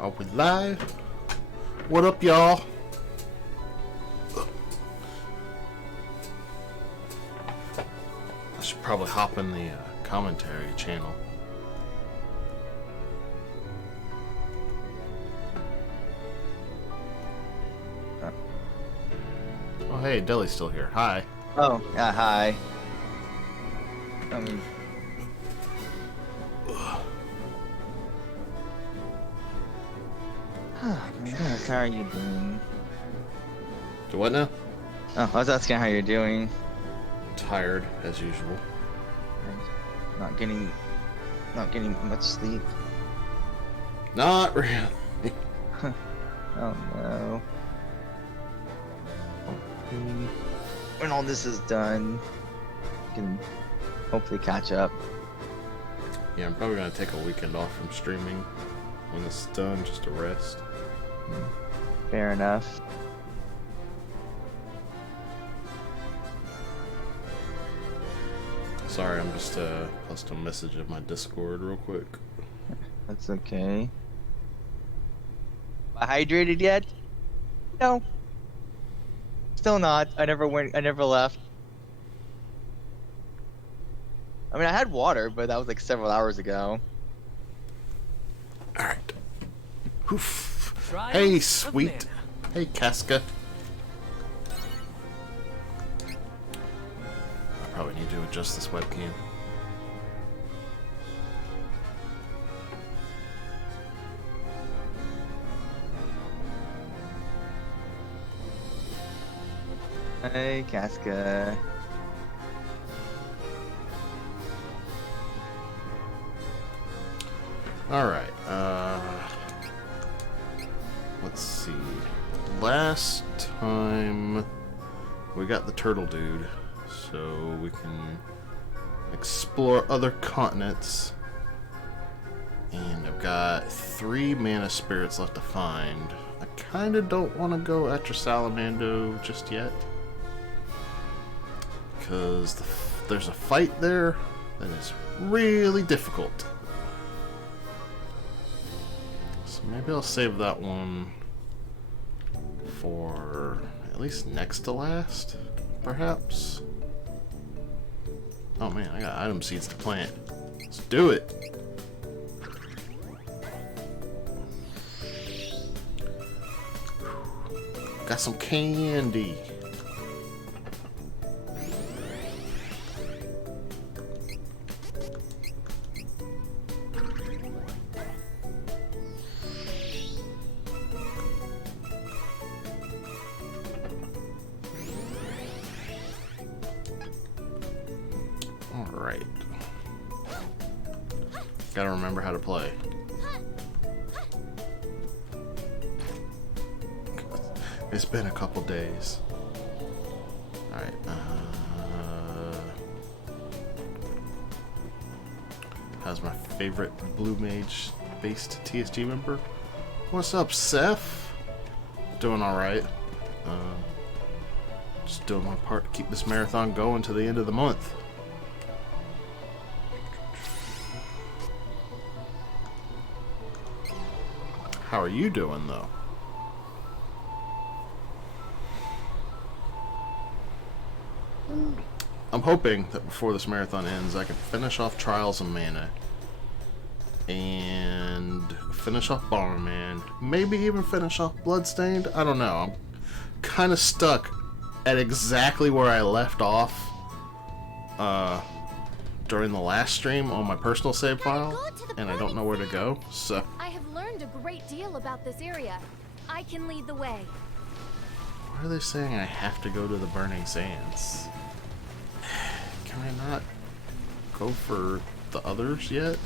Are we live? What up, y'all? I should probably hop in the commentary channel. Oh, hey, Deli's still here. Hi. Oh, yeah, hi. How are you doing? Do what now? Oh, I was asking how you're doing. Tired, as usual. Not getting much sleep. Not really. Oh no. Hopefully, when all this is done, we can hopefully catch up. Yeah, I'm probably gonna take a weekend off from streaming when it's done, just to rest. Fair enough. Sorry, I'm just posting a message in my Discord real quick. That's okay. Am I hydrated yet? No. Still not. I never left. I mean, I had water, but that was like several hours ago. Alright. Hey, sweet. Hey, Casca. I probably need to adjust this webcam. Hey, Casca. Alright, let's see. Last time we got the turtle dude, so we can explore other continents. And I've got 3 mana spirits left to find. I kinda don't want to go after Salamando just yet, because there's a fight there that is really difficult. So maybe I'll save that one for at least next to last, perhaps. Oh man, I got item seeds to plant. Let's do it! Got some candy. Alright. Gotta remember how to play. It's been a couple days. Alright, how's my favorite Blaumagier based TSG member? What's up, Seth? Doing alright. Just doing my part to keep this marathon going to the end of the month. How are you doing, though? I'm hoping that before this marathon ends, I can finish off Trials of Mana and finish off Blaumagier, maybe even finish off Bloodstained. I don't know. I'm kind of stuck at exactly where I left off during the last stream on my personal save file, and I don't know where to go. So I have learned a great deal about this area. I can lead the way. why are they saying I have to go to the Burning Sands? Can I not go for the others yet?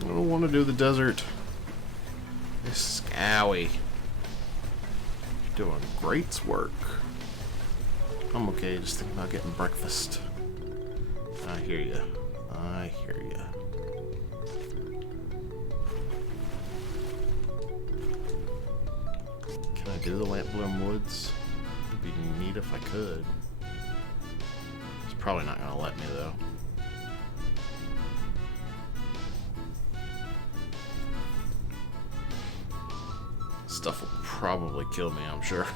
I don't want to do the desert. This Scowie doing great work. I'm okay, just thinking about getting breakfast. I hear ya. I hear ya. Can I do the Lampbloom Woods? It'd be neat if I could. It's probably not gonna let me though. stuff will probably kill me, I'm sure.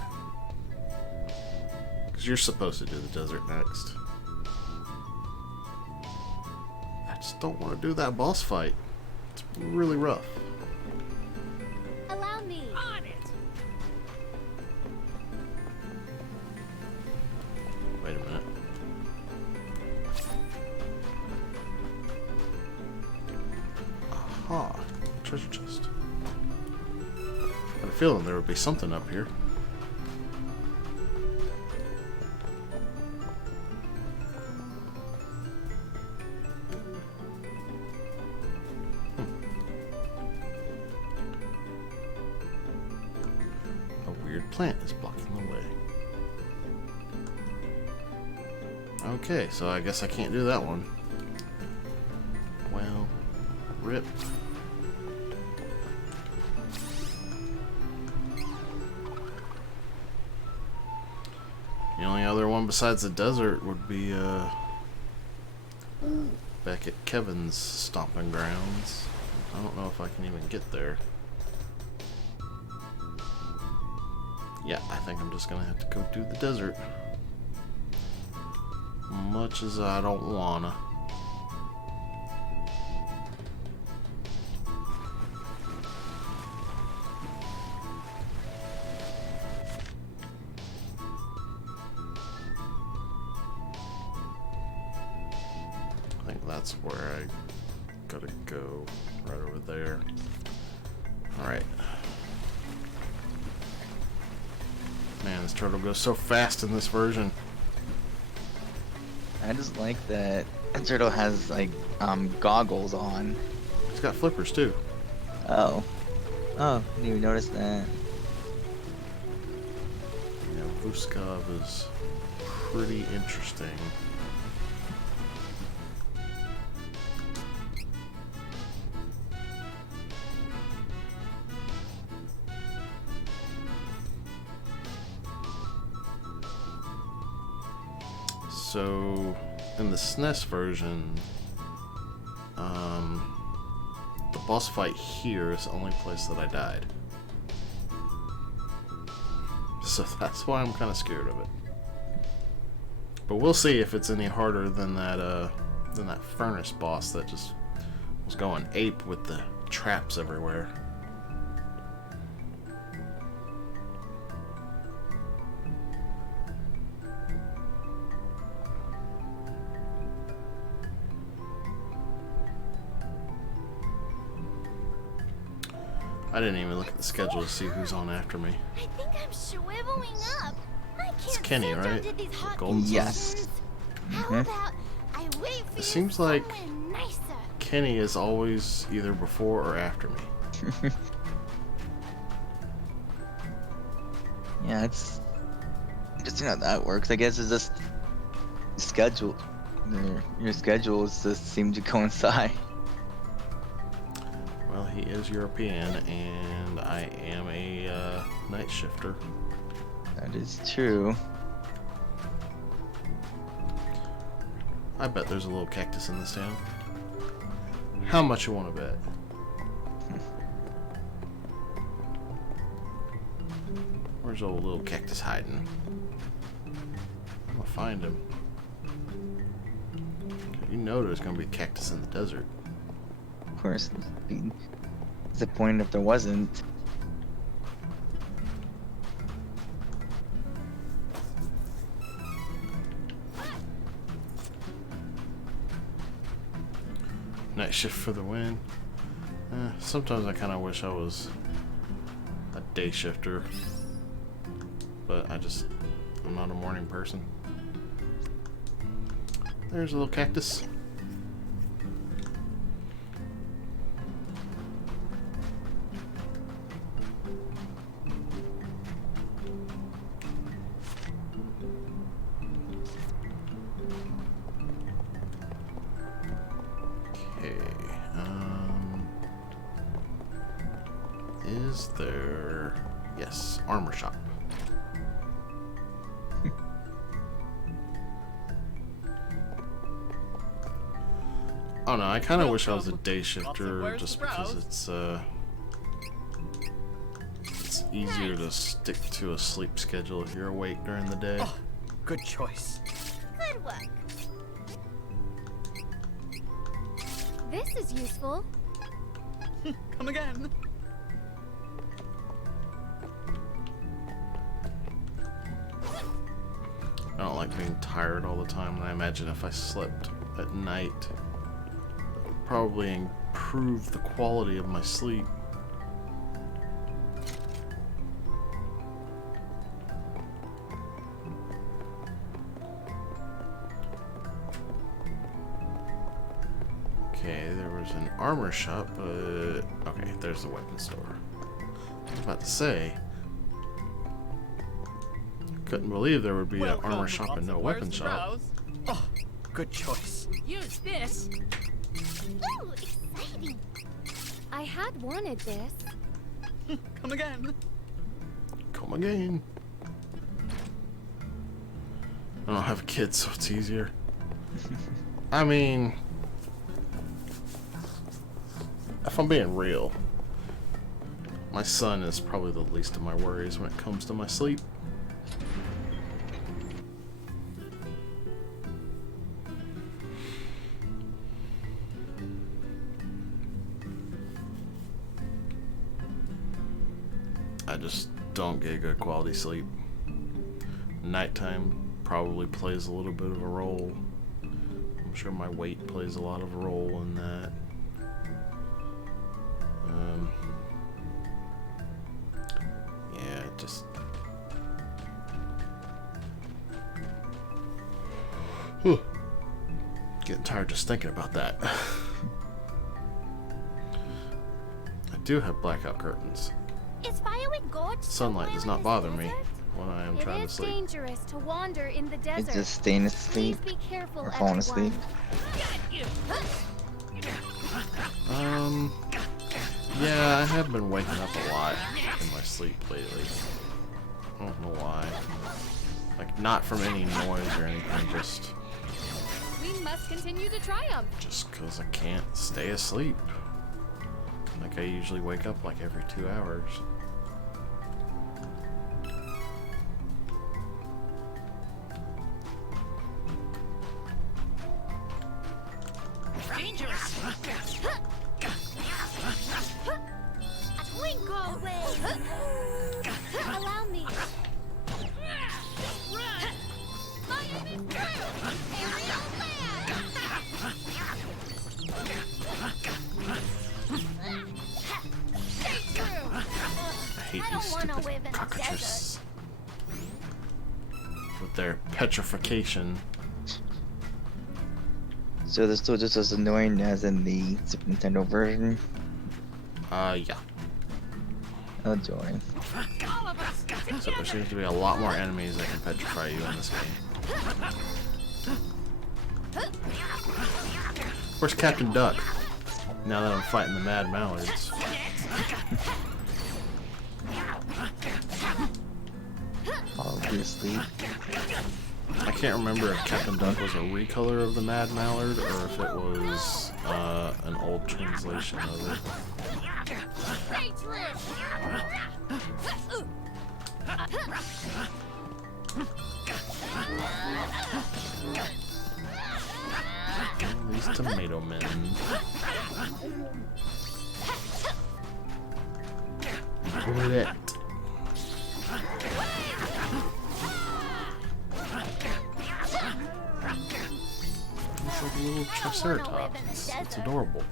Because you're supposed to do the desert next. I just don't want to do that boss fight. It's really rough. Allow me. On it. Wait a minute. Aha. Treasure chest. I had a feeling there would be something up here. A weird plant is blocking the way. Okay, so I guess I can't do that one. Well, rip. The only other one besides the desert would be back at Kevin's stomping grounds. I don't know if I can even get there. Yeah, I think I'm just gonna have to go do the desert. Much as I don't wanna. I think that's where I gotta go, right over there. Alright. Man, this turtle goes so fast in this version. I just like that turtle has like goggles on. It's got flippers too. Oh. Oh, didn't even notice that. Yeah, Vuskov is pretty interesting. So, in the SNES version, the boss fight here is the only place that I died. So that's why I'm kind of scared of it. But we'll see if it's any harder than that furnace boss that just was going ape with the traps everywhere. I didn't even look at the schedule to see who's on after me. I think I'm shriveling up. I can't It's Kenny, sit right? under these hot Golden Sun? conditions. How Mhm. about I wait for It you seems like somewhere nicer? Kenny is always either before or after me. Yeah, it's interesting how that works. I guess it's just schedule. Your schedules just seem to coincide. Well, he is European, and I am a night shifter. That is true. I bet there's a little cactus in this town. How much you want to bet? Where's old little cactus hiding? I'm gonna find him. You know there's gonna be a cactus in the desert. Of course, it'd be disappointed if there wasn't. Night shift for the win. Sometimes I kind of wish I was a day shifter, but I'm not a morning person. There's a little cactus. Is there... Yes, armor shop. Oh no, I kind of wish I was a day shifter just because it's easier to stick to a sleep schedule if you're awake during the day. Oh, good choice. Good work. This is useful. Come again. I don't like being tired all the time, and I imagine if I slept at night, it would probably improve the quality of my sleep. Okay, there was an armor shop, but... Okay, there's the weapon store. I was about to say... Couldn't believe there would be an armor shop and no weapon shop. Oh, good choice. Use this. Ooh, exciting. I had wanted this. Come again. Come again. I don't have kids, so it's easier. I mean... If I'm being real, my son is probably the least of my worries when it comes to my sleep. I just don't get good quality sleep. Nighttime probably plays a little bit of a role. I'm sure my weight plays a lot of a role in that. Yeah, it just... Whew. Getting tired just thinking about that. I do have blackout curtains. Is Firewick Gorge Sunlight does not bother me when I am trying to sleep. It is dangerous to wander in the desert. It's just staying asleep Please be careful, or falling everyone. asleep. Yeah, I have been waking up a lot in my sleep lately. I don't know why. Like, not from any noise or anything, just We must continue to triumph. because I can't stay asleep. Like, I usually wake up like every 2 hours. Dangerous. Twinkle away. Allow me. Run. Fire me through. Aerial land. Stay true. I hate I don't these wanna live stupid in the cockroaches. With their petrification. So they're still just as annoying as in the Super Nintendo version. Yeah. Oh joy. All of us. So there seems to be a lot more enemies that can petrify you in this game. Where's Captain Duck? Now that I'm fighting the Mad Mallards. I'll be asleep. I can't remember if Captain Duck was a recolor of the Mad Mallard or if it was an old translation of it. Stay true. These tomato men. Bullet. It's like a little triceratops. It's adorable.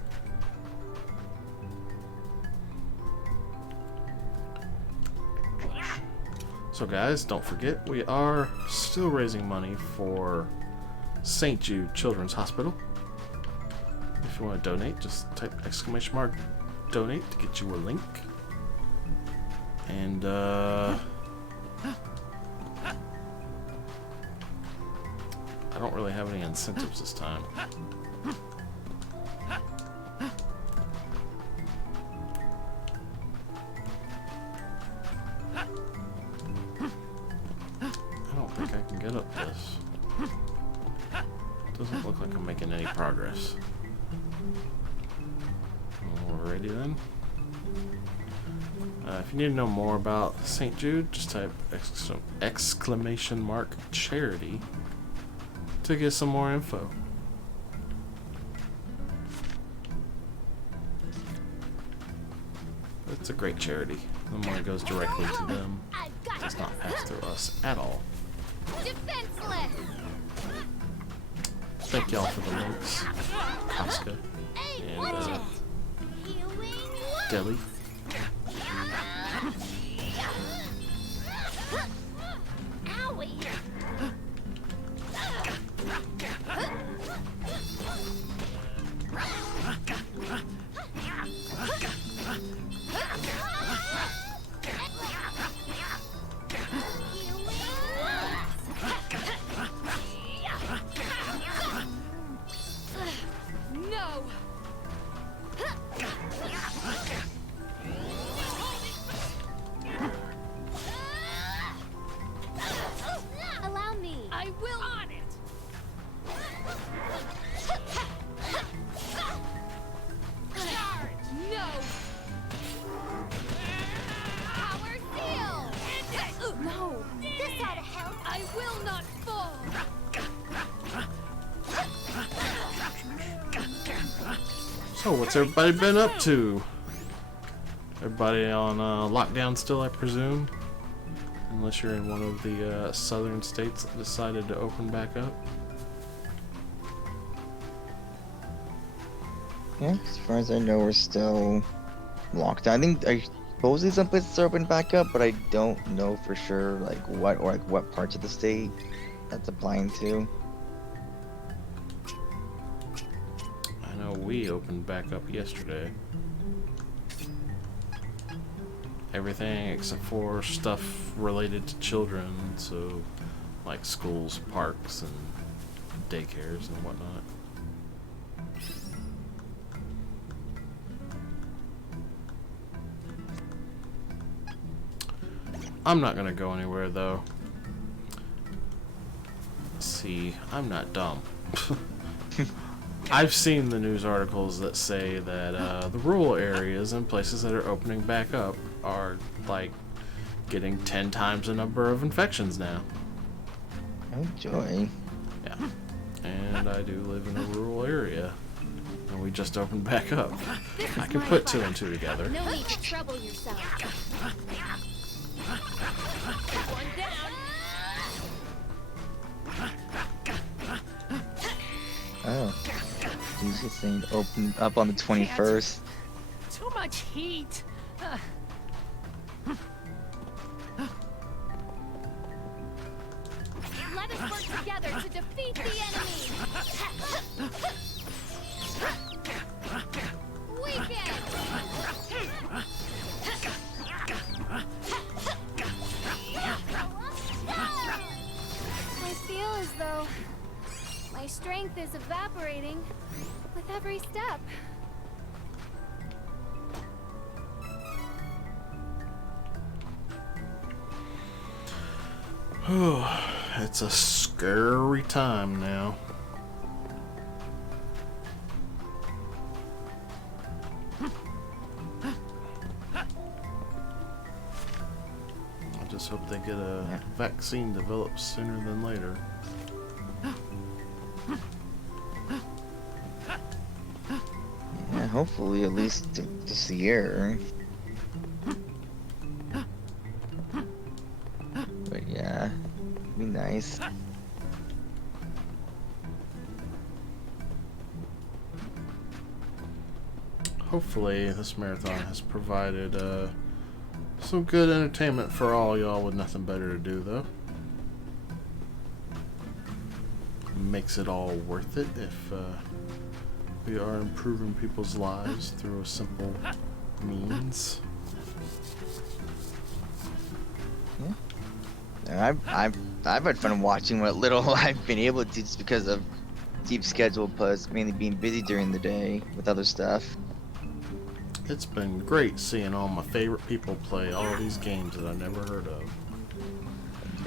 So guys, don't forget, we are still raising money for St. Jude Children's Hospital. If you want to donate, just type !donate to get you a link. And I don't really have any incentives this time. I don't think I can get up this. Doesn't look like I'm making any progress. Alrighty then. If you need to know more about St. Jude, just type !charity to get some more info. It's a great charity. The money goes directly to them. It does not pass through us at all. Defenseless. Thank y'all for the links, Oscar and Deli. Owie. No. Allow me. I will on it. No. Power seal. No. This ought to help. I will not fall. So, what's everybody been up to? Everybody on lockdown still, I presume? Unless you're in one of the southern states that decided to open back up. Yeah, as far as I know, we're still locked down. I supposedly some places are open back up, but I don't know for sure like what parts of the state that's applying to. I know we opened back up yesterday. Everything except for stuff related to children, so like schools, parks, and daycares and whatnot. I'm not gonna go anywhere though. See, I'm not dumb. I've seen the news articles that say that the rural areas and places that are opening back up are like getting 10 times the number of infections now. Oh joy. Yeah. And I do live in a rural area. And we just opened back up. I can put 2 and 2 together. No need to trouble yourself. One down. Oh. Jesus saying open up on the 21st. Too much heat. Let us work together to defeat the enemy. Weekend. I feel as though my strength is evaporating with every step. It's a scary time now. I just hope they get a vaccine developed sooner than later. Yeah, hopefully at least this year. But yeah, be nice. Hopefully this marathon has provided some good entertainment for all y'all with nothing better to do, though. Makes it all worth it if we are improving people's lives through a simple means. I've had fun watching what little I've been able to just because of deep schedule plus mainly being busy during the day with other stuff. It's been great seeing all my favorite people play all these games that I never heard of.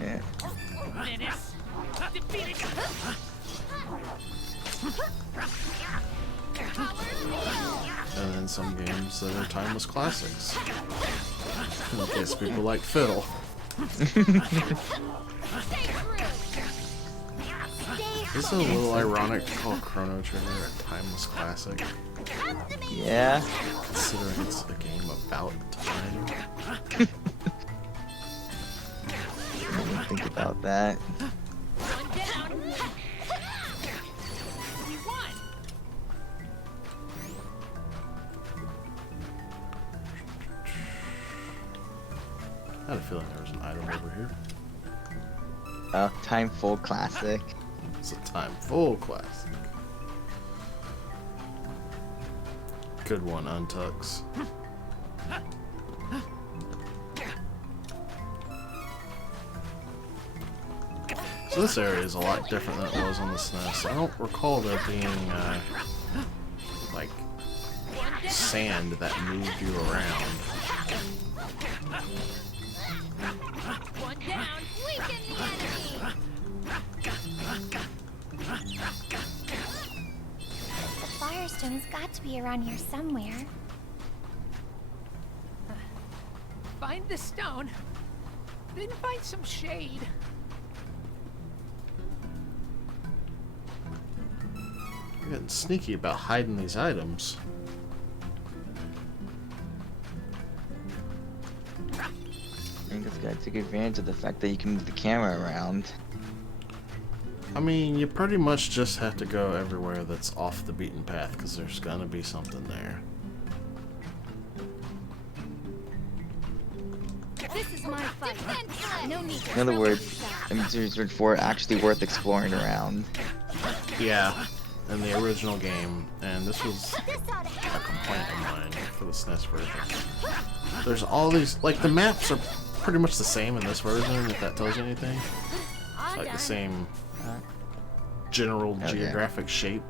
Yeah. Menace. Defeated. And then some games that are timeless classics. In case people like fiddle. Stay true. It's a little ironic to call Chrono Trigger a timeless classic, Yeah. considering it's a game about time. I didn't think about that. One down. We won. I had a feeling there was an item over here. Time full classic. It's a time full classic. Good one, Untux. So this area is a lot different than it was on the SNES. I don't recall there being, like, sand that moved you around. One down. Weaken the enemy. The Firestone's got to be around here somewhere. Find the stone. Then find some shade. You're getting sneaky about hiding these items. I think it's gotta take advantage of the fact that you can move the camera around. I mean, you pretty much just have to go everywhere that's off the beaten path, because there's gonna be something there. This is my fight. No need to In other trouble words, yourself. MTV 4 actually worth exploring around. Yeah, in the original game, and this was This ought to a help. complaint of mine for the SNES version. There's all these, like, the maps are pretty much the same in this version, if that tells you anything. All Like done. the same general Okay. geographic shape,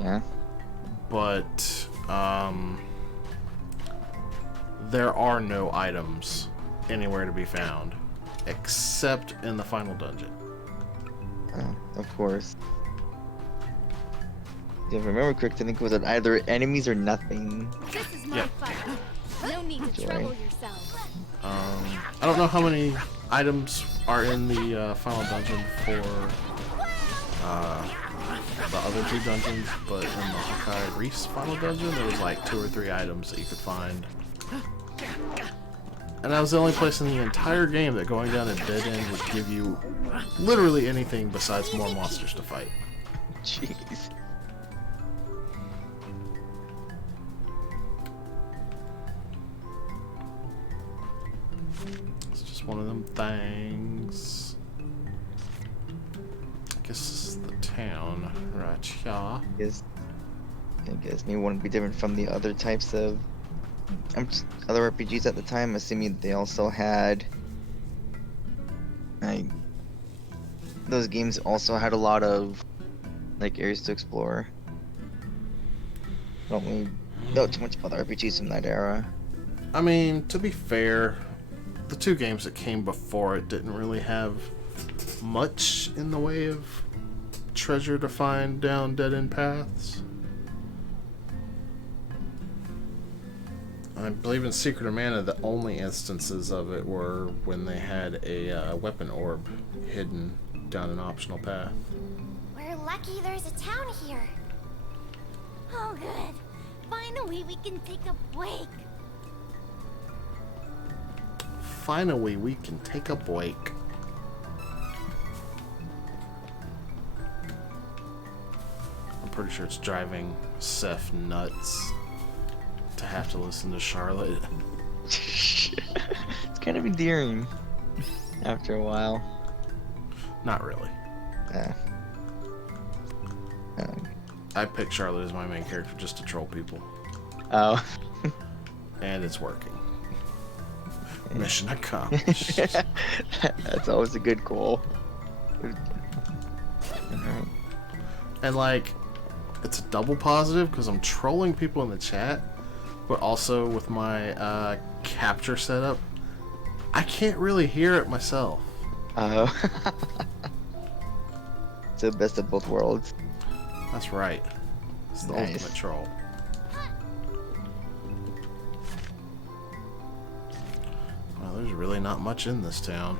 Yeah. but there are no items anywhere to be found except in the final dungeon. Of course. If I remember correctly, I think it was either enemies or nothing. This is my Yep. fight. No need to Joy. trouble yourself. I don't know how many items are in the final dungeon for the other two dungeons, but in the Hawkeye Reef's final dungeon, there was like 2 or 3 items that you could find. And that was the only place in the entire game that going down a dead end would give you literally anything besides more monsters to fight. Jeez. It's just one of them things. I guess this is the town right here. I guess maybe one would be different from the other types of other RPGs at the time. Assuming they also had like those games also had a lot of like areas to explore. I don't really know too much about the RPGs from that era. I mean, to be fair, the 2 games that came before it didn't really have much in the way of treasure to find down dead-end paths. I believe in Secret of Mana, the only instances of it were when they had a weapon orb hidden down an optional path. We're lucky there's a town here. Oh, good. Finally, we can take a break. Finally, we can take a break. I'm pretty sure it's driving Seth nuts to have to listen to Charlotte. It's kind of endearing after a while. Not really. Uh, I picked Charlotte as my main character just to troll people, oh. and it's working. Mission accomplished. That's always a good goal. Alright. And like, it's a double positive because I'm trolling people in the chat, but also with my capture setup, I can't really hear it myself. Oh. It's the best of both worlds. That's right. It's the Nice. ultimate troll. Well, there's really not much in this town.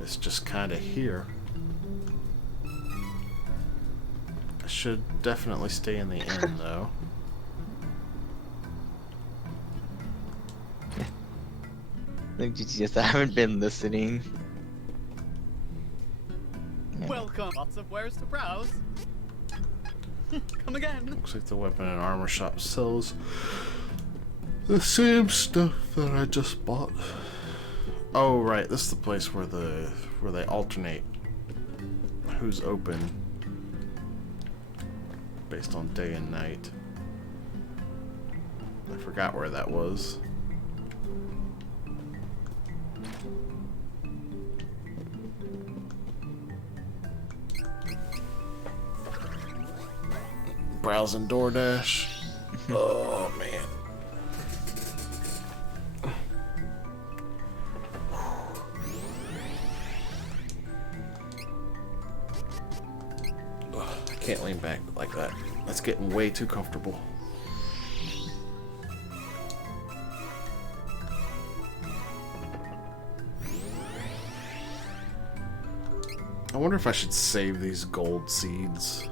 It's just kind of here. I should definitely stay in the inn, though. Like, it's just I haven't been listening. Yeah. Welcome. Lots of wares to browse. Come again. Looks like the weapon and armor shop sells the same stuff that I just bought. Oh right, this is the place where they alternate who's open based on day and night. I forgot where that was. Browsing DoorDash. Oh man. I can't lean back like that. That's getting way too comfortable. I wonder if I should save these gold seeds.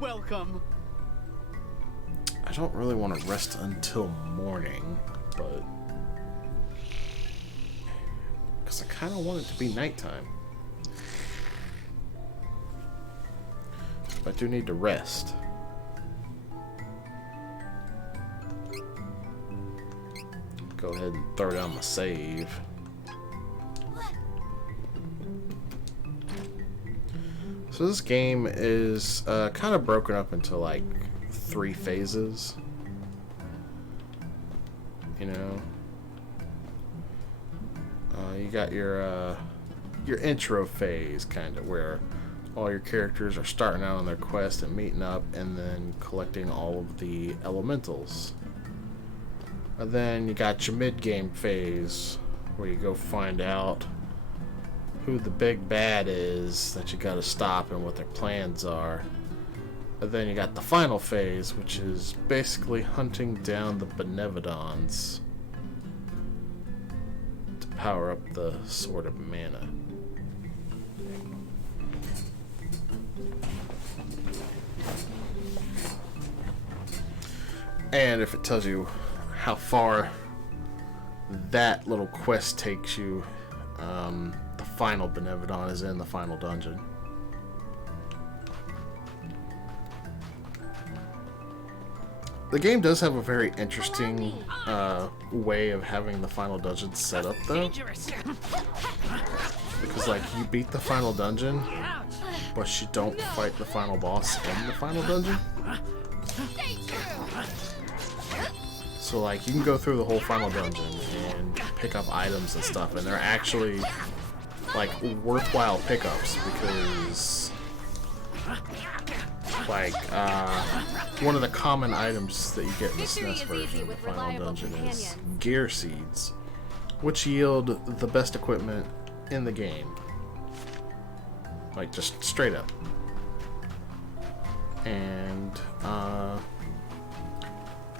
Welcome. I don't really want to rest until morning, but because I kind of want it to be nighttime. But I do need to rest. Go ahead and throw down my save. So this game is kind of broken up into like 3 phases. You know, you got your intro phase, kind of where all your characters are starting out on their quest and meeting up, and then collecting all of the elementals. And then you got your mid-game phase, where you go find out who the big bad is that you gotta stop and what their plans are. And then you got the final phase, which is basically hunting down the Benevodons to power up the Sword of Mana. And if it tells you how far that little quest takes you, the final Benevodon is in the final dungeon. The game does have a very interesting way of having the final dungeon set up, though. Because, like, you beat the final dungeon, but you don't fight the final boss in the final dungeon. So, like, you can go through the whole final dungeon and pick up items and stuff, and they're actually, like, worthwhile pickups, because, like, one of the common items that you get in the SNES version of the final dungeon is gear seeds, which yield the best equipment in the game. Like, just straight up. And,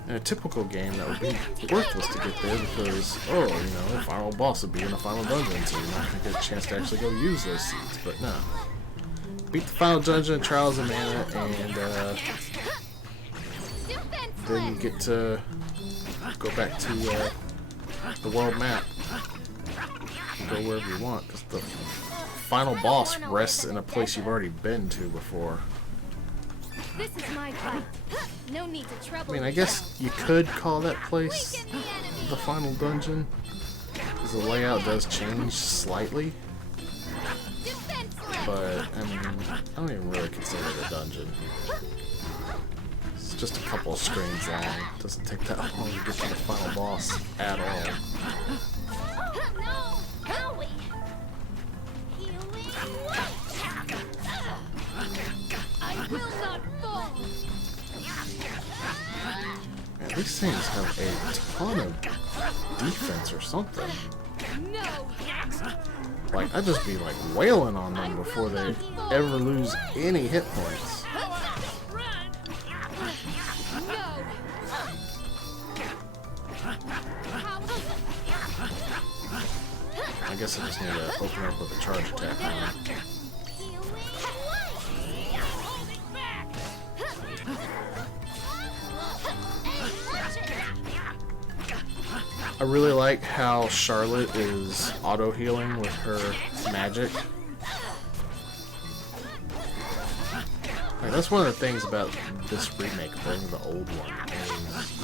in a typical game, that would be worthless to get there because, oh, you know, the final boss would be in the final dungeon, so you're not going to get a chance to actually go use those seeds. But no. Beat the final dungeon, Trials of Mana, and then you get to go back to the world map. You can go wherever you want, because the final boss rests in a place you've already been to before. This is my fight. No need to trouble. I mean, I guess you could call that place the final dungeon, because the layout does change slightly. But, I mean, I don't even really consider it a dungeon. It's just a couple of screens long. It doesn't take that long to get to the final boss at all. I will not fall. Man, these things have a ton of defense or something. No. Like, I'd just be like wailing on them before they ever lose any hit points. No. I guess I just need to open up with a charge attack now. I really like how Charlotte is auto-healing with her magic. Like, that's one of the things about this remake better than the old one. Is,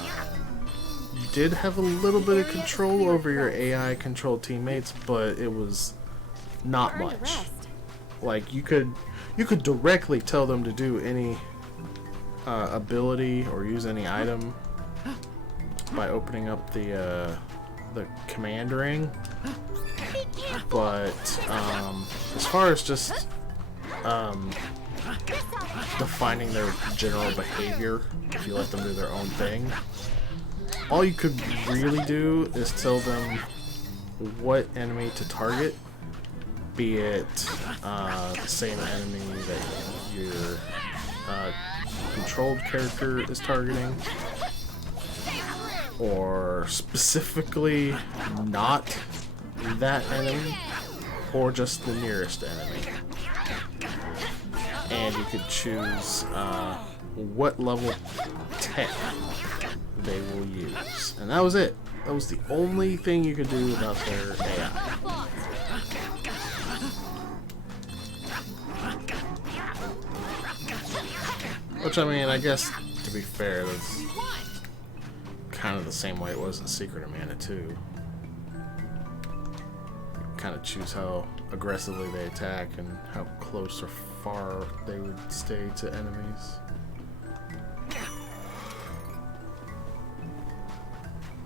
you did have a little bit of control over your AI-controlled teammates, but it was not much. Like, you could directly tell them to do any ability or use any item by opening up the command ring, but as far as just defining their general behavior, if you let them do their own thing, all you could really do is tell them what enemy to target, be it the same enemy that your controlled character is targeting, or specifically not that enemy, or just the nearest enemy. And you could choose what level tech they will use. And that was it. That was the only thing you could do about their AI. Which, I mean, I guess, to be fair, that's kind of the same way it was in Secret of Mana 2. You kind of choose how aggressively they attack and how close or far they would stay to enemies.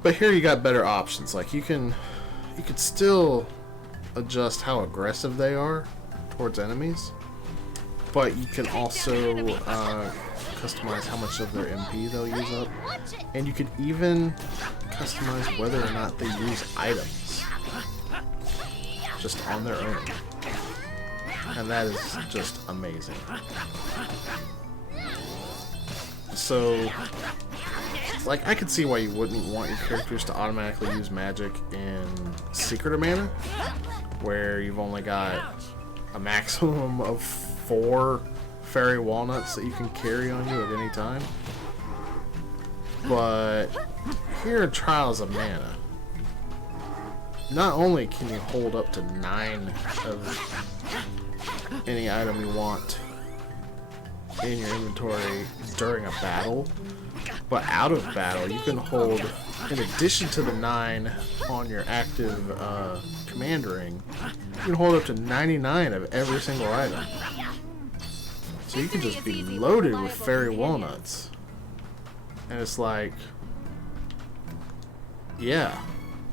But here you got better options. Like, you could still adjust how aggressive they are towards enemies, but you can also customize how much of their MP they'll use up, and you could even customize whether or not they use items just on their own, and that is just amazing. So, like, I could see why you wouldn't want your characters to automatically use magic in Secret of Mana, where you've only got a maximum of 4 fairy walnuts that you can carry on you at any time. But here in Trials of Mana, not only can you hold up to 9 of any item you want in your inventory during a battle, but out of battle you can hold, in addition to the 9 on your active command ring, you can hold up to 99 of every single item. So you can just be loaded with fairy walnuts. And it's like, yeah,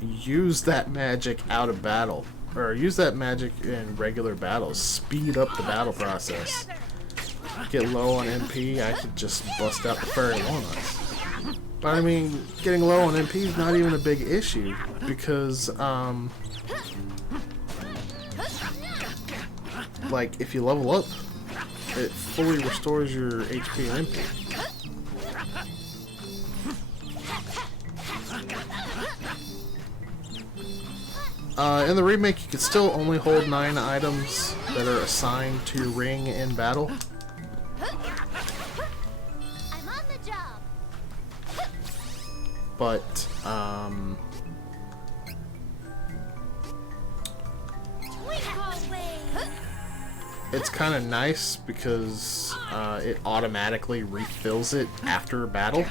use that magic out of battle, or use that magic in regular battles. Speed up the battle process. Get low on MP, I could just bust out the fairy walnuts. But I mean, getting low on MP is not even a big issue, because like, if you level up, it fully restores your HP and MP. In the remake, you can still only hold 9 items that are assigned to your ring in battle. I'm on the job. But, it's kind of nice because it automatically refills it after battle.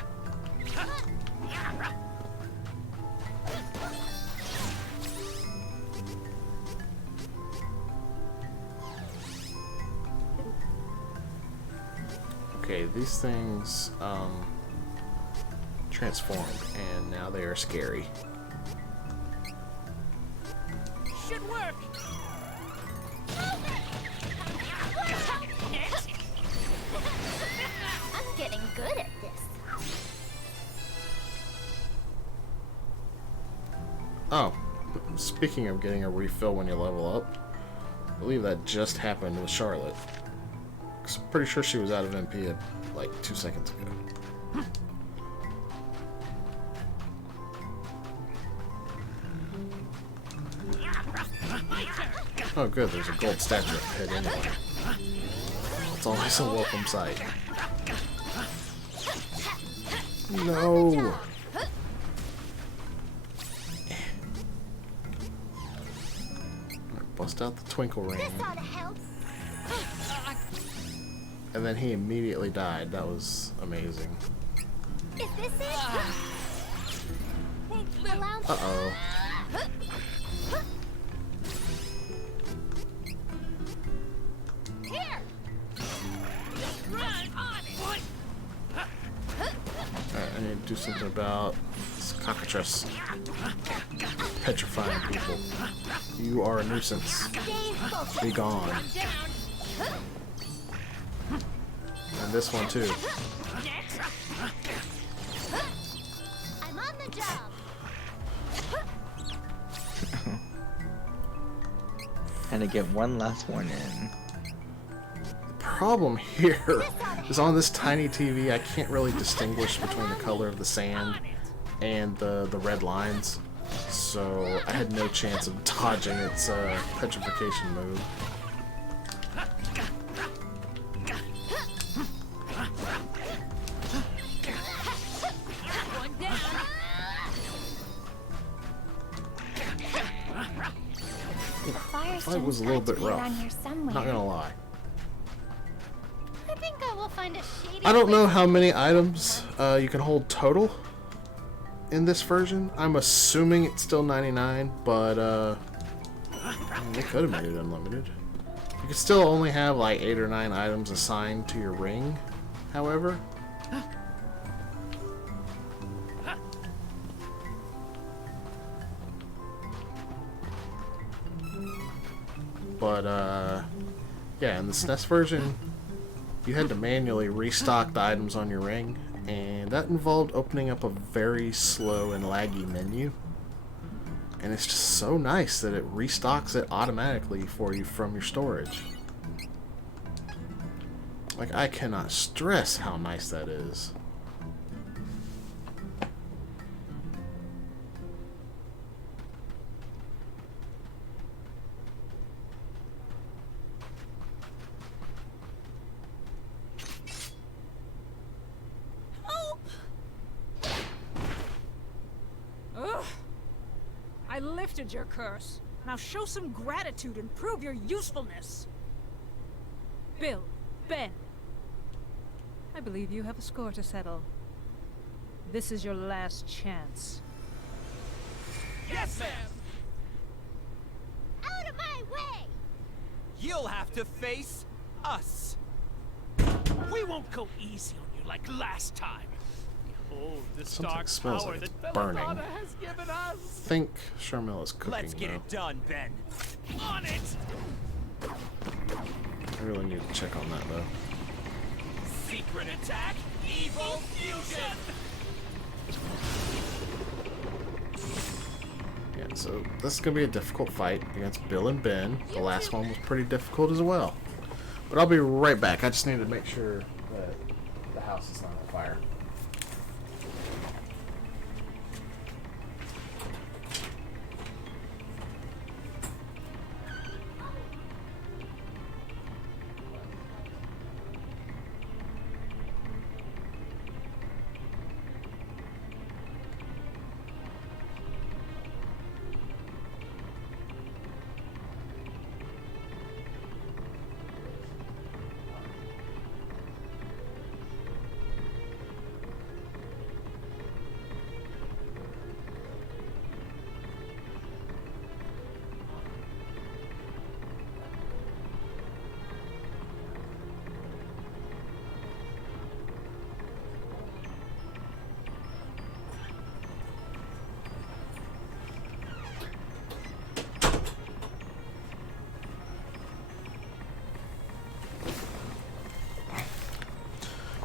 Okay, these things transformed, and now they are scary. Should work. I'm getting good at this. speaking of getting a refill when you level up, I believe that just happened with Charlotte. 'Cause I'm pretty sure she was out of MP like 2 seconds ago. Oh good, there's a gold statue up ahead anyway. It's always a welcome sight. No! Bust out the twinkle ring. And then he immediately died. That was amazing. Is this it? Uh-oh. Here. Alright, I need to do something about this cockatrice petrifying people. You are a nuisance. Stay focused. Be gone. And this one too. I'm on the job. And to get one last one in. Problem here is on this tiny TV I can't really distinguish between the color of the sand and the red lines, so I had no chance of dodging its petrification move. The fire Fight was a little bit rough, not gonna lie. I think I will find a shady. I don't know how many items you can hold total in this version. I'm assuming it's still 99, but I mean, they could have made it unlimited. You could still only have like 8 or 9 items assigned to your ring, however. But yeah, in the SNES version, you had to manually restock the items on your ring, and that involved opening up a very slow and laggy menu. And it's just so nice that it restocks it automatically for you from your storage. Like, I cannot stress how nice that is. Ugh. I lifted your curse. Now show some gratitude and prove your usefulness. Bill, Ben. I believe you have a score to settle. This is your last chance. Yes, ma'am! Out of my way! You'll have to face us. We won't go easy on you like last time. Behold the Something stark smells power like it's that burning. Belladonna has given I us. think Charmel is cooking, Let's get though. it done, Ben. On it! I really need to check on that, though. Secret attack, evil fusion! Yeah, so this is going to be a difficult fight against Bill and Ben. The last one was pretty difficult as well. But I'll be right back. I just need to make sure that the house is not on fire.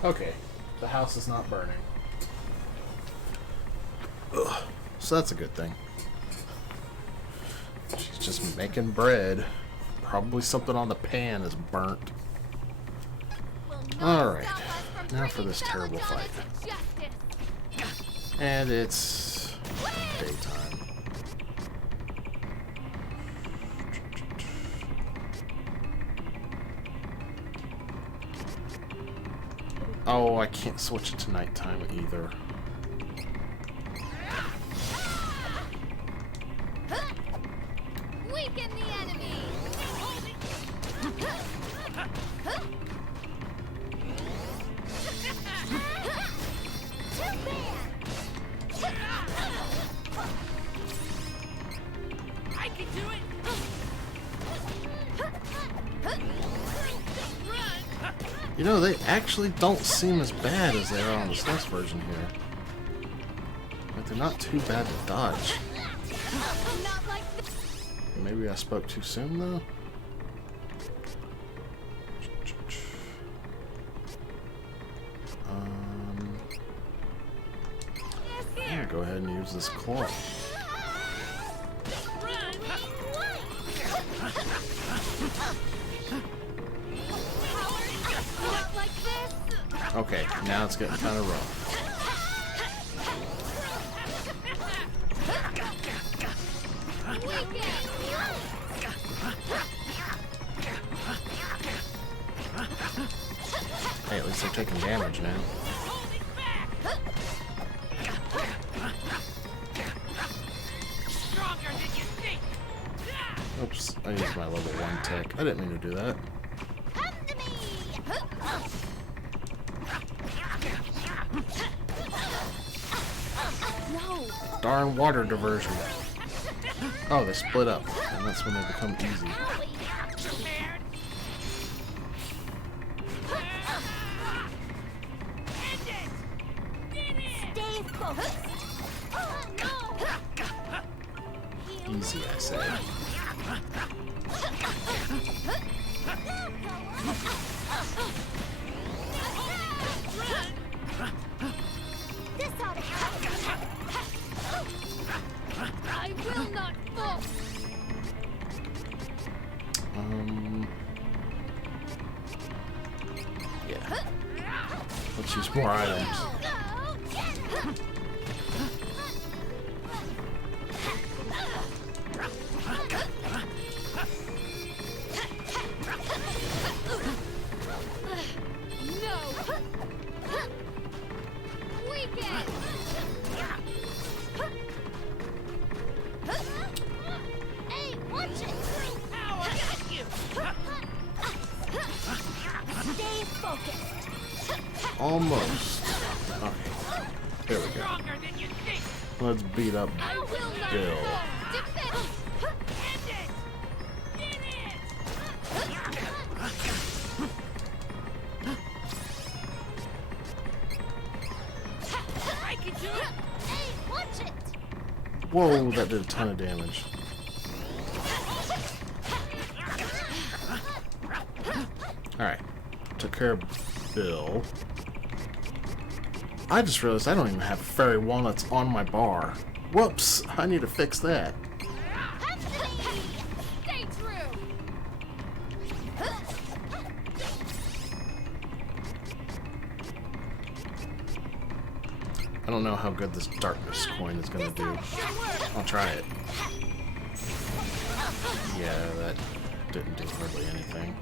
Okay, the house is not burning. Ugh. So that's a good thing. just making bread. Probably something on the pan is burnt. Alright, now for this terrible fight. And it's daytime. Oh, I can't switch it to nighttime either. Weaken the enemy. Too bad. I can do it. You know, they actually don't seem as bad as they are on the SNES version here. Like, they're not too bad to dodge. Not like this. Maybe I spoke too soon, though? I'm gonna go ahead and use this claw. Not like this. Okay, now it's getting kind of rough. Weaken. Hey, at least they're taking damage now. Stronger than you think. Oops, I used my level 1 tech. I didn't mean to do that. Come to me. No. Darn water diversion. Oh, they split up, and that's when they become easy. Stay focused. Oh, no. Easy, I say. This ought to help. I will not fall. Yeah. Let's use more items. No. Weaken. Hey, watch it. Stay focused. Almost. Okay. There we go. Stronger than you think. Let's beat up I will not Bill. fall. Defend. End it. Get it. I can do it. Hey, watch it. Whoa, that did a ton of damage. Alright. Took care of Bill. I just realized I don't even have fairy walnuts on my bar. Whoops, I need to fix that. Come to me. Stay true. I don't know how good this darkness coin is gonna do. I'll try it. Yeah, that didn't do hardly anything.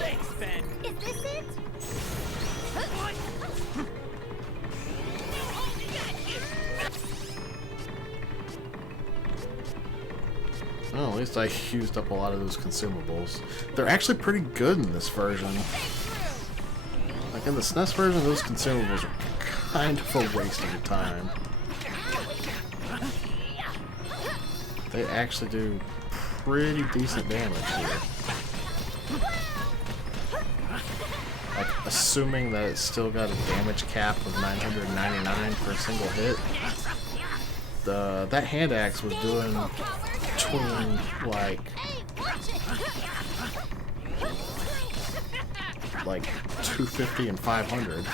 Thanks, Ben. Is this it? Well, at least I used up a lot of those consumables. They're actually pretty good in this version. Like in the SNES version, those consumables are kind of a waste of your time. They actually do pretty decent damage here. Like, assuming that it's still got a damage cap of 999 for a single hit. That hand axe was doing between like 250 and 500.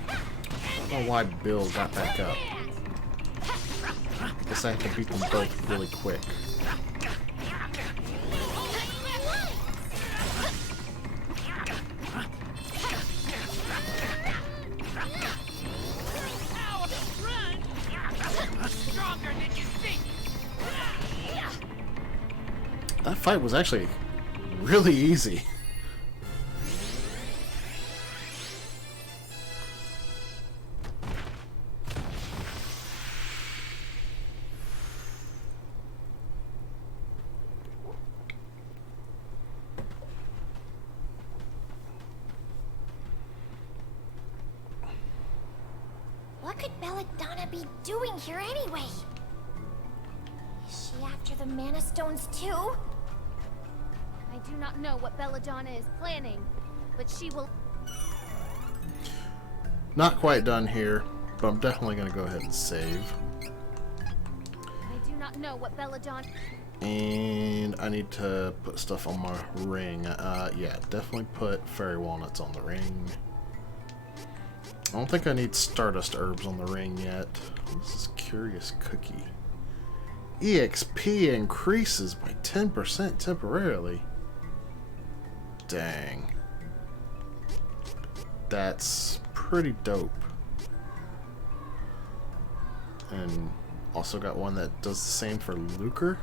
I don't know why Bill got back up. Guess I have to beat them both really quick. That fight was actually really easy. What could Belladonna be doing here anyway? Is she after the Mana Stones too? I do not know what Belladonna is planning, but she will... Not quite done here, but I'm definitely going to go ahead and save. I do not know what Belladonna... And I need to put stuff on my ring. Yeah, definitely put fairy walnuts on the ring. I don't think I need stardust herbs on the ring yet. This is curious cookie. EXP increases by 10% temporarily. Dang. That's pretty dope. And also got one that does the same for lucre.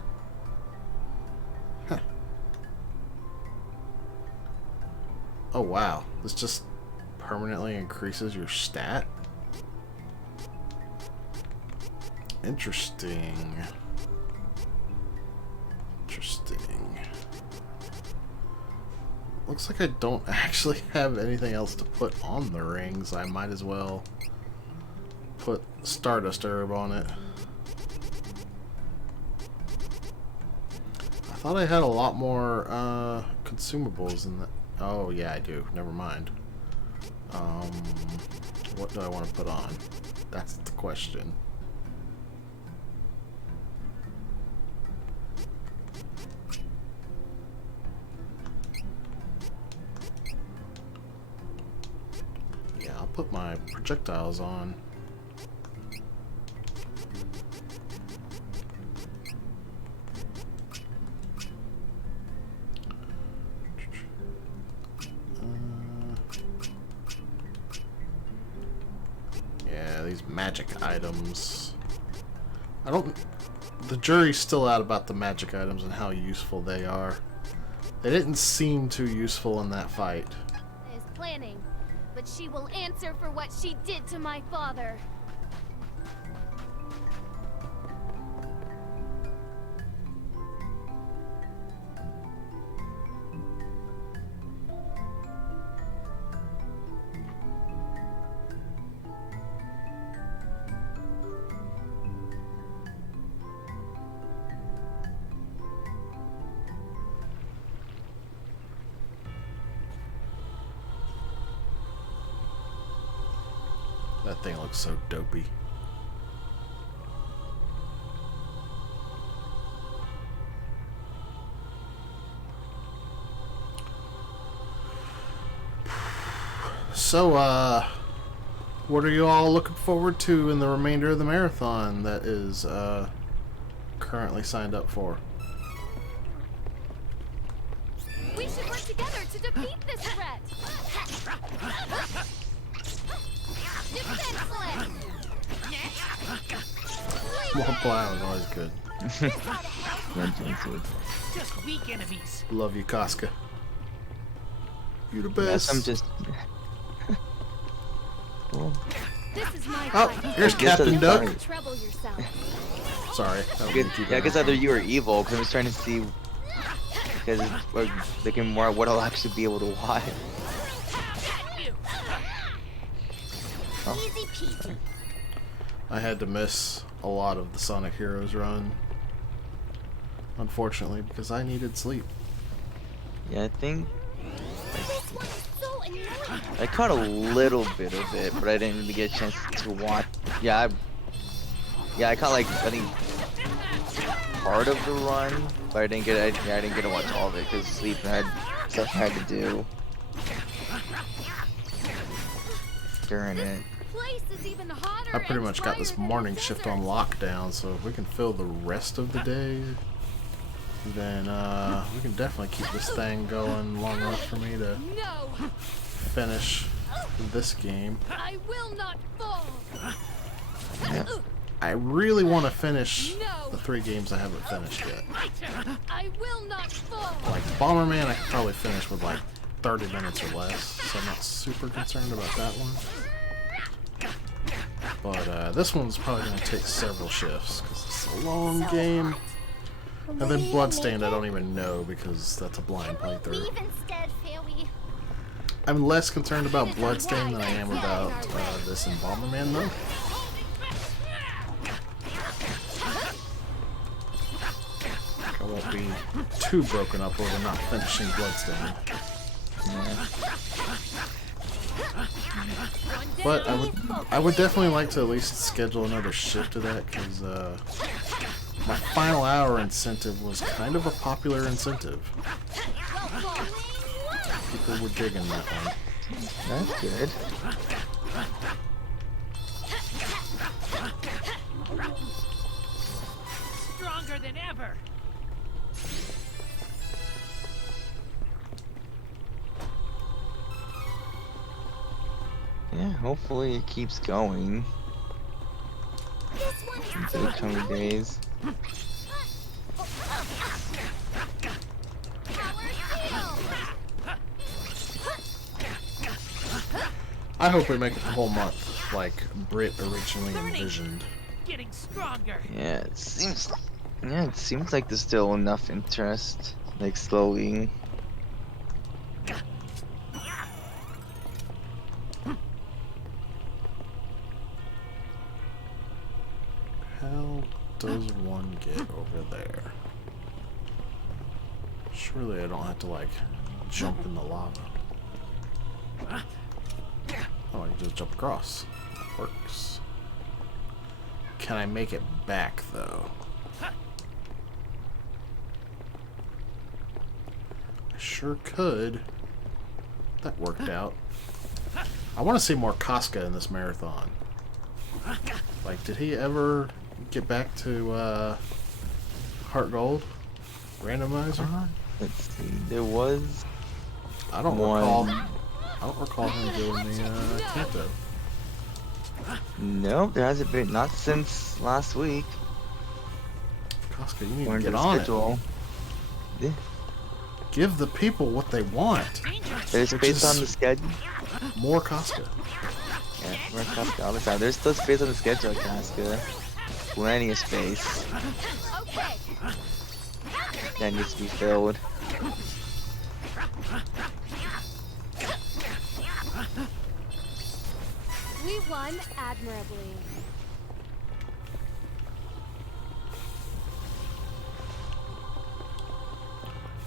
Huh. Oh wow, this just permanently increases your stat? Interesting. Interesting. Looks like I don't actually have anything else to put on the rings. I might as well put Stardust Herb on it. I thought I had a lot more consumables in that. Oh yeah, I do. Never mind. What do I want to put on? That's the question. Yeah, I'll put my projectiles on. These magic items. The jury's still out about the magic items and how useful they are. They didn't seem too useful in that fight. ...is planning, but she will answer for what she did to my father. That thing looks so dopey. So, what are you all looking forward to in the remainder of the marathon that is currently signed up for? We should work together to defeat this threat. Multiply was always good. Just weak enemies. Love you, Casca. You the Yes, best. I'm just. Cool. This is my Oh, fight. here's I guess Captain that's Duck. fine. Trouble yourself. Sorry. Yeah, I guess either you or evil, because I was trying to see. Because we're looking more at what I'll actually be able to watch. Oh. Easy peasy. I had to miss a lot of the Sonic Heroes run. unfortunately, because I needed sleep. Yeah, I think This one is so annoying. I caught a little bit of it, but I didn't really get a chance to watch. Yeah, I caught like I think part of the run, but I didn't get to watch all of it because sleep and had stuff I had to do during it. Place is even hotter I pretty and much got this drier than morning the shift on desert. lockdown, so if we can fill the rest of the day, then we can definitely keep this thing going long enough for me to No, finish this game. I will not fall. I really want to finish No. the 3 games I haven't finished yet. I will not fall. Like Bomberman, I could probably finish with like 30 minutes or less, so I'm not super concerned about that one. But this one's probably going to take several shifts because it's a long game. And then Bloodstained, I don't even know because that's a blind playthrough. Leave instead, Fairy. I'm less concerned about Bloodstained than I am about this and Bomberman, though. I won't be too broken up over not finishing Bloodstained. But I would definitely like to at least schedule another shift of that because my final hour incentive was kind of a popular incentive. People were digging that one. That's good. Stronger than ever. Yeah, hopefully it keeps going This one is into so the coming annoying. days. I hope we make it the whole month, like Brit originally envisioned. Getting stronger. Yeah, it seems like there's still enough interest, like slowly. How does one get over there? Surely I don't have to like jump in the lava. Oh, I can just jump across. That works. Can I make it back though? I sure could. That worked out. I want to see more Casca in this marathon. Like, did he ever get back to Heart Gold randomizer? Let's see, there was I don't one. recall. I don't recall him doing the Kanto. Nope, there hasn't been, not since last week. Casca, you need Or to into get the on schedule. Yeah, it. Give the people what they want. there's Which space is- on the schedule. More Casca. Yeah, more Casca all the time. There's still space on the schedule, Casca. Plenty of space Okay. that needs to be filled. We won admirably.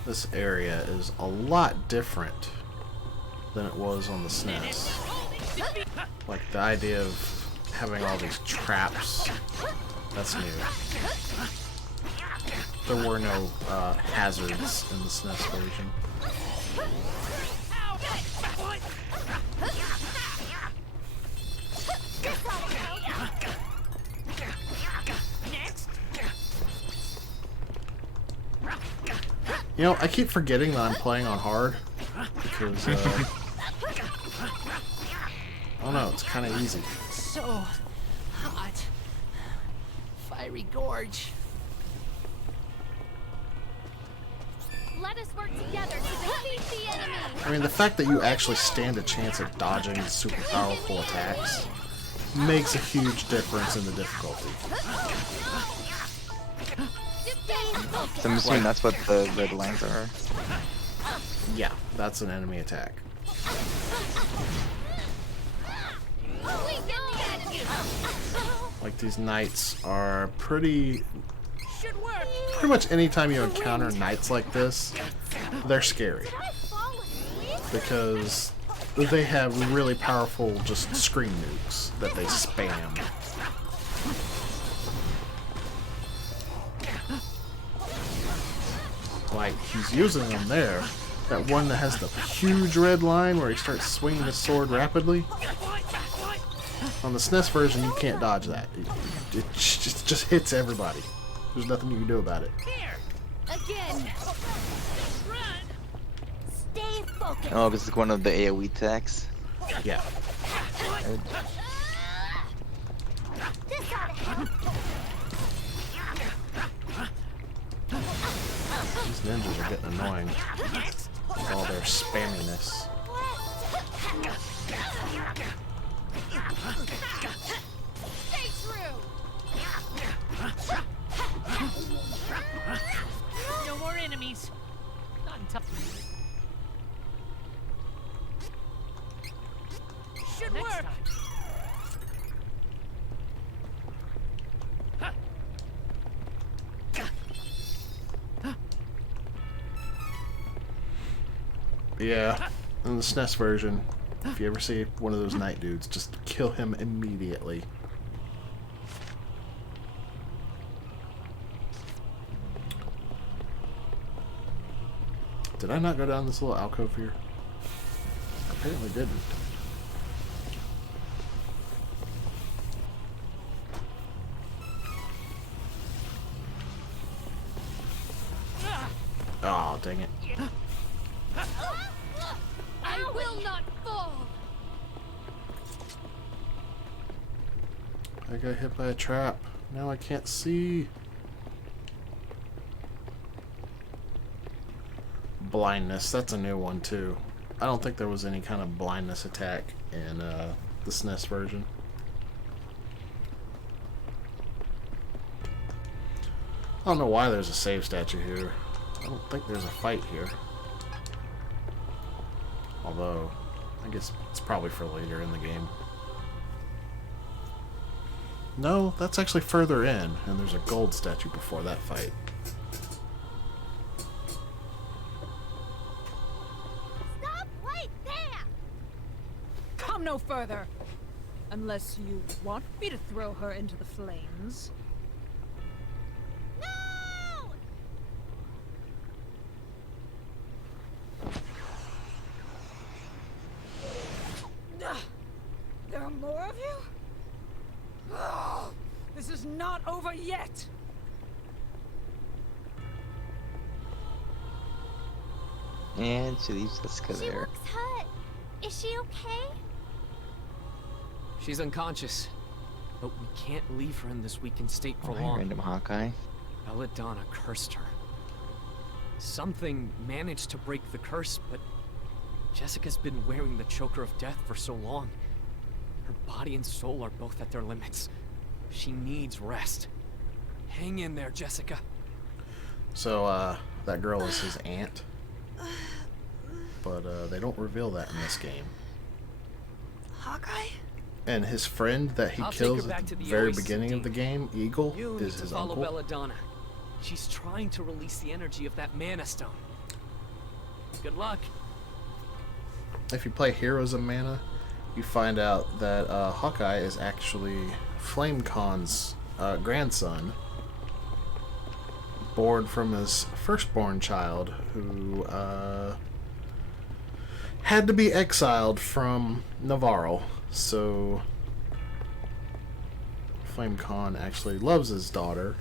This area is a lot different than it was on the SNES. Like the idea of having all these traps, that's new. There were no hazards in the SNES version. You know, I keep forgetting that I'm playing on hard because I don't know, it's kind of easy. So hot. Fiery gorge. Let us work together to defeat the enemy. I mean, the fact that you actually stand a chance at dodging super powerful attacks makes a huge difference in the difficulty. So I'm assuming that's what the red lines are. Yeah, that's an enemy attack. We get the enemy. Like, these knights are pretty Should work. Pretty much anytime you encounter knights like this, they're scary. Did I fall asleep? Because they have really powerful just screen nukes that they spam. Like, he's using them there. That one that has the huge red line where he starts swinging his sword rapidly. On the SNES version, you can't dodge that. It just hits everybody. There's nothing you can do about it. Here. Again. Run. Stay focused. Oh, this is one of the AoE attacks. Yeah. This ought to help. These ninjas are getting annoying with all their spamminess. Stay true. No more enemies. Not until Should next work. time. Yeah, in the SNES version, if you ever see one of those knight dudes, just kill him immediately. Did I not go down this little alcove here? Apparently didn't. Oh, dang it. I will not fall. I got hit by a trap. Now I can't see. Blindness, that's a new one too. I don't think there was any kind of blindness attack in the SNES version. I don't know why there's a save statue here. I don't think there's a fight here. Although, I guess it's probably for later in the game. No, that's actually further in, and there's a gold statue before that fight. Stop right there. Come no further. Unless you want me to throw her into the flames. No! There are more of you? Oh, this is not over yet. And she leaves Jessica She there. looks hurt. Is she okay? She's unconscious, but we can't leave her in this weakened state for Oh, hi, long. random Hawkeye. Belladonna cursed her. Something managed to break the curse, but Jessica's been wearing the choker of death for so long. Her body and soul are both at their limits. She needs rest. Hang in there, Jessica. So, that girl is his aunt. But, they don't reveal that in this game. Hawkeye? And his friend that he I'll take kills her back at to the the very OACD. beginning of the game, Eagle, You need is to his follow uncle. Belladonna. She's trying to release the energy of that mana stone. Good luck. If you play Heroes of Mana, you find out that Hawkeye is actually FlameCon's grandson, born from his firstborn child, who had to be exiled from Navarro. So FlameCon actually loves his daughter.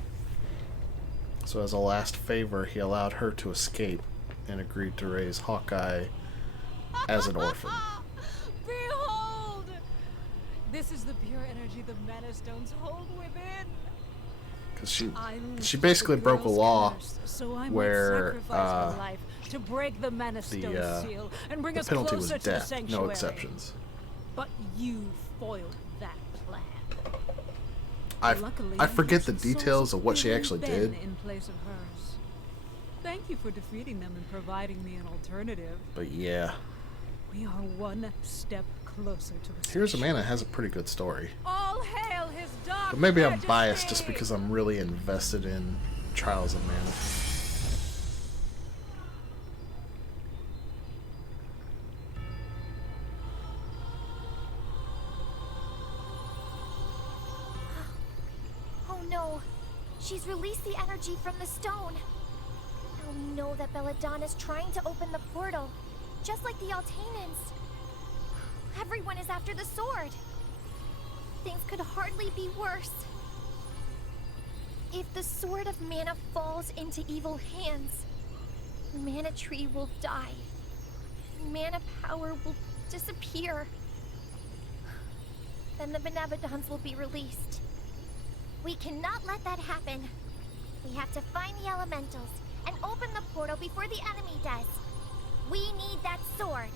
So as a last favor, he allowed her to escape and agreed to raise Hawkeye as an orphan. Behold! This is the pure energy the mana stones hold within. Because I she lifted basically the broke a girl's law curse, so I where, might sacrifice my life to break the mana stone seal and bring the us penalty closer was to the death, sanctuary. no exceptions. But you foiled that plan. I Luckily, forget the some souls details of what she appeared actually Ben did. in place of hers. Thank you for defeating them and providing me an alternative. But yeah, We are one step closer to the Heroes of sanctuary. Mana has a pretty good story. All hail his dark But maybe I'm majesty! biased just because I'm really invested in Trials of Mana. Oh no! She's released the energy from the stone. Now we know that Belladonna's trying to open the portal, just like the Altanans. Everyone is after the sword. Things could hardly be worse. If the Sword of Mana falls into evil hands, Mana Tree will die. Mana power will disappear. Then the Benevodons will be released. We cannot let that happen. We have to find the elementals and open the portal before the enemy does. We need that sword.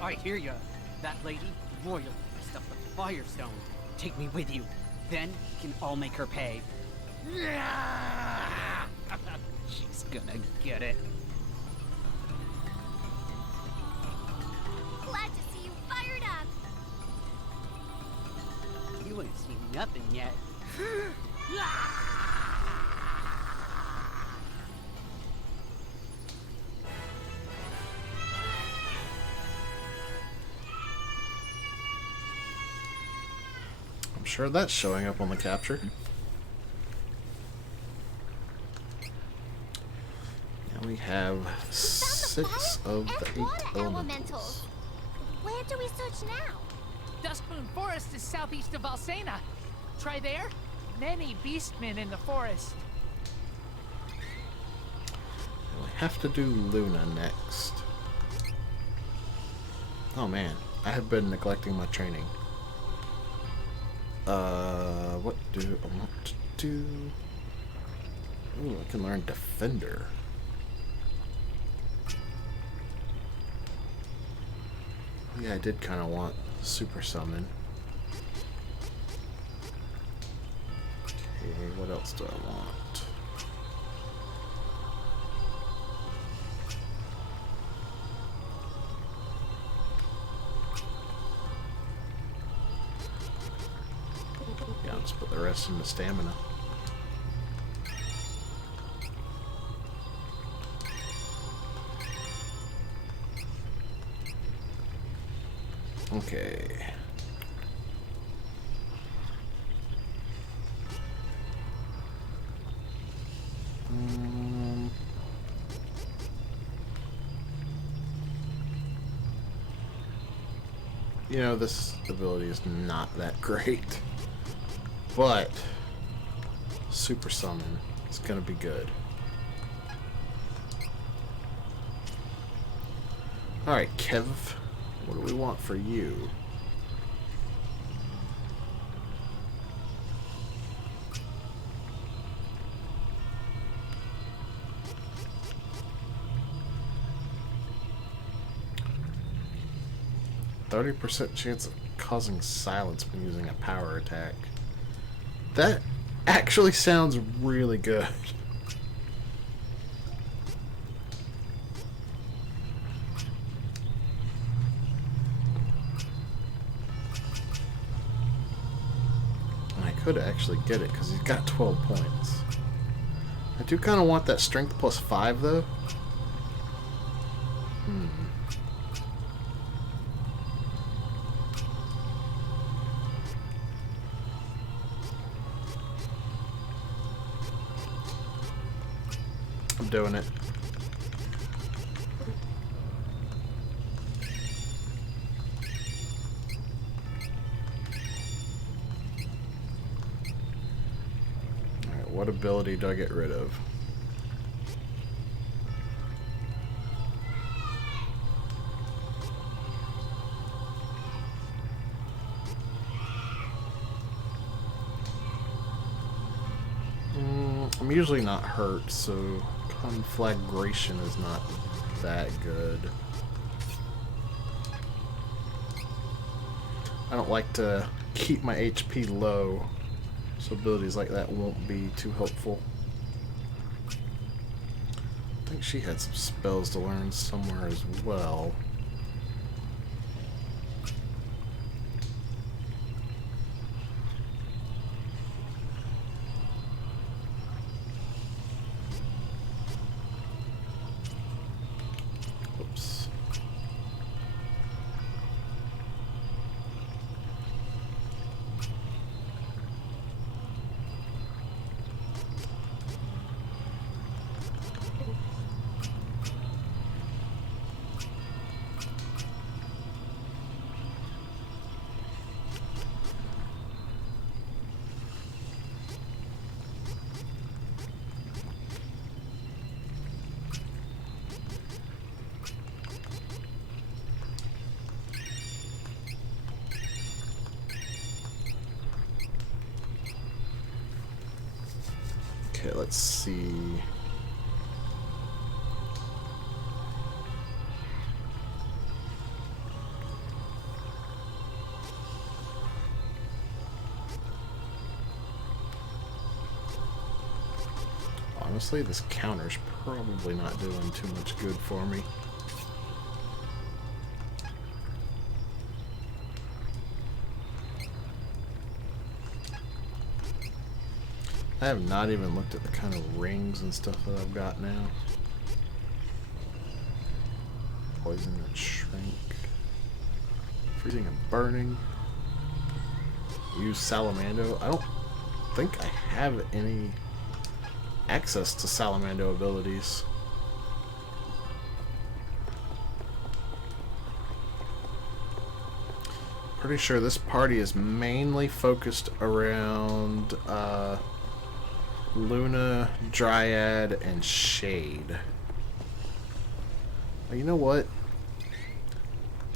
I hear ya. That lady, royal, stuff the Firestone. Take me with you. Then we can all make her pay. She's gonna get it. Glad to see you fired up. You ain't seen nothing yet. I'm sure that's showing up on the capture. Now we have 6 of the 8 elementals. Where do we search now? Duskmoon Forest is southeast of Valsena. Try there. Many beastmen in the forest. And we have to do Luna next. Oh man, I have been neglecting my training. What do I want to do? Ooh, I can learn Defender. Yeah, I did kind of want Super Summon. Okay, what else do I want? Yeah, I'll just put the rest into Stamina. Okay. You know, this ability is not that great, but Super Summon is gonna be good. Alright, Kev, what do we want for you? %30 chance of causing silence when using a power attack. That actually sounds really good. And I could actually get it because he's got 12 points. I do kind of want that strength +5 though. I'm doing it. Alright, what ability do I get rid of? I'm usually not hurt, so Conflagration is not that good. I don't like to keep my HP low, so abilities like that won't be too helpful. I think she had some spells to learn somewhere as well. Oops. Okay, let's see. Honestly, this counter's probably not doing too much good for me. I have not even looked at the kind of rings and stuff that I've got now. Poison and shrink. Freezing and burning. Use Salamando. I don't think I have any access to Salamando abilities. Pretty sure this party is mainly focused around Luna, Dryad, and Shade. But you know what?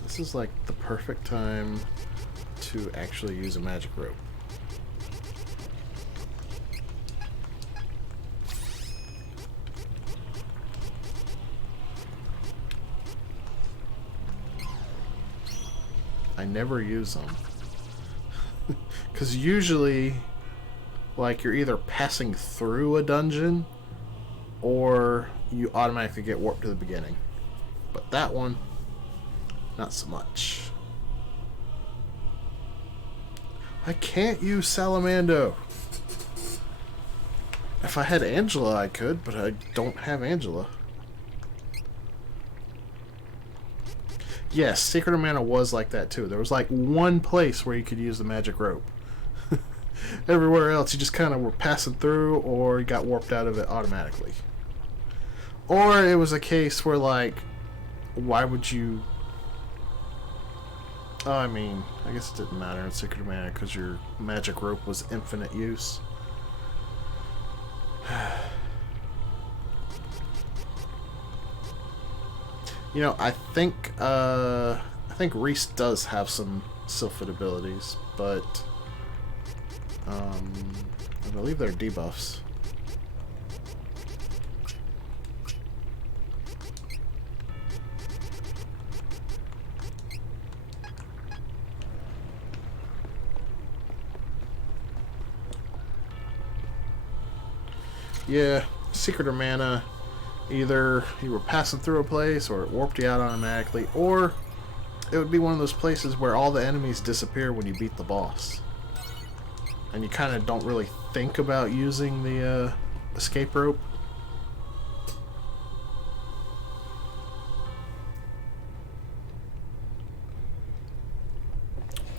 This is like the perfect time to actually use a magic rope. I never use them. Because usually, like, you're either passing through a dungeon or you automatically get warped to the beginning. But that one, not so much. I can't use Salamando. If I had Angela, I could, but I don't have Angela. Yes, Secret of Mana was like that too. There was like one place where you could use the magic rope. Everywhere else, you just kind of were passing through, or you got warped out of it automatically. Or it was a case where, like, why would you... Oh, I mean, I guess it didn't matter in Secret of Mana because your magic rope was infinite use. You know, I think Reese does have some Sylphid abilities, but I believe they're debuffs. Yeah, Secret of Mana, either you were passing through a place or it warped you out automatically, or it would be one of those places where all the enemies disappear when you beat the boss. And you kind of don't really think about using the escape rope.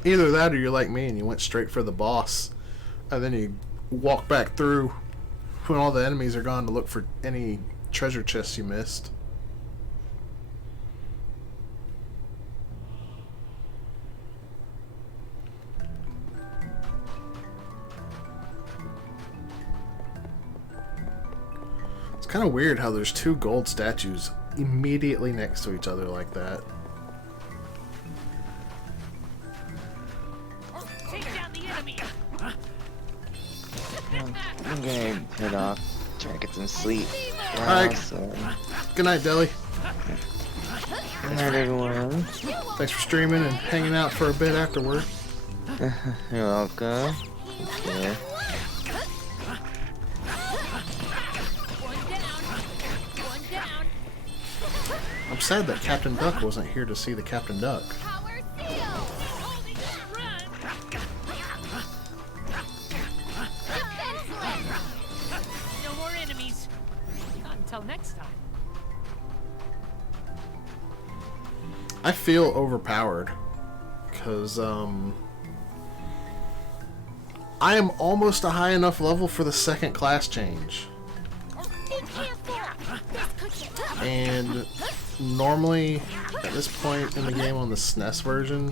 Either that or you're like me and you went straight for the boss and then you walk back through when all the enemies are gone to look for any treasure chests you missed. It's kind of weird how there's two gold statues immediately next to each other like that. Take down the enemy. I'm gonna head off, try to get some sleep. Alright. So, Good night, Deli. good night, everyone. Thanks for streaming and hanging out for a bit afterward. You're welcome. Okay. One down. One down. sad that Captain Duck wasn't here to see the Captain Duck. Power seal! No more enemies. Not until next time. I feel overpowered because I am almost a high enough level for the second class change. And normally at this point in the game on the SNES version,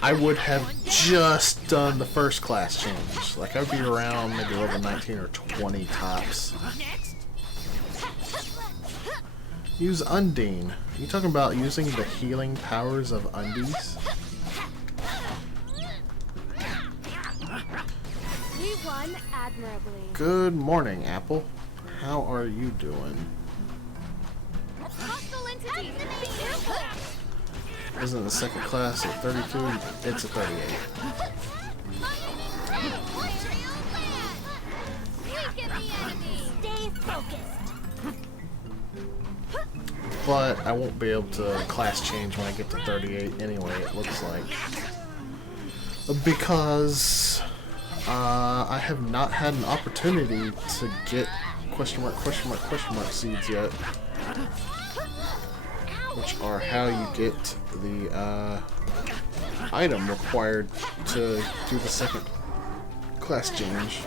I would have just done the first class change. Like I'd be around maybe level 19 or 20 tops. Use Undine. Are you talking about using the healing powers of Undies? We won admirably. Good morning, Apple. How are you doing? Hostile entity! Be careful! Isn't the second class at 32? It's a 38. Weaken the enemy! Stay focused! But I won't be able to class change when I get to 38 anyway, it looks like. Because I have not had an opportunity to get question mark seeds yet. Which are how you get the item required to do the second class change.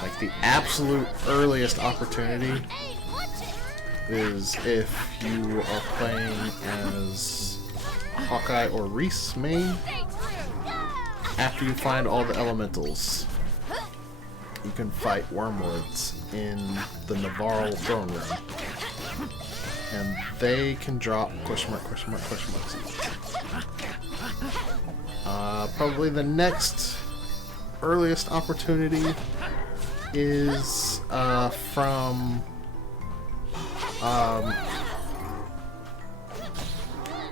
Like the absolute earliest opportunity is if you are playing as Hawkeye or Reese main. After you find all the elementals, you can fight Wormwoods in the Navarro throne room. And they can drop question mark seeds. Probably the next earliest opportunity is from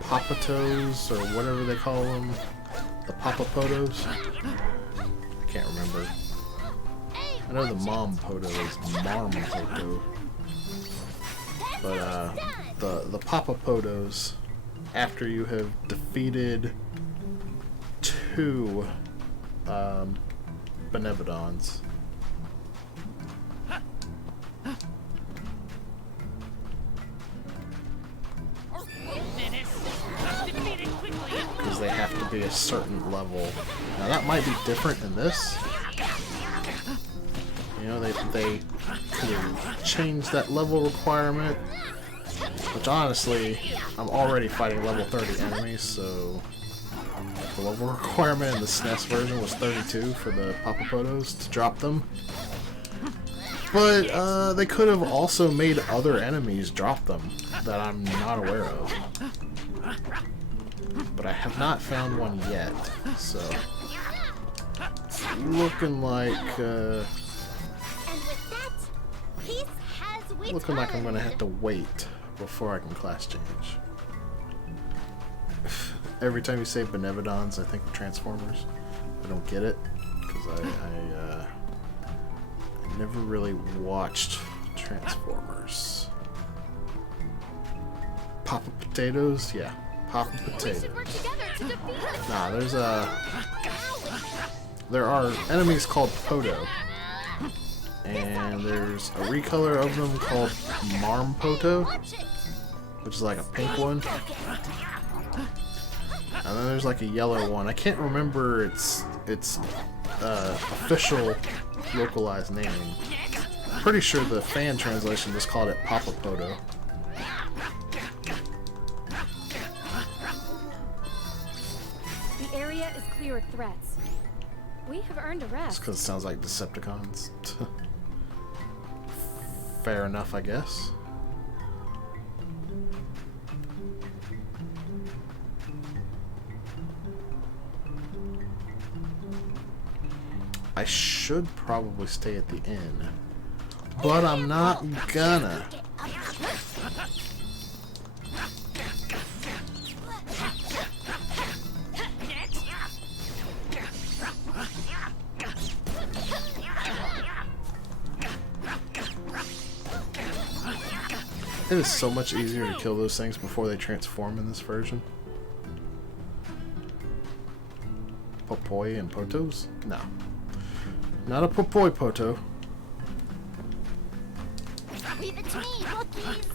Papatos or whatever they call them, the Papapotos. I can't remember. I know the Mom Poto is Marm Poto, but the Papapotos, after you have defeated 2 Benevodons. Because they have to be a certain level. Now that might be different in this. You know, they could have changed that level requirement. Which honestly, I'm already fighting level 30 enemies, so the level requirement in the SNES version was 32 for the Papapotos to drop them. But they could have also made other enemies drop them that I'm not aware of. But I have not found one yet, so it's looking like I'm gonna have to wait before I can class change. Every time you say Benevodons, I think of Transformers. I don't get it because I never really watched Transformers. Papa Potatoes, yeah. Papa Potato. Nah, there are enemies called Poto. And there's a recolor of them called Marm Poto, which is like a pink one. And then there's like a yellow one. I can't remember its official localized name. I'm pretty sure the fan translation just called it Papa Poto. The area is clear of threats. We have earned a rest. It's because it sounds like Decepticons. Fair enough, I guess. I should probably stay at the inn, but I'm not gonna. It is so much easier to kill those things before they transform in this version. Popoi and Potos? No. Not a Popoi Poto. Leave it to me, rookies!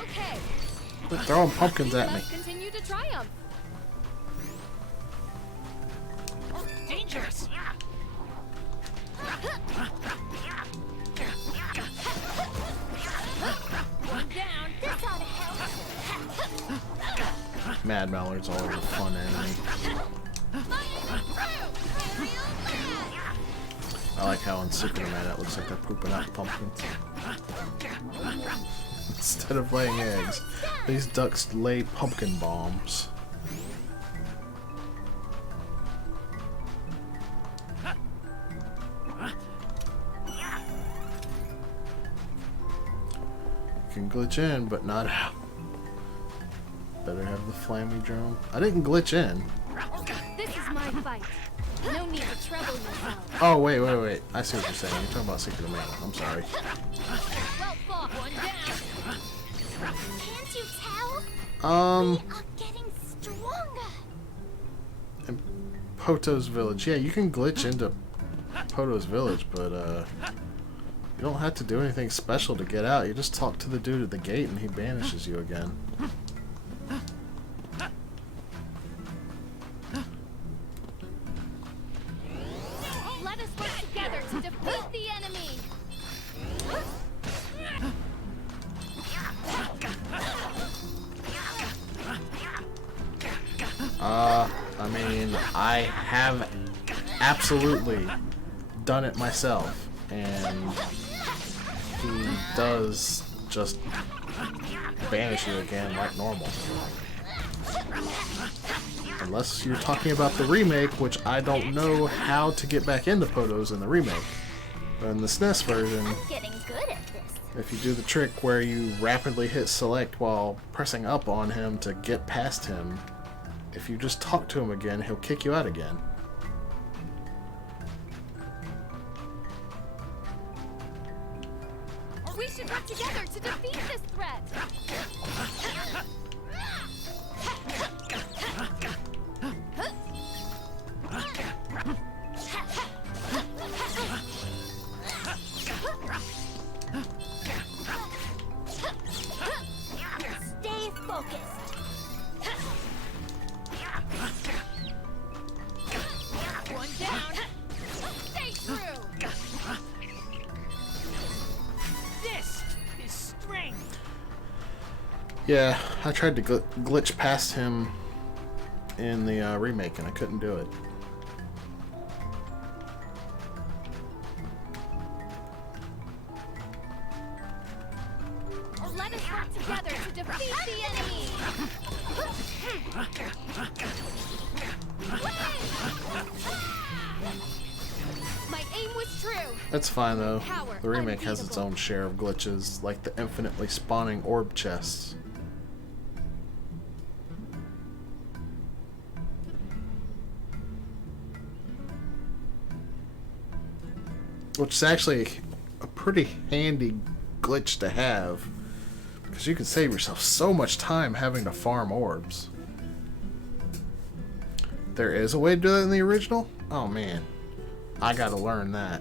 Okay. Quit throwing pumpkins at me. Let's continue to triumph. Dangerous! One down. This ought to help. Mad Mallard's always a fun enemy. I like how in Secret of Mana it looks like they're pooping out pumpkins. Instead of laying eggs, these ducks lay pumpkin bombs. You can glitch in, but not out. Better have the flammy drone. I didn't glitch in. This is my fight. No need to trouble yourself. Oh, wait. I see what you're saying. You're talking about Secret of Mana. I'm sorry. Well fought. One down. Can't you tell? We are getting stronger. In Poto's Village. Yeah, you can glitch into Poto's Village, but you don't have to do anything special to get out. You just talk to the dude at the gate and he banishes you again. Let us work together to defeat the enemy. I mean, I have absolutely done it myself, and he does just banish you again like normal. Unless you're talking about the remake, which I don't know how to get back into Potos in the remake. But in the SNES version, I'm getting good at this. if you do the trick where you rapidly hit select while pressing up on him to get past him, if you just talk to him again, he'll kick you out again. We should work together to defeat this threat. Stay focused. One down. Stay true. This is strength! Yeah, I tried to glitch past him in the remake and I couldn't do it. Let us work together to defeat the enemy. My aim was true. That's fine though. Power The remake has its unbeatable. own share of glitches, like the infinitely spawning orb chests. Which is actually a pretty handy glitch to have, because you can save yourself so much time having to farm orbs. There is a way to do that in the original? Oh man, I gotta learn that.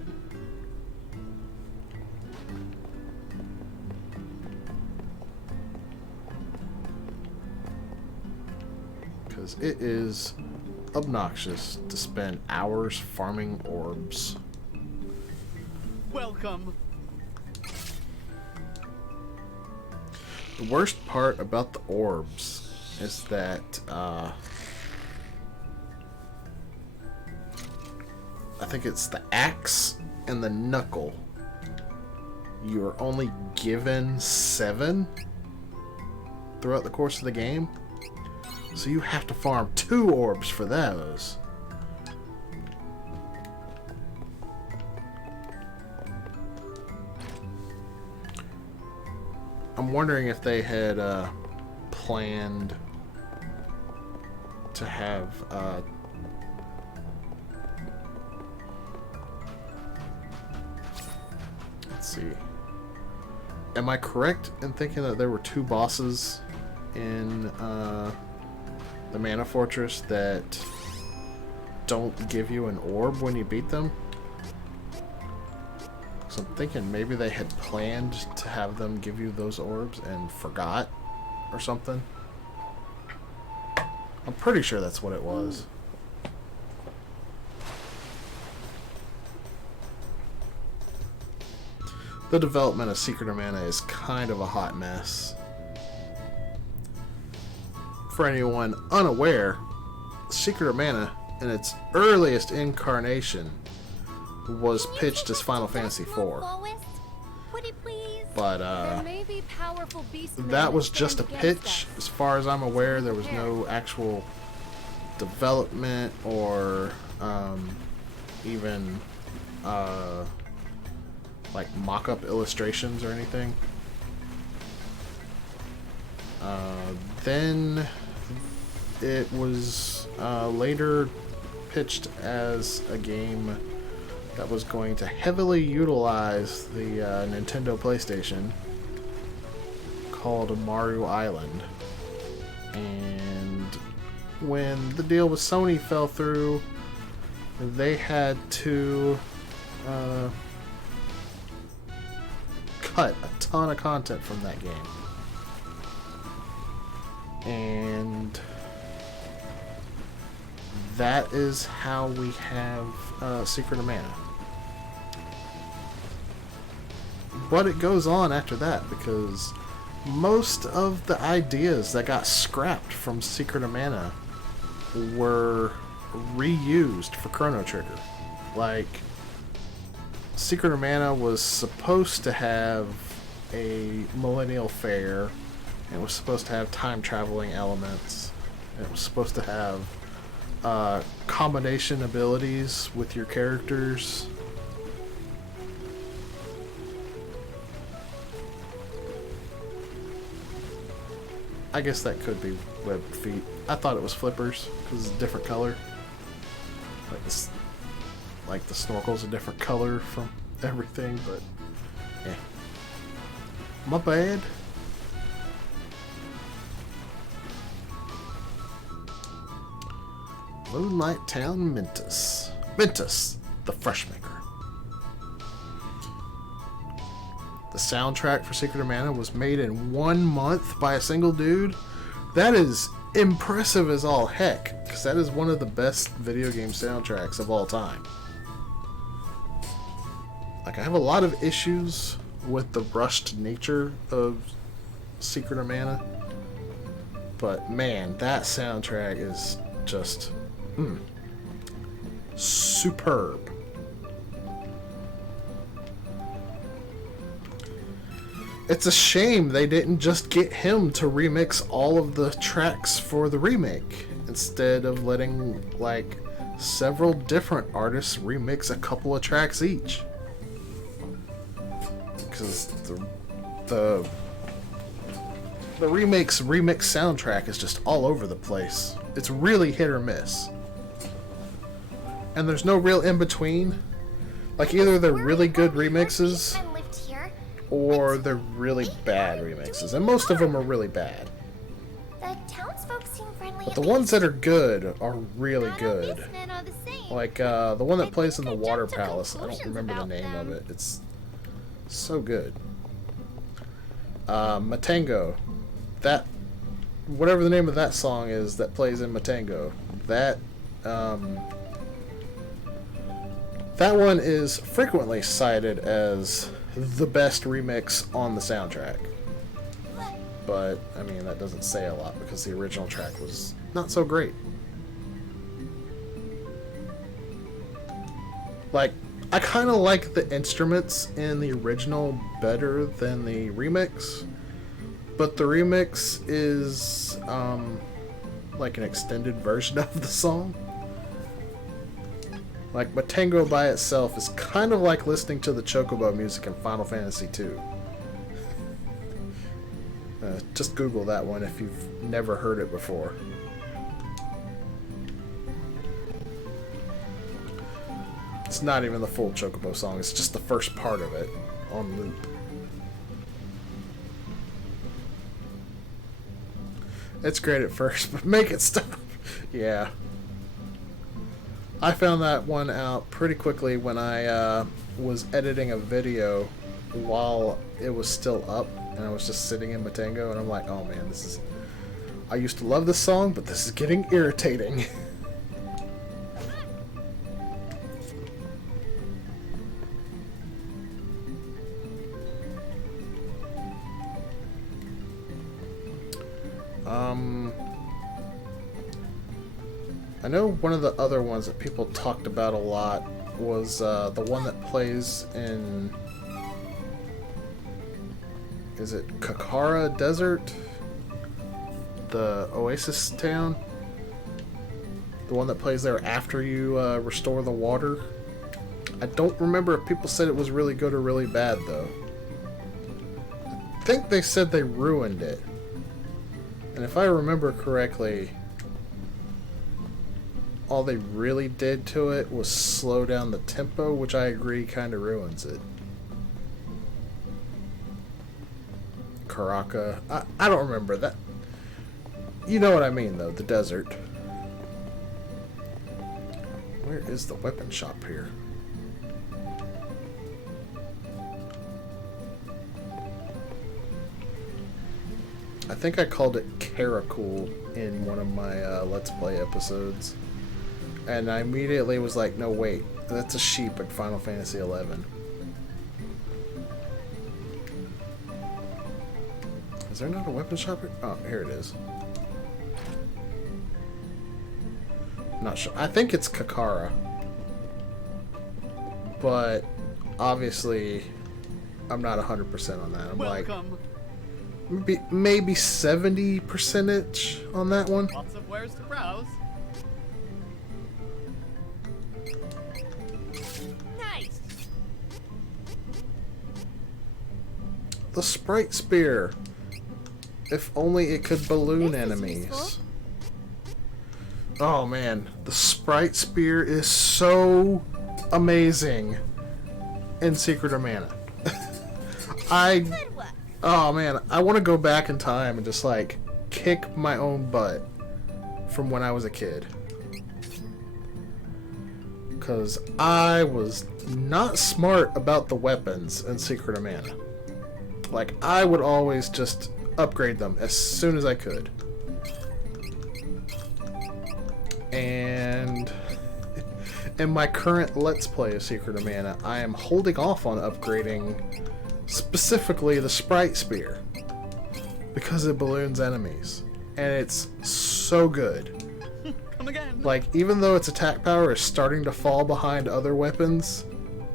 Because it is obnoxious to spend hours farming orbs. Welcome. The worst part about the orbs is that I think it's the axe and the knuckle. You are only given 7 throughout the course of the game, so you have to farm 2 orbs for those. I'm wondering if they had planned to have let's see. Am I correct in thinking that there were 2 bosses in the Mana Fortress that don't give you an orb when you beat them? So I'm thinking maybe they had planned to have them give you those orbs and forgot or something. I'm pretty sure that's what it was. The development of Secret of Mana is kind of a hot mess. For anyone unaware, Secret of Mana, in its earliest incarnation, was pitched as Final Fantasy IV. But that was just a pitch. As far as I'm aware, there was no actual development or even like mock-up illustrations or anything. Then it was later pitched as a game that was going to heavily utilize the Nintendo PlayStation, called Mario Island. And when the deal with Sony fell through, they had to cut a ton of content from that game. And that is how we have Secret of Mana. But it goes on after that, because most of the ideas that got scrapped from Secret of Mana were reused for Chrono Trigger. Like, Secret of Mana was supposed to have a Millennial Fair, and it was supposed to have time traveling elements, and it was supposed to have combination abilities with your characters. I guess that could be webbed feet. I thought it was flippers because it's a different color. Like the snorkel's a different color from everything, but yeah. My bad. Moonlight Town Mentus. Mentus, the Fresh Maker. The soundtrack for Secret of Mana was made in 1 month by a single dude. That is impressive as all heck, because that is one of the best video game soundtracks of all time. Like, I have a lot of issues with the rushed nature of Secret of Mana, but man, that soundtrack is just superb. It's a shame they didn't just get him to remix all of the tracks for the remake, instead of letting, like, several different artists remix a couple of tracks each. Because the remake's remix soundtrack is just all over the place. It's really hit or miss. And there's no real in-between. Like, either they're really good remixes, or they're really bad remixes, and most of them are really bad. The townsfolk seem friendly. But the ones that are good are really good. Like the one that plays in the Water Palace, I don't remember the name of it. It's so good. Matango, that whatever the name of that song is that plays in Matango, that one is frequently cited as the best remix on the soundtrack. But, I mean, that doesn't say a lot because the original track was not so great. Like, I kind of like the instruments in the original better than the remix, but the remix is, like an extended version of the song. Like, Matango by itself is kind of like listening to the Chocobo music in Final Fantasy II. Just Google that one if you've never heard it before. It's not even the full Chocobo song, it's just the first part of it on loop. It's great at first, but make it stop. Yeah. I found that one out pretty quickly when I was editing a video while it was still up, and I was just sitting in Matango, and I'm like, oh man, this is... I used to love this song, but this is getting irritating. I know one of the other ones that people talked about a lot was the one that plays in... Is it Kakara Desert? The Oasis town? The one that plays there after you restore the water? I don't remember if people said it was really good or really bad, though. I think they said they ruined it. And if I remember correctly, all they really did to it was slow down the tempo, which I agree kind of ruins it. Karaka. I don't remember that. You know what I mean, though. The desert. Where is the weapon shop here? I think I called it Karakul in one of my Let's Play episodes. And I immediately was like, no wait, that's a sheep in Final Fantasy XI. Is there not a weapon shop here? Oh, here it is. Not sure. I think it's Kakara. But obviously I'm not 100% on that. I'm Welcome. like maybe 70%-ish on that one. Lots of wares to browse. Nice. The Sprite Spear. If only it could balloon This is enemies. useful. Oh man, the Sprite Spear is so amazing in Secret of Mana. Oh man, I want to go back in time and just like kick my own butt from when I was a kid. Because I was not smart about the weapons in Secret of Mana. Like, I would always just upgrade them as soon as I could. And in my current Let's Play of Secret of Mana, I am holding off on upgrading specifically the Sprite Spear because it balloons enemies. And it's so good. Come again. Like, even though its attack power is starting to fall behind other weapons,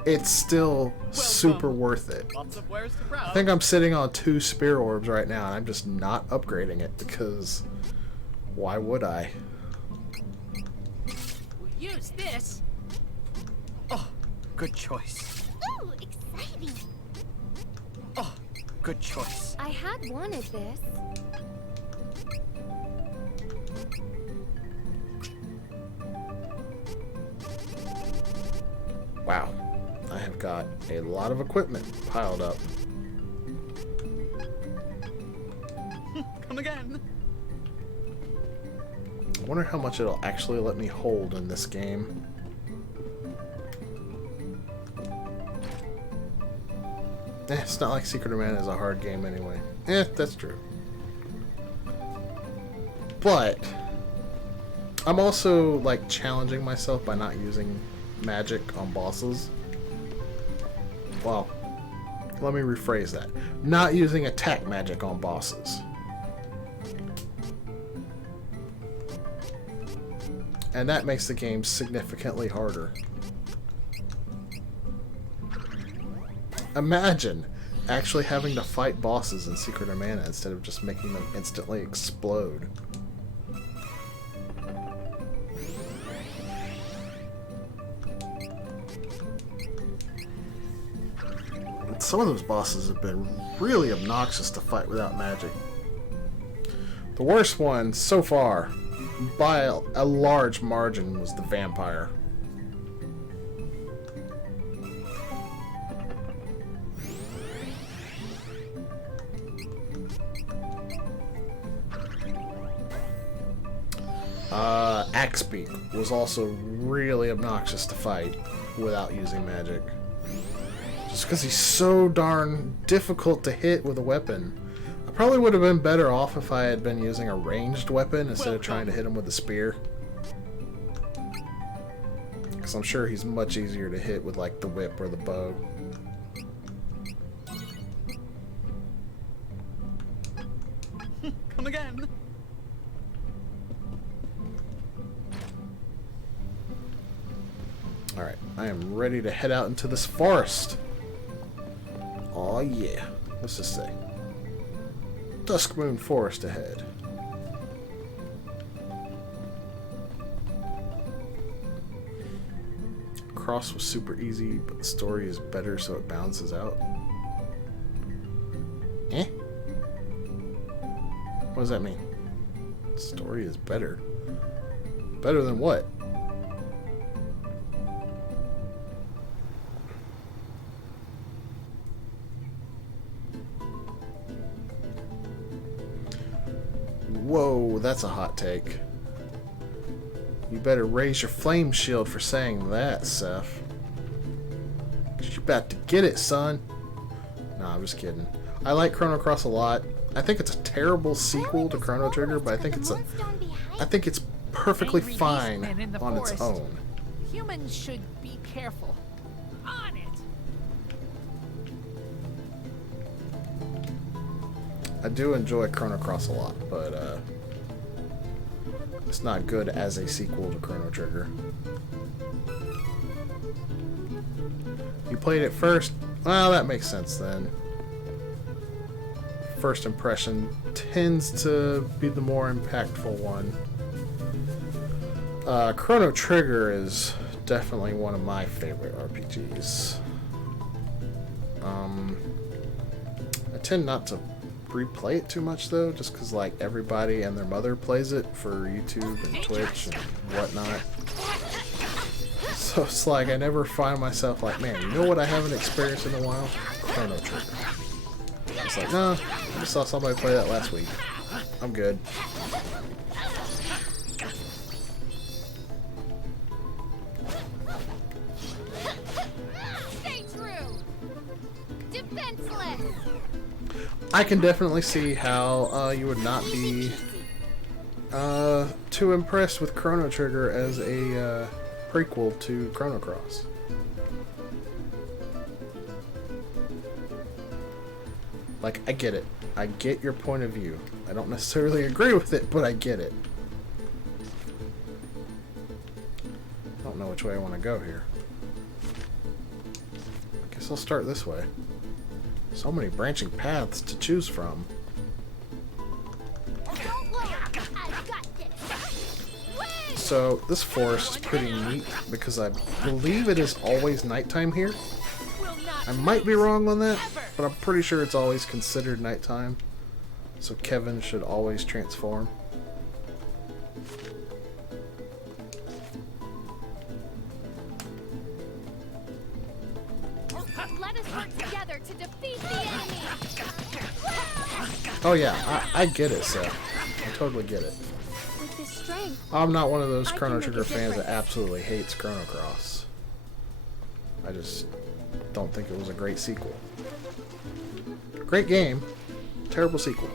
it's still super worth it. Lots of wares to browse. I think I'm sitting on 2 spear orbs right now, and I'm just not upgrading it because why would I? We'll use this. Oh, good choice. Ooh, exciting. Oh, good choice. I had wanted this. Wow. I have got a lot of equipment piled up. Come again. I wonder how much it'll actually let me hold in this game. It's not like Secret of Mana is a hard game anyway. That's true. But I'm also like challenging myself by not using magic on bosses. Well, let me rephrase that. Not using attack magic on bosses. And that makes the game significantly harder. Imagine actually having to fight bosses in Secret of Mana instead of just making them instantly explode. Some of those bosses have been really obnoxious to fight without magic. The worst one so far, by a large margin, was the vampire. Axebeak was also really obnoxious to fight without using magic. Just because he's so darn difficult to hit with a weapon. I probably would have been better off if I had been using a ranged weapon instead of trying to hit him with a spear. Because I'm sure he's much easier to hit with like the whip or the bow. Come again. Alright, I am ready to head out into this forest. Aw yeah. What's this say? Duskmoon Forest ahead. Cross was super easy, but the story is better so it balances out. Eh? What does that mean? Story is better. Better than what? Whoa, that's a hot take. You better raise your flame shield for saying that, Seth. 'Cause you about to get it, son. Nah, I'm just kidding. I like Chrono Cross a lot. I think it's a terrible sequel to Chrono Trigger, but I think it's perfectly fine on its own. Humans should be careful. On it. I do enjoy Chrono Cross a lot, but it's not good as a sequel to Chrono Trigger. You played it first? Well, that makes sense then. First impression tends to be the more impactful one. Chrono Trigger is definitely one of my favorite RPGs. I tend not to replay it too much though, just because like everybody and their mother plays it for YouTube and Twitch and whatnot. So it's like I never find myself like, man, you know what I haven't experienced in a while? Chrono Trigger. It's like, nah, I just saw somebody play that last week. I'm good. Stay true. Defenseless. I can definitely see how you would not be too impressed with Chrono Trigger as a prequel to Chrono Cross. Like, I get it. I get your point of view. I don't necessarily agree with it, but I get it. I don't know which way I want to go here. I guess I'll start this way. So many branching paths to choose from. So, this forest is pretty neat because I believe it is always nighttime here. I might be wrong on that, but I'm pretty sure it's always considered nighttime. So Kevin should always transform. Let us work together to defeat the enemy. Oh yeah, I get it, Seth. I totally get it. With this strength, I'm not one of those Chrono Trigger fans that absolutely hates Chrono Cross. I just don't think it was a great sequel. Great game, terrible sequel.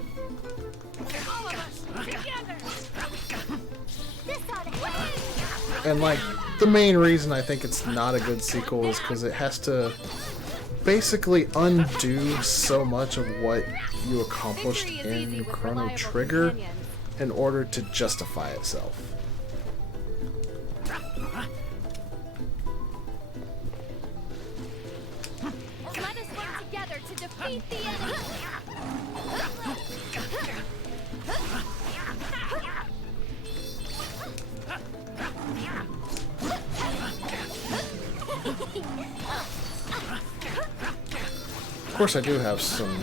all of us together. This ought to help. And like, the main reason I think it's not a good sequel is because it has to basically undo so much of what you accomplished in Chrono Trigger in order to justify itself. Let us work together to defeat the enemy. Of course, I do have some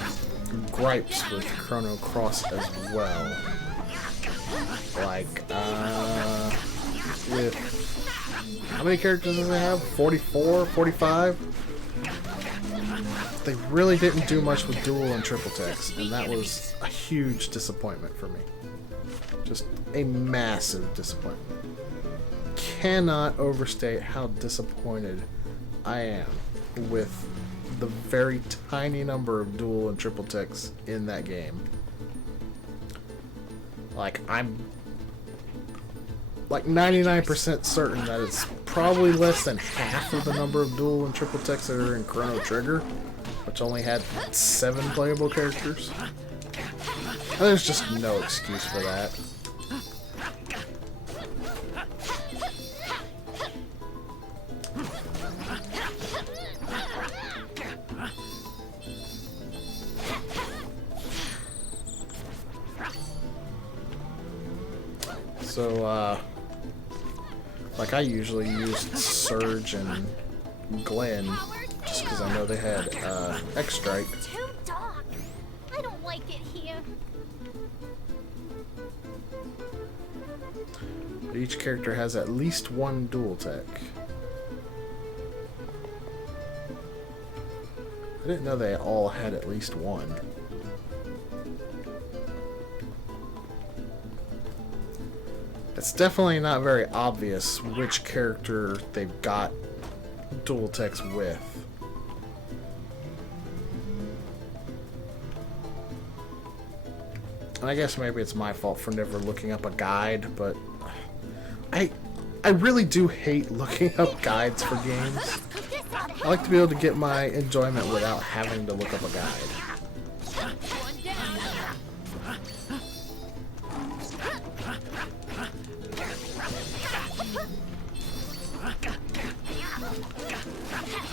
gripes with Chrono Cross as well. like, with, how many characters does it have? 44, 45? They really didn't do much with dual and triple text, and that was a huge disappointment for me. Just a massive disappointment. Cannot overstate how disappointed I am with the very tiny number of dual and triple text in that game. Like, I'm like 99% certain that it's probably less than half of the number of dual and triple text that are in Chrono Trigger, which only had 7 playable characters. And there's just no excuse for that. So, like I usually used Surge and Glenn just because I know they had X-Strike. It's too dark. I don't like it here. But each character has at least one dual tech. I didn't know they all had at least one. It's definitely not very obvious which character they've got dual text with. And I guess maybe it's my fault for never looking up a guide, but I really do hate looking up guides for games. I like to be able to get my enjoyment without having to look up a guide.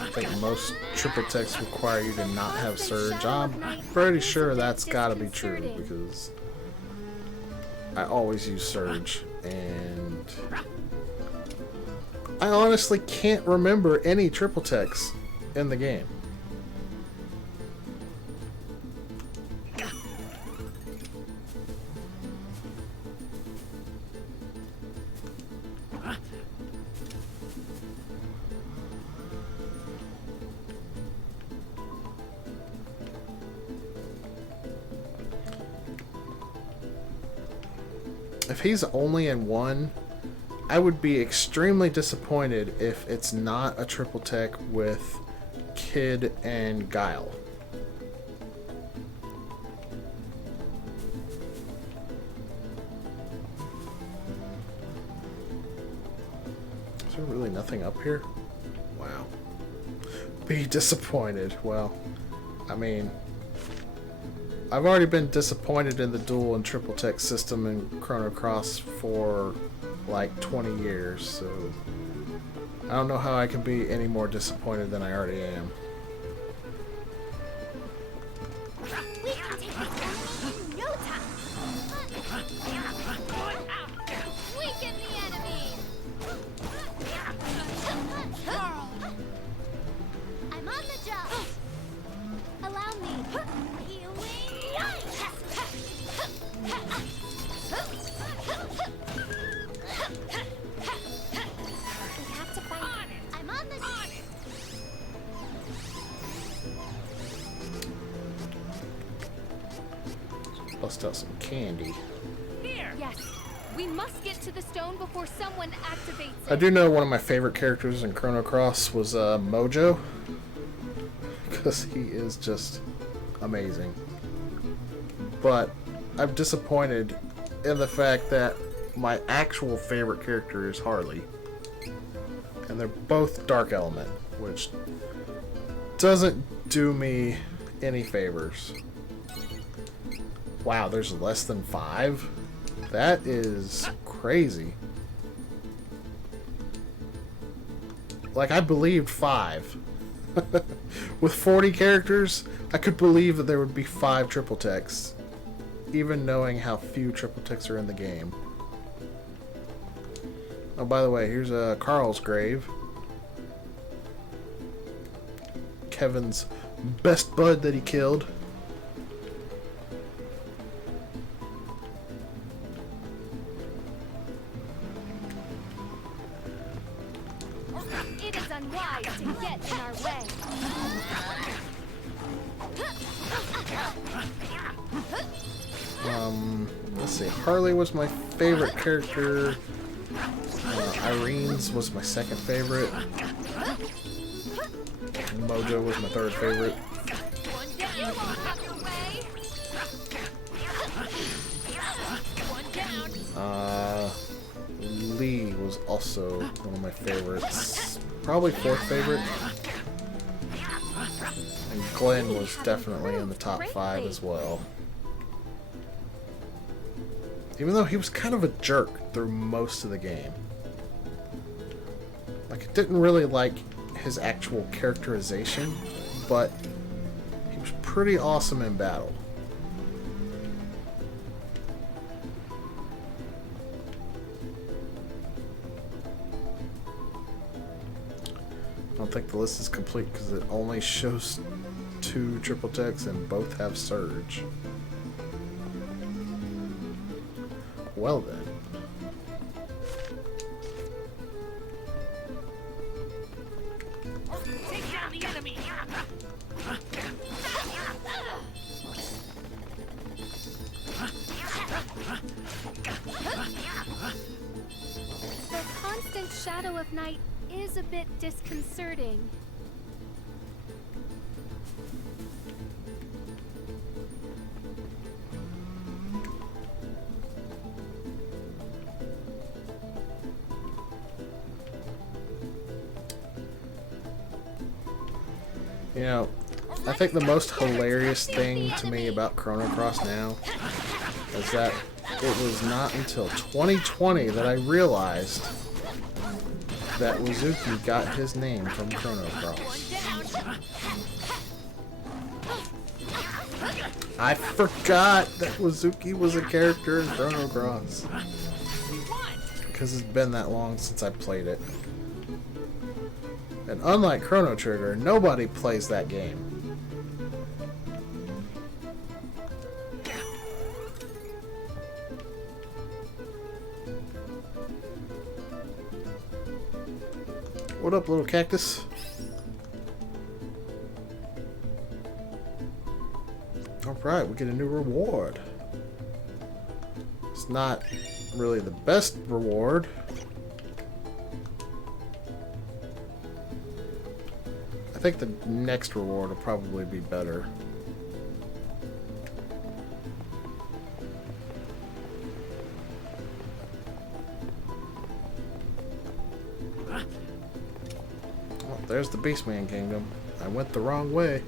I think most triple text require you to not have Surge. I'm pretty sure that's gotta be true because I always use Surge, and I honestly can't remember any triple text in the game. If he's only in one, I would be extremely disappointed if it's not a triple tech with Kid and Guile. Is there really nothing up here? Wow. Be disappointed. Well, I mean, I've already been disappointed in the dual and triple tech system in Chrono Cross for like 20 years, so I don't know how I can be any more disappointed than I already am. We can take this enemy in no time. Weaken the enemy. I'm on the job. Allow me. We have to find it. I'm on the job. Bust out some candy. Yes. We must get to the stone before someone activates it. I do know one of my favorite characters in Chrono Cross was Mojo, because he is just amazing. But I'm disappointed in the fact that my actual favorite character is Harley, and they're both Dark Element, which doesn't do me any favors. Wow, there's less than 5? That is crazy. Like, I believed 5. With 40 characters, I could believe that there would be 5 triple texts, even knowing how few triple texts are in the game. Oh, by the way, here's Carl's grave. Kevin's best bud that he killed. unwise to get in our way. Let's see. Harley was my favorite character. Irene's was my second favorite. Mojo was my third favorite. Lee was also one of my favorites. Probably fourth favorite. And Glenn was definitely in the top 5 as well. Even though he was kind of a jerk through most of the game. Like, I didn't really like his actual characterization, but he was pretty awesome in battle. I don't think the list is complete because it only shows 2 triple techs and both have surge. Well then. Take down the enemy. The constant shadow of night is a bit disconcerting. You know, I think the most hilarious thing to me about Chrono Cross now is that it was not until 2020 that I realized that Wazuki got his name from Chrono Cross. I forgot that Wazuki was a character in Chrono Cross. Because it's been that long since I played it. And unlike Chrono Trigger, nobody plays that game. What up, little cactus? Alright, we get a new reward. It's not really the best reward. I think the next reward will probably be better. Oh, there's the Beastman Kingdom. I went the wrong way.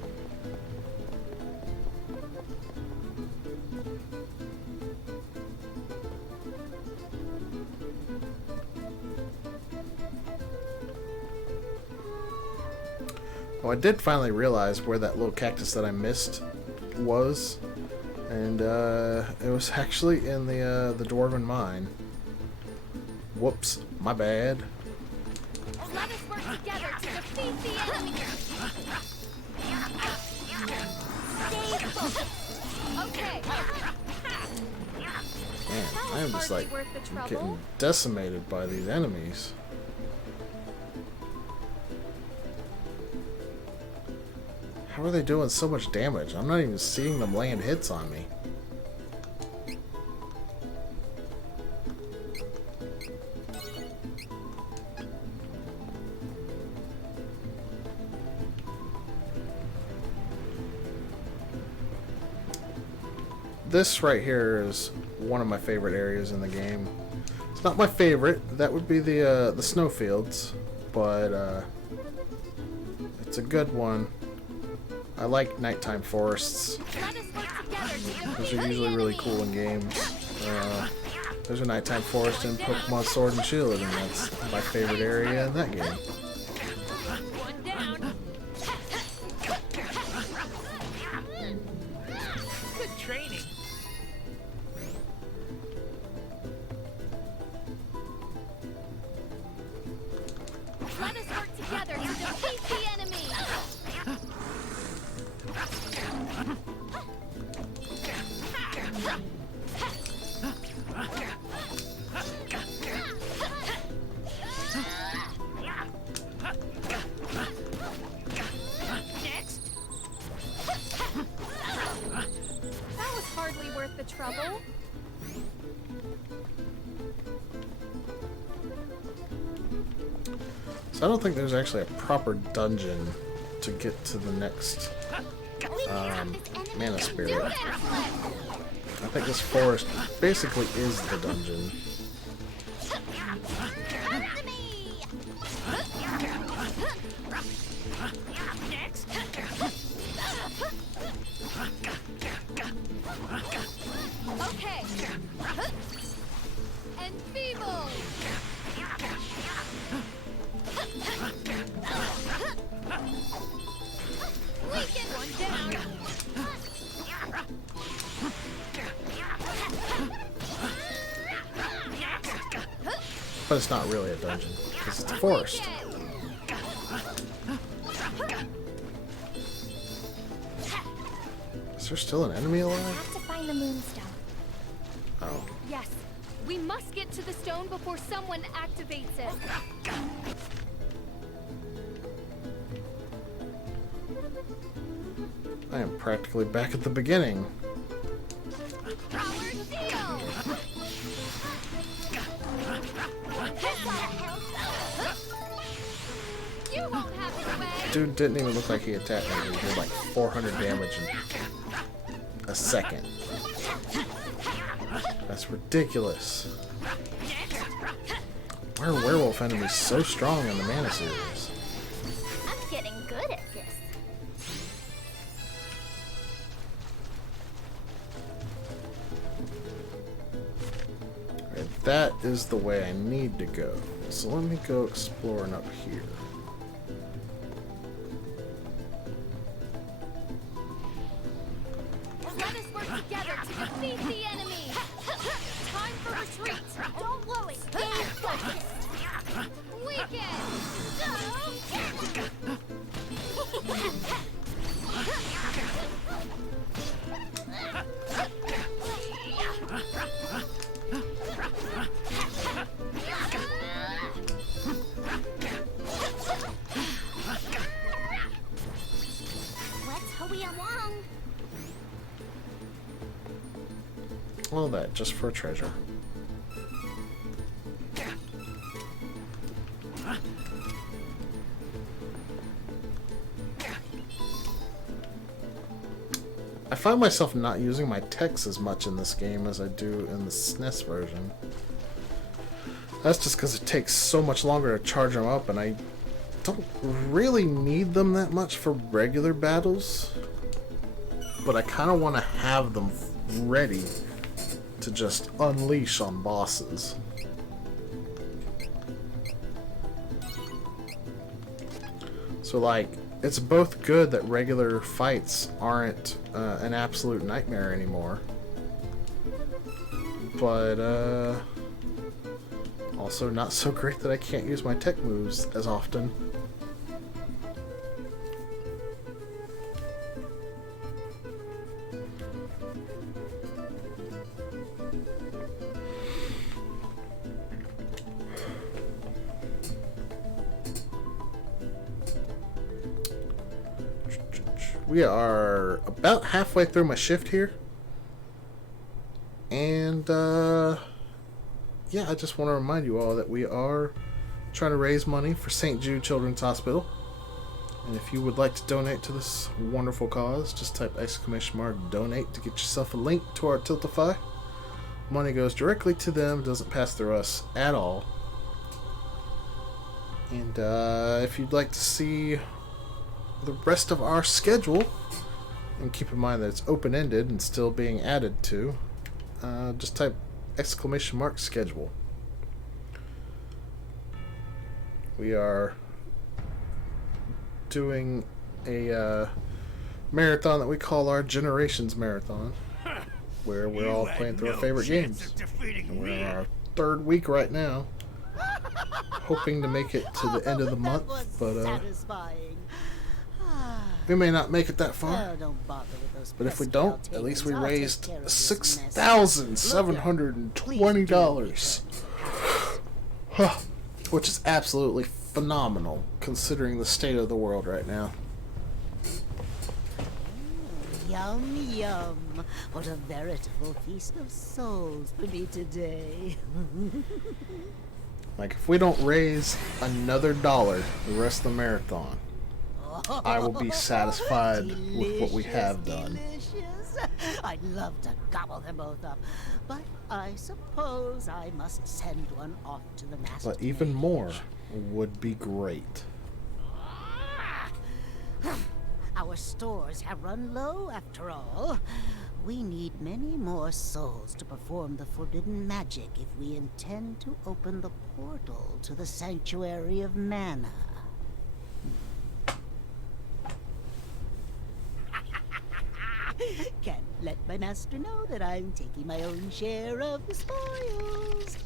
Oh, I did finally realize where that little cactus that I missed was, and it was actually in the Dwarven Mine. Whoops, my bad. Let us work together to defeat the enemy. Stay focused. Okay. Man, I am just like Hardly worth the trouble. getting decimated by these enemies. How are they doing so much damage? I'm not even seeing them land hits on me. This right here is one of my favorite areas in the game. It's not my favorite. That would be the snowfields, but it's a good one. I like nighttime forests. Those are usually really cool in games. There's a nighttime forest in Pokemon Sword and Shield, and that's my favorite area in that game. One down. Good training. Let us work together to defeat the enemy. So I don't think there's actually a proper dungeon to get to the next mana spirit. I think this forest basically is the dungeon. Okay. And feeble. Weaken one down. But it's not really a dungeon, because it's a forest. Is there still an enemy We alive? have to find the moonstone. Oh. Yes. We must get to the stone before someone activates it. I am practically back at the beginning. Power seal! You won't have his way. Dude didn't even look like he attacked me. He did like 400 damage in a second. That's ridiculous. Why are werewolf enemies so strong in the Mana series? I'm getting good at this. Alright, that is the way I need to go. So let me go exploring up here. Let us work together to defeat the enemy. Time for retreat. Don't blow it. Stay focused. Weaken. Let's hurry along. All that just for a treasure. I find myself not using my techs as much in this game as I do in the SNES version. That's just because it takes so much longer to charge them up, and I don't really need them that much for regular battles. But I kind of want to have them ready to just unleash on bosses. So like, it's both good that regular fights aren't an absolute nightmare anymore, but also not so great that I can't use my tech moves as often. We are about halfway through my shift here. And, yeah, I just want to remind you all that we are trying to raise money for St. Jude Children's Hospital. And if you would like to donate to this wonderful cause, just type !donate to get yourself a link to our Tiltify. Money goes directly to them, doesn't pass through us at all. And, if you'd like to see the rest of our schedule, and keep in mind that it's open-ended and still being added to, just type !schedule. We are doing a marathon that we call our Generations Marathon, where we're all playing through our favorite games. And we're in our third week right now, hoping to make it to the end of the month, but we may not make it that far. But if we don't, at least we raised $6,720. Which is absolutely phenomenal, considering the state of the world right now. Yum, yum. What a veritable feast of souls for me today. Like, if we don't raise another $1 the rest of the marathon, I will be satisfied with what we have done. Delicious. I'd love to gobble them both up, but I suppose I must send one off to the master. But even more would be great. Our stores have run low after all. We need many more souls to perform the forbidden magic if we intend to open the portal to the Sanctuary of Mana. Can't let my master know that I'm taking my own share of the spoils.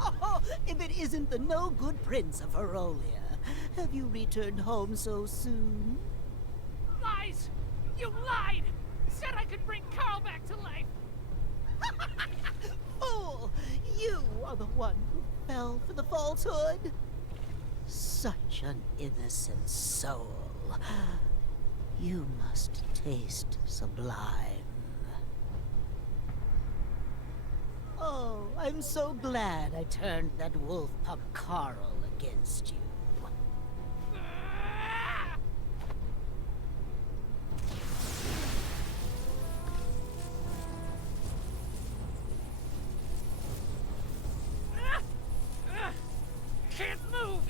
Oh, if it isn't the no-good Prince of Herolia. Have you returned home so soon? Lies! You lied! Said I could bring Carl back to life! Fool! You are the one who fell for the falsehood. Such an innocent soul. You must taste sublime. Oh, I'm so glad I turned that wolf pup Carl against you. Can't move!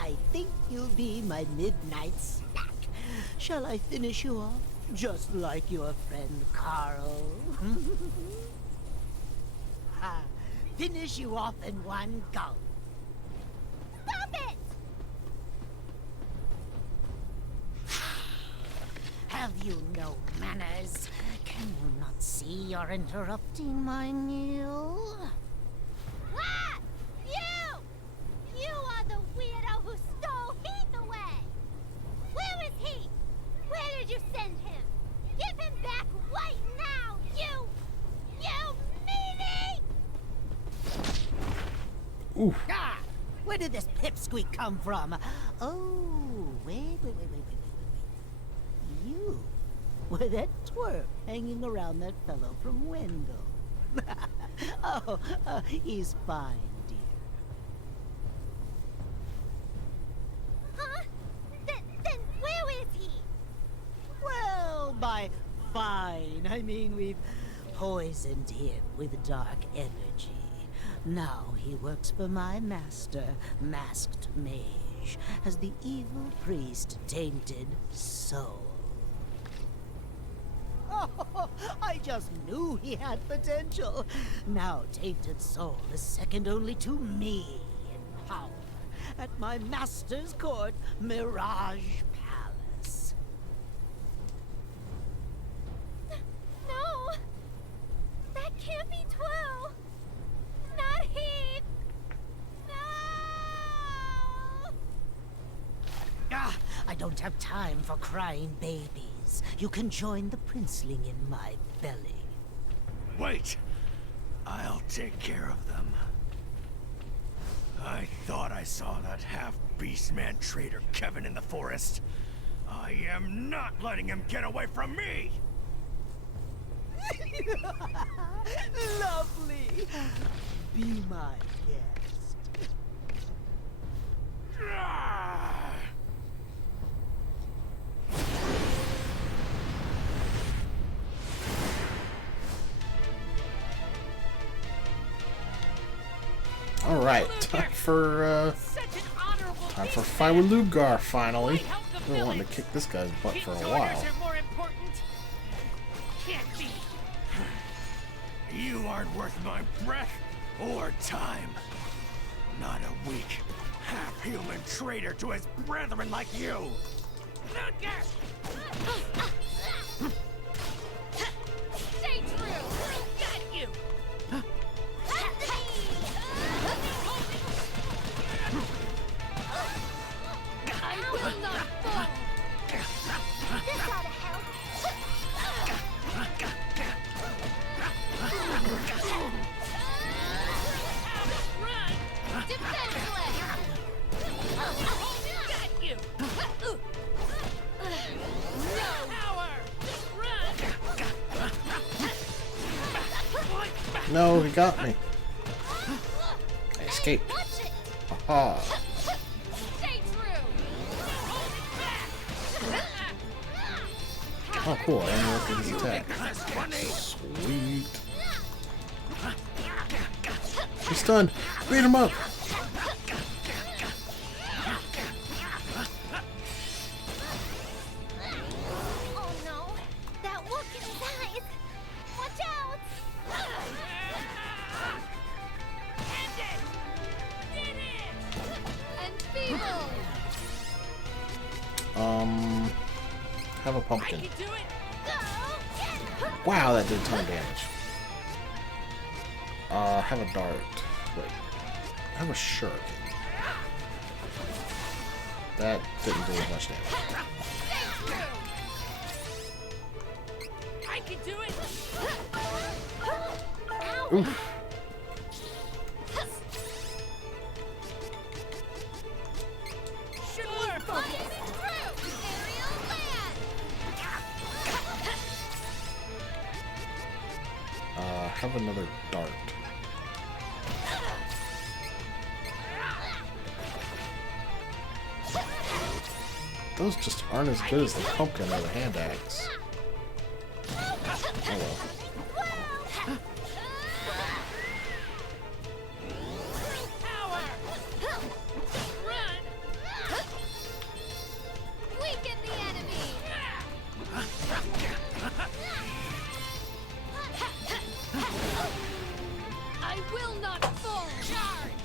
I think you'll be my midnight snack. Shall I finish you off, just like your friend Carl? Finish you off in one go. Stop it! Have you no manners? Can you not see you're interrupting my meal? Ah! You are the weirdo who stole Heath away! Where is he? Where did you send him? Give him back right now, you meanie! Oof. Ah! Where did this pipsqueak come from? Oh, wait. You were that twerp hanging around that fellow from Wendell. He's fine, dear. Huh? Then where is he? Well, by fine, I mean we've poisoned him with dark energy. Now he works for my master, Masked Mage, as the evil priest Tainted Soul. Oh, I just knew he had potential. Now Tainted Soul is second only to me in power at my master's court, Mirage Palace. No! That can't be true! Not Heath! No! Ah, I don't have time for crying babies. You can join the princeling in my belly. Wait! I'll take care of them. I thought I saw that half-beast-man traitor Kevin in the forest. I am not letting him get away from me! Lovely! Be my guest. Alright, time for fight with Lugar finally. Been wanting to kick this guy's butt for a while. More important. Can't be. You aren't worth my breath or time. Not a weak, half-human traitor to his brethren like you. Stay true! Got you! I will not fall! This ought to help! Defenseless! No, he got me. I escaped. Aha. Stay true. Oh, cool. I interrupted his attack. Sweet. He's stunned. Beat him up. Oh no! That look in his eyes! Watch out! End it. Did it. And feeble. Have a pumpkin. Do it. Go. Wow, that did a ton of damage. Have a dart. Wait. Have a shuriken. That didn't do as much damage. I can do it. Oof. Should work. Aerial land. Have another dart. Those just aren't as good as the pumpkin or the hand axe. Oh well. Power. Run. Weaken the enemy. I will not fall. Charge.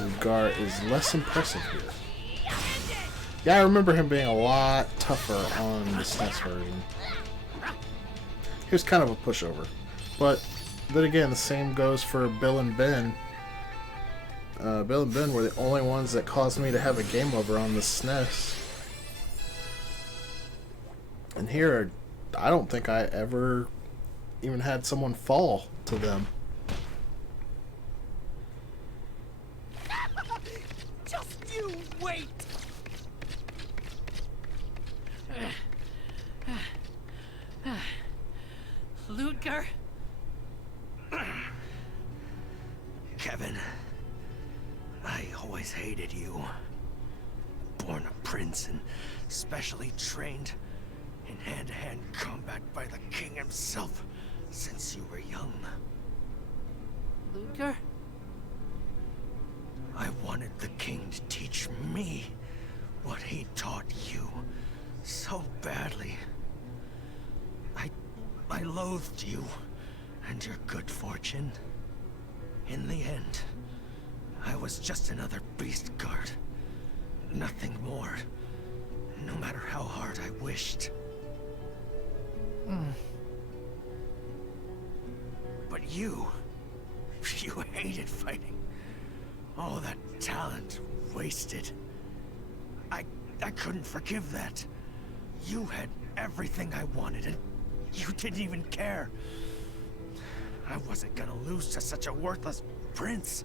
Lugar is less impressive here. Yeah, I remember him being a lot tougher on the SNES version. He was kind of a pushover. But then again, the same goes for Bill and Ben. Bill and Ben were the only ones that caused me to have a game over on the SNES. And here, I don't think I ever even had someone fall to them. Just you wait! Ludger? Kevin, I always hated you. Born a prince and specially trained in hand-to-hand combat by the king himself since you were young. Ludger? I wanted the king to teach me what he taught you so badly. I loathed you and your good fortune. In the end, I was just another beast guard. Nothing more. No matter how hard I wished. But you hated fighting. All that talent wasted. I couldn't forgive that. You had everything I wanted and you didn't even care. I wasn't gonna lose to such a worthless prince.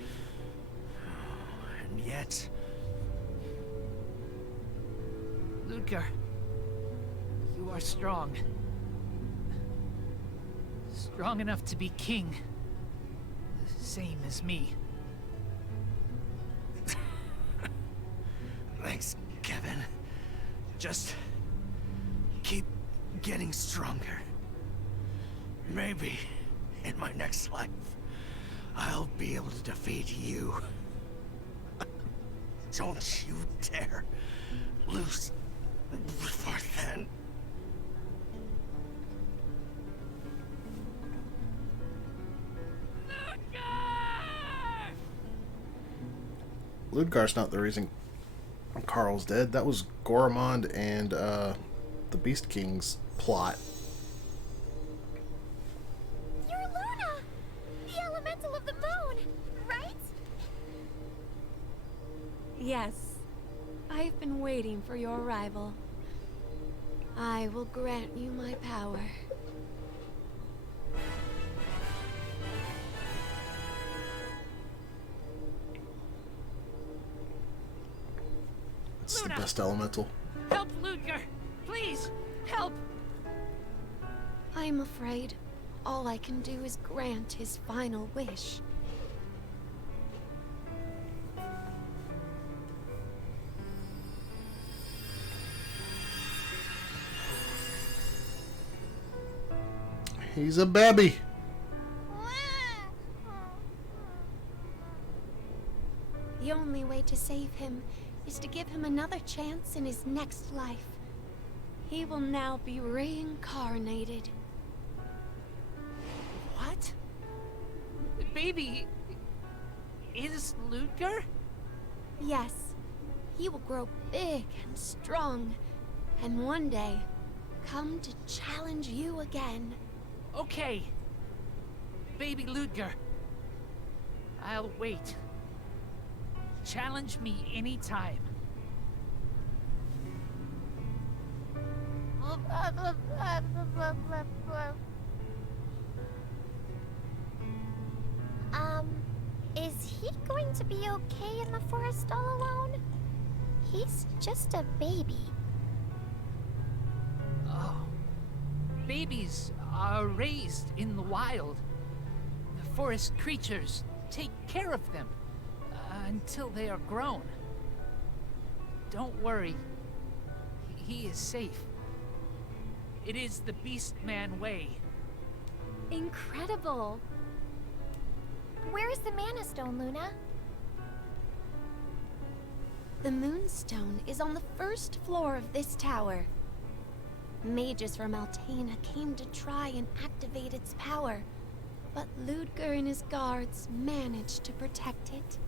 And yet... Ludger, you are strong. Strong enough to be king. The same as me. Thanks, Kevin. Just keep getting stronger. Maybe in my next life, I'll be able to defeat you. Don't you dare lose before then. Ludgar's not the reason Carl's dead. That was Goramond and the Beast King's plot. You're Luna! The elemental of the moon, right? Yes. I've been waiting for your arrival. I will grant you my power. It's the best elemental. Help Ludger! Please! Help! I'm afraid all I can do is grant his final wish. He's a baby. The only way to save him is to give him another chance in his next life. He will now be reincarnated. What? Baby is Ludger? Yes, he will grow big and strong, and one day come to challenge you again. Okay. Baby Ludger. I'll wait. Challenge me anytime. Is he going to be okay in the forest all alone? He's just a baby. Oh. Babies are raised in the wild. The forest creatures take care of them until they are grown. Don't worry. He is safe. It is the Beastman way. Incredible. Where is the Mana Stone, Luna? The Moonstone is on the first floor of this tower. Mages from Altena came to try and activate its power, but Ludger and his guards managed to protect it.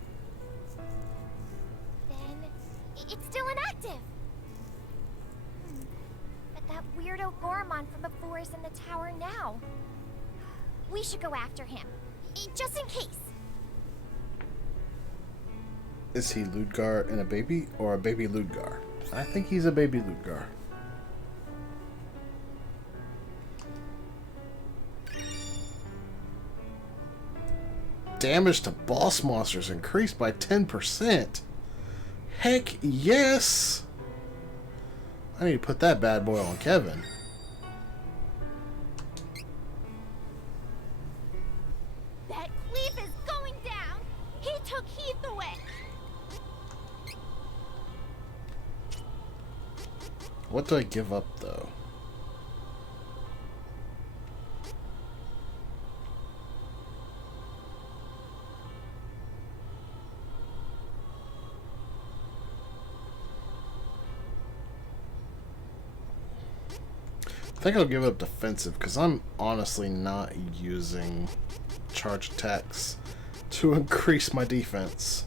Then it's still inactive. But that weirdo Gormon from before is in the tower now. We should go after him, just in case. Is he Ludgar and a baby, or a baby Ludgar? I think he's a baby Ludgar. Damage to boss monsters increased by 10%. Heck yes! I need to put that bad boy on Kevin. That Cleave is going down. He took Heath away. What do I give up, though? I think I'll give up defensive, because I'm honestly not using charge attacks to increase my defense.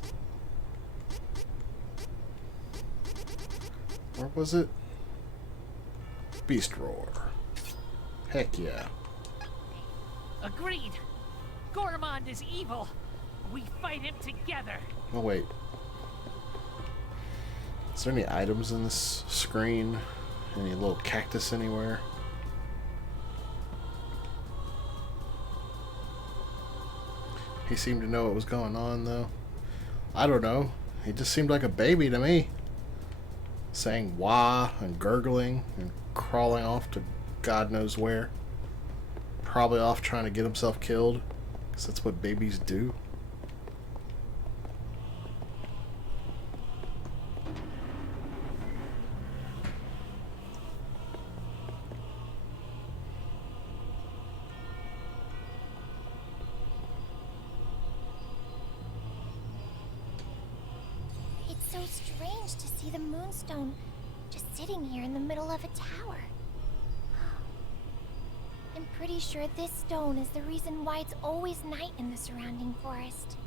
Or was it? Beast Roar. Heck yeah. Agreed. Gormond is evil. We fight him together. Oh wait. Is there any items in this screen? Any little cactus anywhere? He seemed to know what was going on, though. I don't know. He just seemed like a baby to me. Saying wah and gurgling and crawling off to God knows where. Probably off trying to get himself killed, because that's what babies do. It's so strange to see the Moonstone just sitting here in the middle of a tower. I'm pretty sure this stone is the reason why it's always night in the surrounding forest.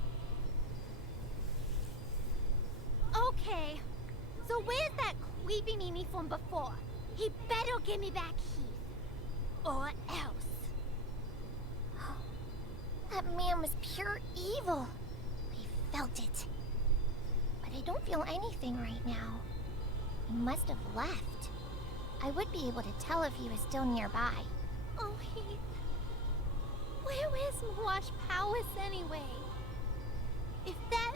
Okay. So where's that creepy Mimi from before? He better give me back Heath. Or else. That man was pure evil. I felt it. But I don't feel anything right now. He must have left. I would be able to tell if he was still nearby. Oh, Heath. Where is Watch Powers anyway? If that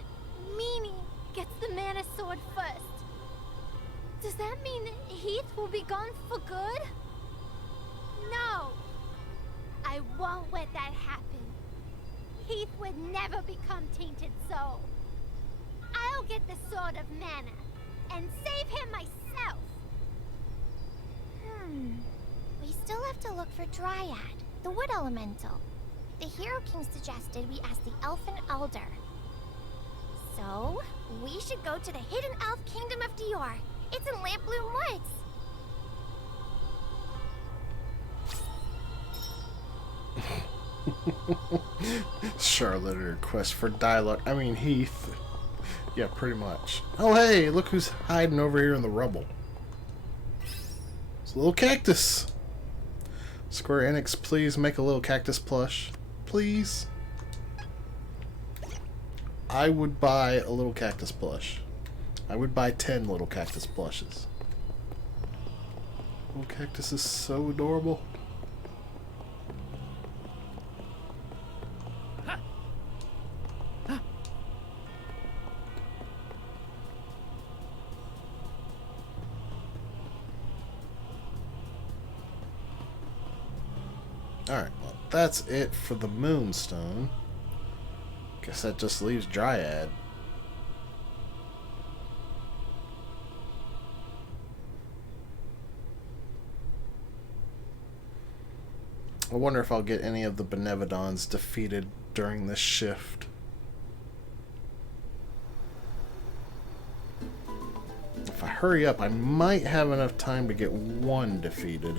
meanie gets the Mana Sword first, does that mean Heath will be gone for good? No. I I won't let that happen. Heath would never become tainted soul. I'll get the Sword of Mana and save him myself. We still have to look for Dryad, the wood elemental. The Hero King suggested we ask the Elfin Elder. So, we should go to the hidden elf kingdom of Dior. It's in Lampbloom Woods. Charlotte request for dialogue. I mean, Heath. Yeah, pretty much. Oh, hey, look who's hiding over here in the rubble. It's a little cactus. Square Enix, please make a little cactus plush. Please. I would buy a little cactus plush. I would buy 10 little cactus plushes. Little cactus is so adorable. Alright, well, that's it for the Moonstone. Guess that just leaves Dryad. I wonder if I'll get any of the Benevodons defeated during this shift. If I hurry up, I might have enough time to get one defeated.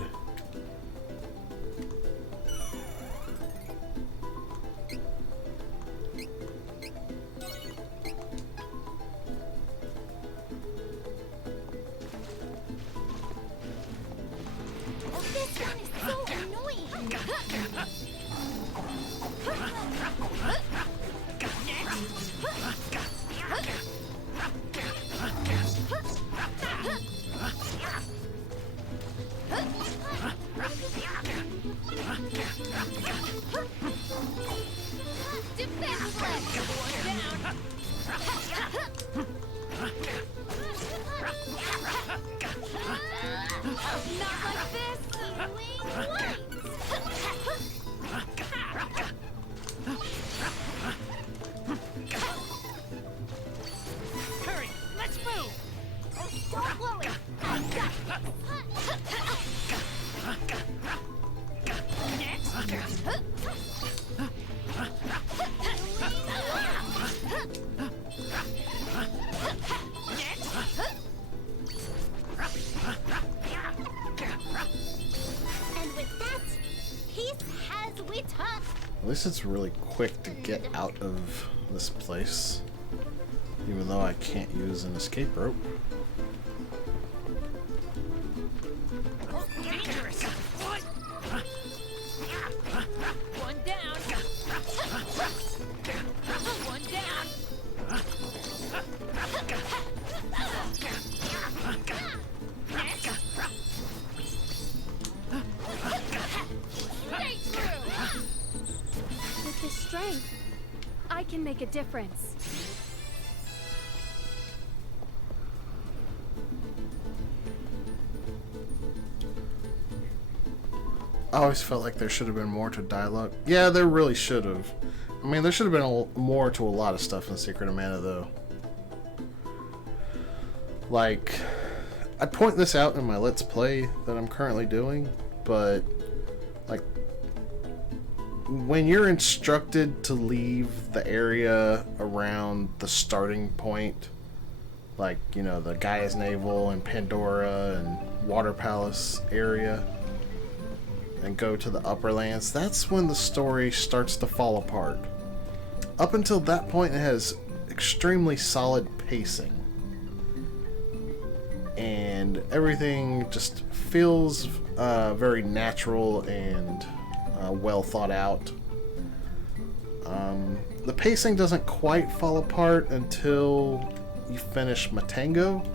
Hurry, let's move! Don't worry. And with that, peace has returned. At least it's really quick to get out of this place. Even though I can't use an escape rope. Dangerous! What? One down. One down. Stay true. With this strength, I can make a difference. I always felt like there should have been more to dialogue. Yeah, there really should have. I mean, there should have been more to a lot of stuff in Secret of Mana, though. Like, I'd point this out in my Let's Play that I'm currently doing, but, like, when you're instructed to leave the area around the starting point, like, you know, the Gaia's Navel and Pandora and Water Palace area, and go to the upper lands, that's when the story starts to fall apart. Up until that point, it has extremely solid pacing. And everything just feels very natural and well thought out. The pacing doesn't quite fall apart until you finish Matango,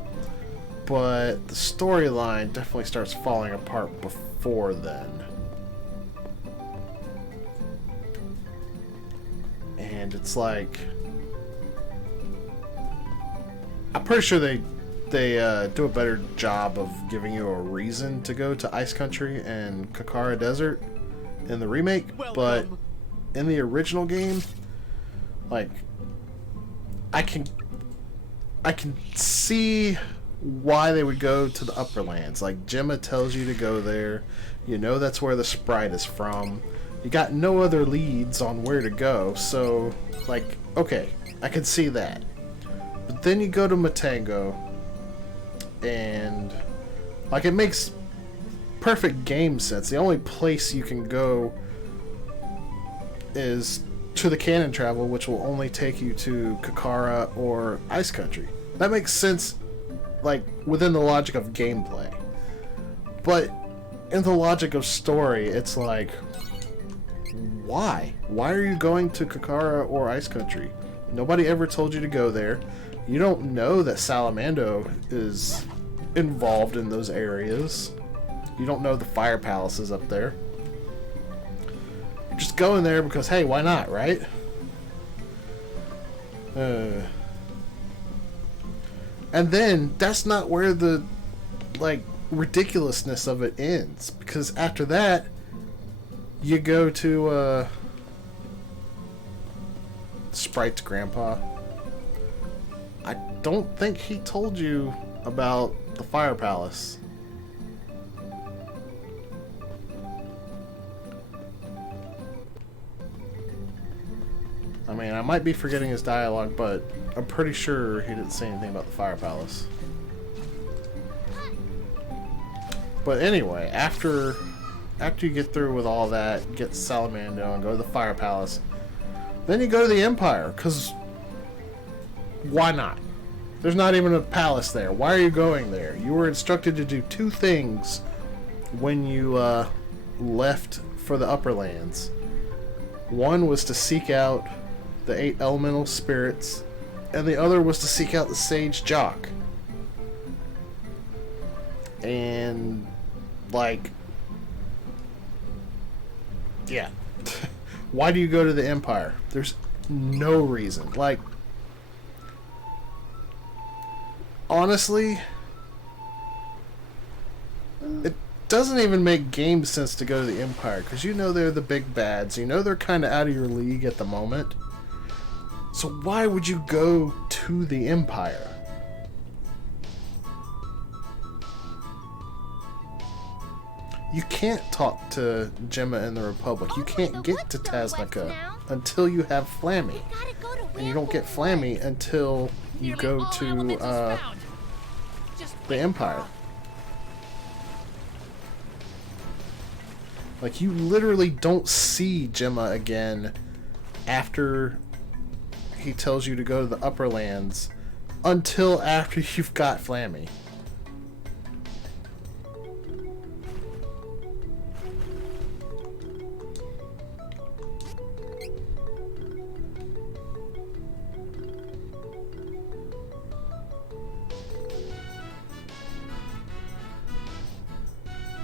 but the storyline definitely starts falling apart before then. And it's like, I'm pretty sure they do a better job of giving you a reason to go to Ice Country and Kakara Desert in the remake, but in the original game, like, I can see why they would go to the upper lands. Like, Gemma tells you to go there. You know that's where the sprite is from. You got no other leads on where to go, so, like, okay, I can see that. But then you go to Matango, and, like, it makes perfect game sense. The only place you can go is to the canon travel, which will only take you to Kakara or Ice Country. That makes sense, like, within the logic of gameplay. But in the logic of story, it's like, why? Why are you going to Kakara or Ice Country? Nobody ever told you to go there. You don't know that Salamando is involved in those areas. You don't know the Fire Palace is up there. You're just going there because, hey, why not, right? And then, that's not where the, like, ridiculousness of it ends. Because after that, you go to, Sprite's grandpa. I don't think he told you about the Fire Palace. I mean, I might be forgetting his dialogue, but I'm pretty sure he didn't say anything about the Fire Palace. But anyway, after you get through with all that, get Salamando and go to the Fire Palace, then you go to the Empire, because why not? There's not even a palace there. Why are you going there? You were instructed to do two things when you left for the Upper Lands. One was to seek out the 8 elemental spirits, and the other was to seek out the Sage Jock. And, like, yeah. Why do you go to the Empire? There's no reason. Like, honestly, it doesn't even make game sense to go to the Empire, because you know they're the big bads. You know they're kind of out of your league at the moment. So why would you go to the Empire? You can't talk to Gemma in the Republic. You can't get to Taznica until you have Flammy. And you don't get Flammy until you go to the Empire. Like, you literally don't see Gemma again after he tells you to go to the Upper Lands until after you've got Flammy.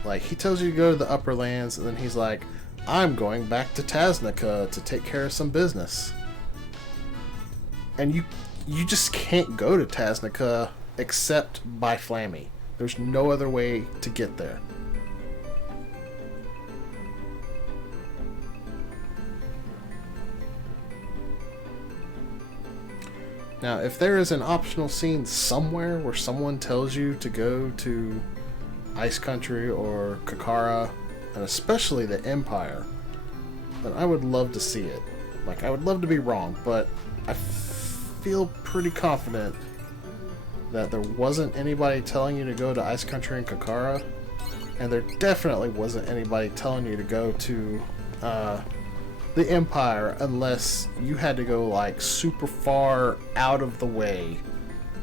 Like, he tells you to go to the Upper Lands, and then he's like, I'm going back to Taznica to take care of some business. And you just can't go to Taznica except by Flammy. There's no other way to get there. Now, if there is an optional scene somewhere where someone tells you to go to Ice Country or Kakara, and especially the Empire, then I would love to see it. Like, I would love to be wrong, but I feel pretty confident that there wasn't anybody telling you to go to Ice Country and Kakara, and there definitely wasn't anybody telling you to go to the Empire unless you had to go, like, super far out of the way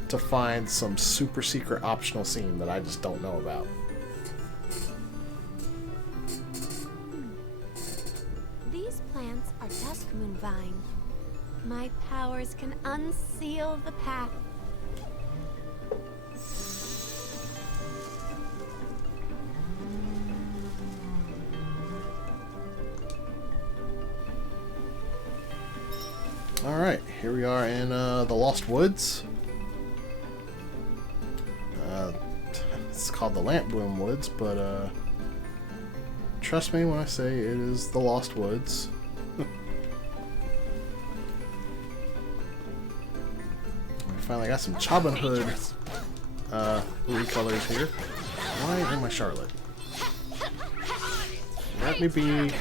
to find some super secret optional scene that I just don't know about. These plants are Duskmoon Vine. My powers can unseal the path. Alright, here we are in the Lost Woods. It's called the Lamp Bloom Woods, but Trust me when I say it is the Lost Woods. I finally got some Chobin Hood recolors here. Why am I Charlotte? Let me be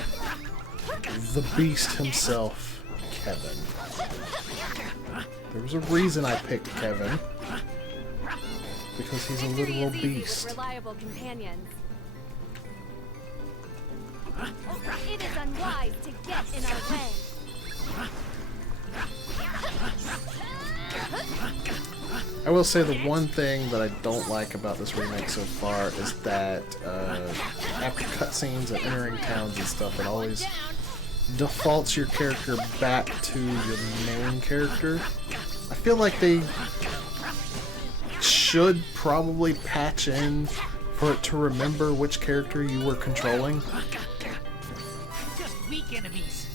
the beast himself, Kevin. There was a reason I picked Kevin. Because he's a literal beast. Reliable companions. It is unwise to get in our way. I will say the one thing that I don't like about this remake so far is that after cutscenes and entering towns and stuff, it always defaults your character back to your main character. I feel like they should probably patch in for it to remember which character you were controlling. Just weak enemies.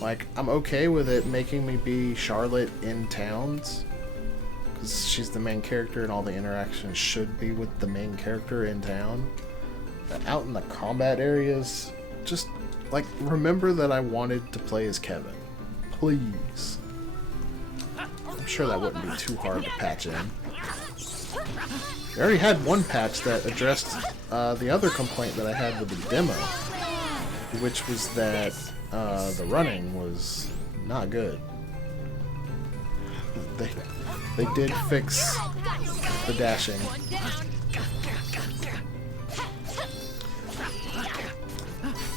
Like, I'm okay with it making me be Charlotte in towns, because she's the main character and all the interactions should be with the main character in town. But out in the combat areas, just, like, remember that I wanted to play as Kevin. Please. I'm sure that wouldn't be too hard to patch in. We already had one patch that addressed the other complaint that I had with the demo, which was that the running was not good. They did fix the dashing.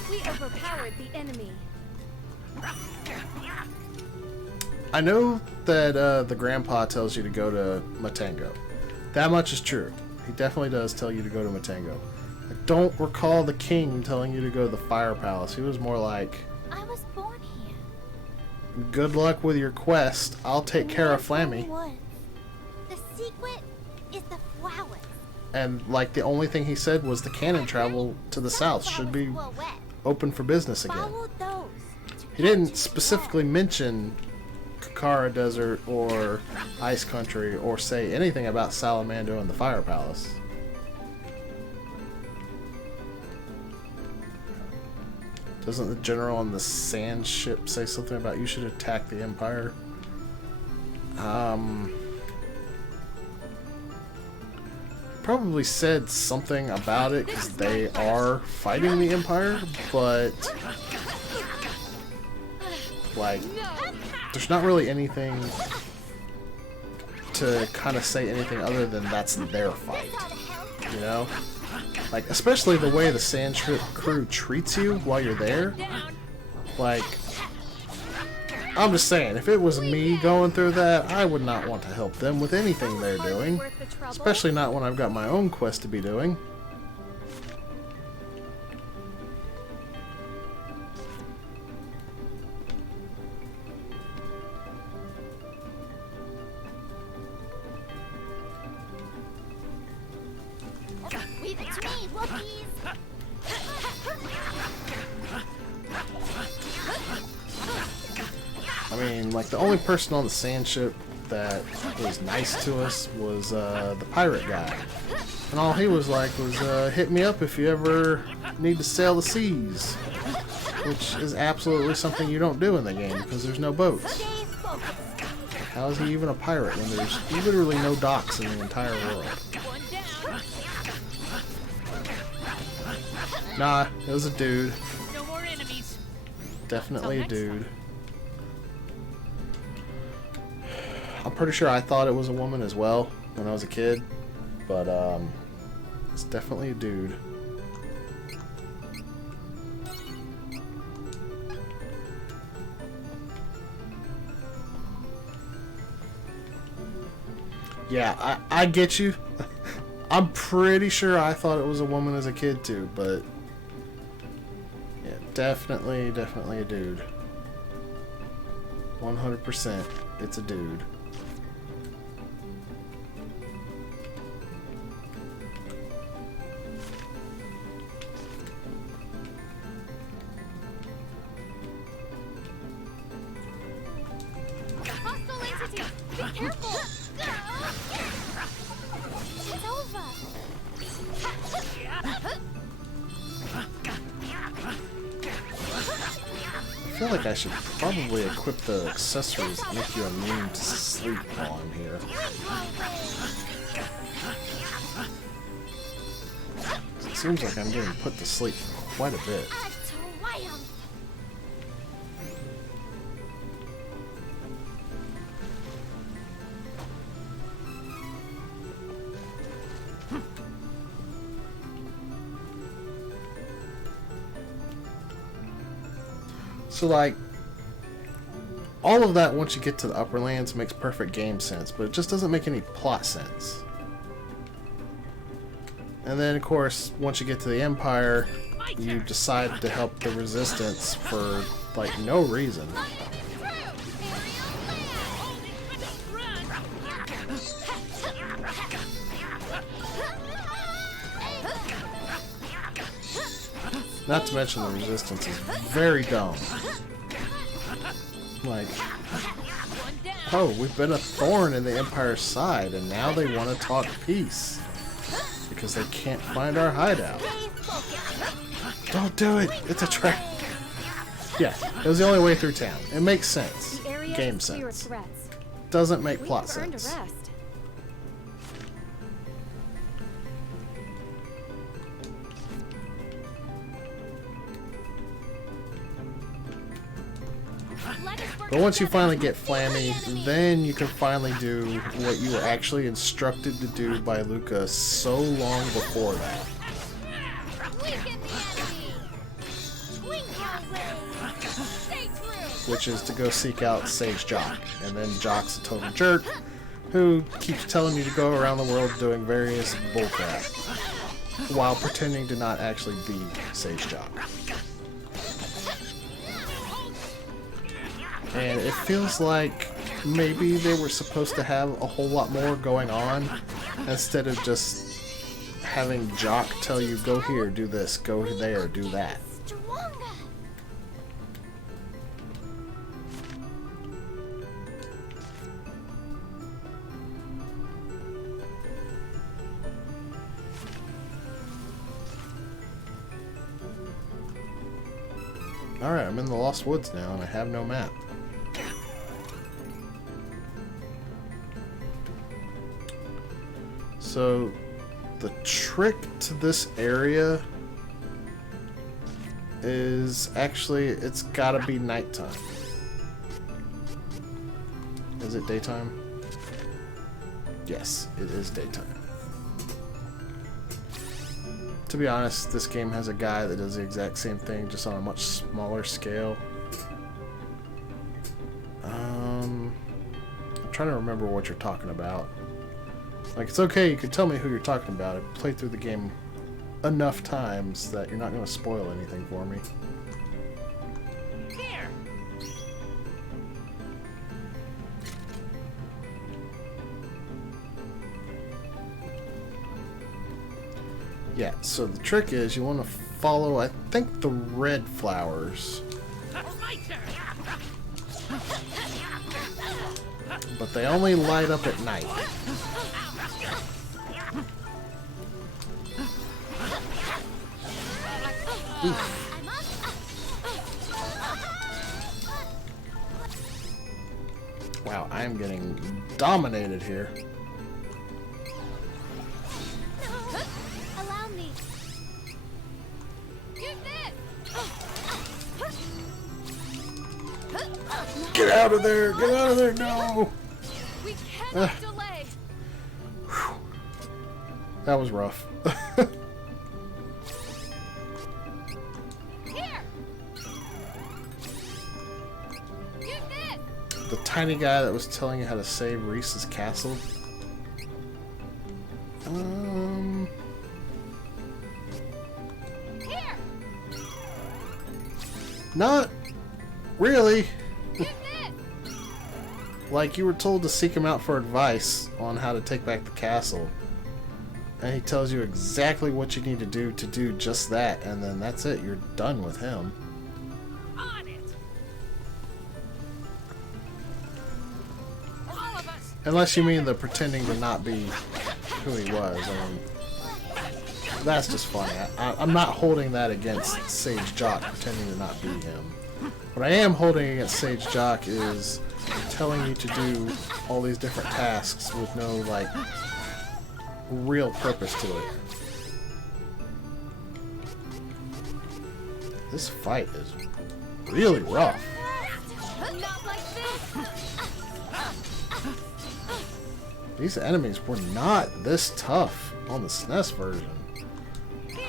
We overpowered the enemy. I know that the grandpa tells you to go to Matango. That much is true. He definitely does tell you to go to Matango. I don't recall the king telling you to go to the Fire Palace. He was more like, I was born here. good luck with your quest. I'll take care of Flammy. The secret is the flowers. And like the only thing he said was the cannon travel to the south should be open for business again. Follow those. He didn't specifically mention Kakara Desert or Ice Country or say anything about Salamando and the Fire Palace. Doesn't the general on the sand ship say something about you should attack the Empire? Probably said something about it because they are fighting the Empire, but like there's not really anything to kind of say anything other than that's their fight, you know? Like, especially the way the sand ship crew treats you while you're there. Like, I'm just saying, if it was me going through that, I would not want to help them with anything they're doing. Especially not when I've got my own quest to be doing. Leave it to me, Wookiees. I mean, like, the only person on the sand ship that was nice to us was the pirate guy. And all he was like was, hit me up if you ever need to sail the seas. Which is absolutely something you don't do in the game because there's no boats. How is he even a pirate when there's literally no docks in the entire world? Nah, it was a dude. No more enemies. Definitely a dude. I'm pretty sure I thought it was a woman as well when I was a kid, but it's definitely a dude. Yeah, I get you. I'm pretty sure I thought it was a woman as a kid too, but yeah, definitely a dude. 100%, it's a dude. Hostile entity! Be careful! It's over! like I should probably equip the accessories that make you immune to sleep while I'm here. It seems like I'm getting put to sleep quite a bit. So, like, all of that once you get to the upper lands makes perfect game sense, but it just doesn't make any plot sense. And then, of course, once you get to the Empire, you decide to help the Resistance for, like, no reason. Not to mention the Resistance is very dumb. Like, oh, we've been a thorn in the Empire's side, and now they want to talk peace. Because they can't find our hideout. Don't do it! It's a trap! Yeah, it was the only way through town. It makes sense. Game sense. Doesn't make plot sense. But once you finally get Flammy, then you can finally do what you were actually instructed to do by Luca so long before that. Which is to go seek out Sage Jock. And then Jock's a total jerk who keeps telling you to go around the world doing various bullcrap while pretending to not actually be Sage Jock. And it feels like maybe they were supposed to have a whole lot more going on instead of just having Jock tell you, go here, do this, go there, do that. Alright, I'm in the Lost Woods now and I have no map. So, the trick to this area is actually, it's gotta be nighttime. Is it daytime? Yes, it is daytime. To be honest, this game has a guy that does the exact same thing, just on a much smaller scale. I'm trying to remember what you're talking about. Like, it's okay, you can tell me who you're talking about. I've played through the game enough times that you're not going to spoil anything for me. Here. Yeah, so the trick is you want to follow, I think, the red flowers. But they only light up at night. Oof. Wow, I am getting dominated here. Allow me. Get out of there! Get out of there! No! We cannot delay. Whew. That was rough. The tiny guy that was telling you how to save Reese's castle. Not really. Like, you were told to seek him out for advice on how to take back the castle. And he tells you exactly what you need to do just that, and then that's it. You're done with him. Unless you mean the pretending to not be who he was. I mean, that's just funny. I'm not holding that against Sage Jock pretending to not be him. What I am holding against Sage Jock is telling you to do all these different tasks with no, like, real purpose to it. This fight is really rough. Not like this. These enemies were not this tough on the SNES version.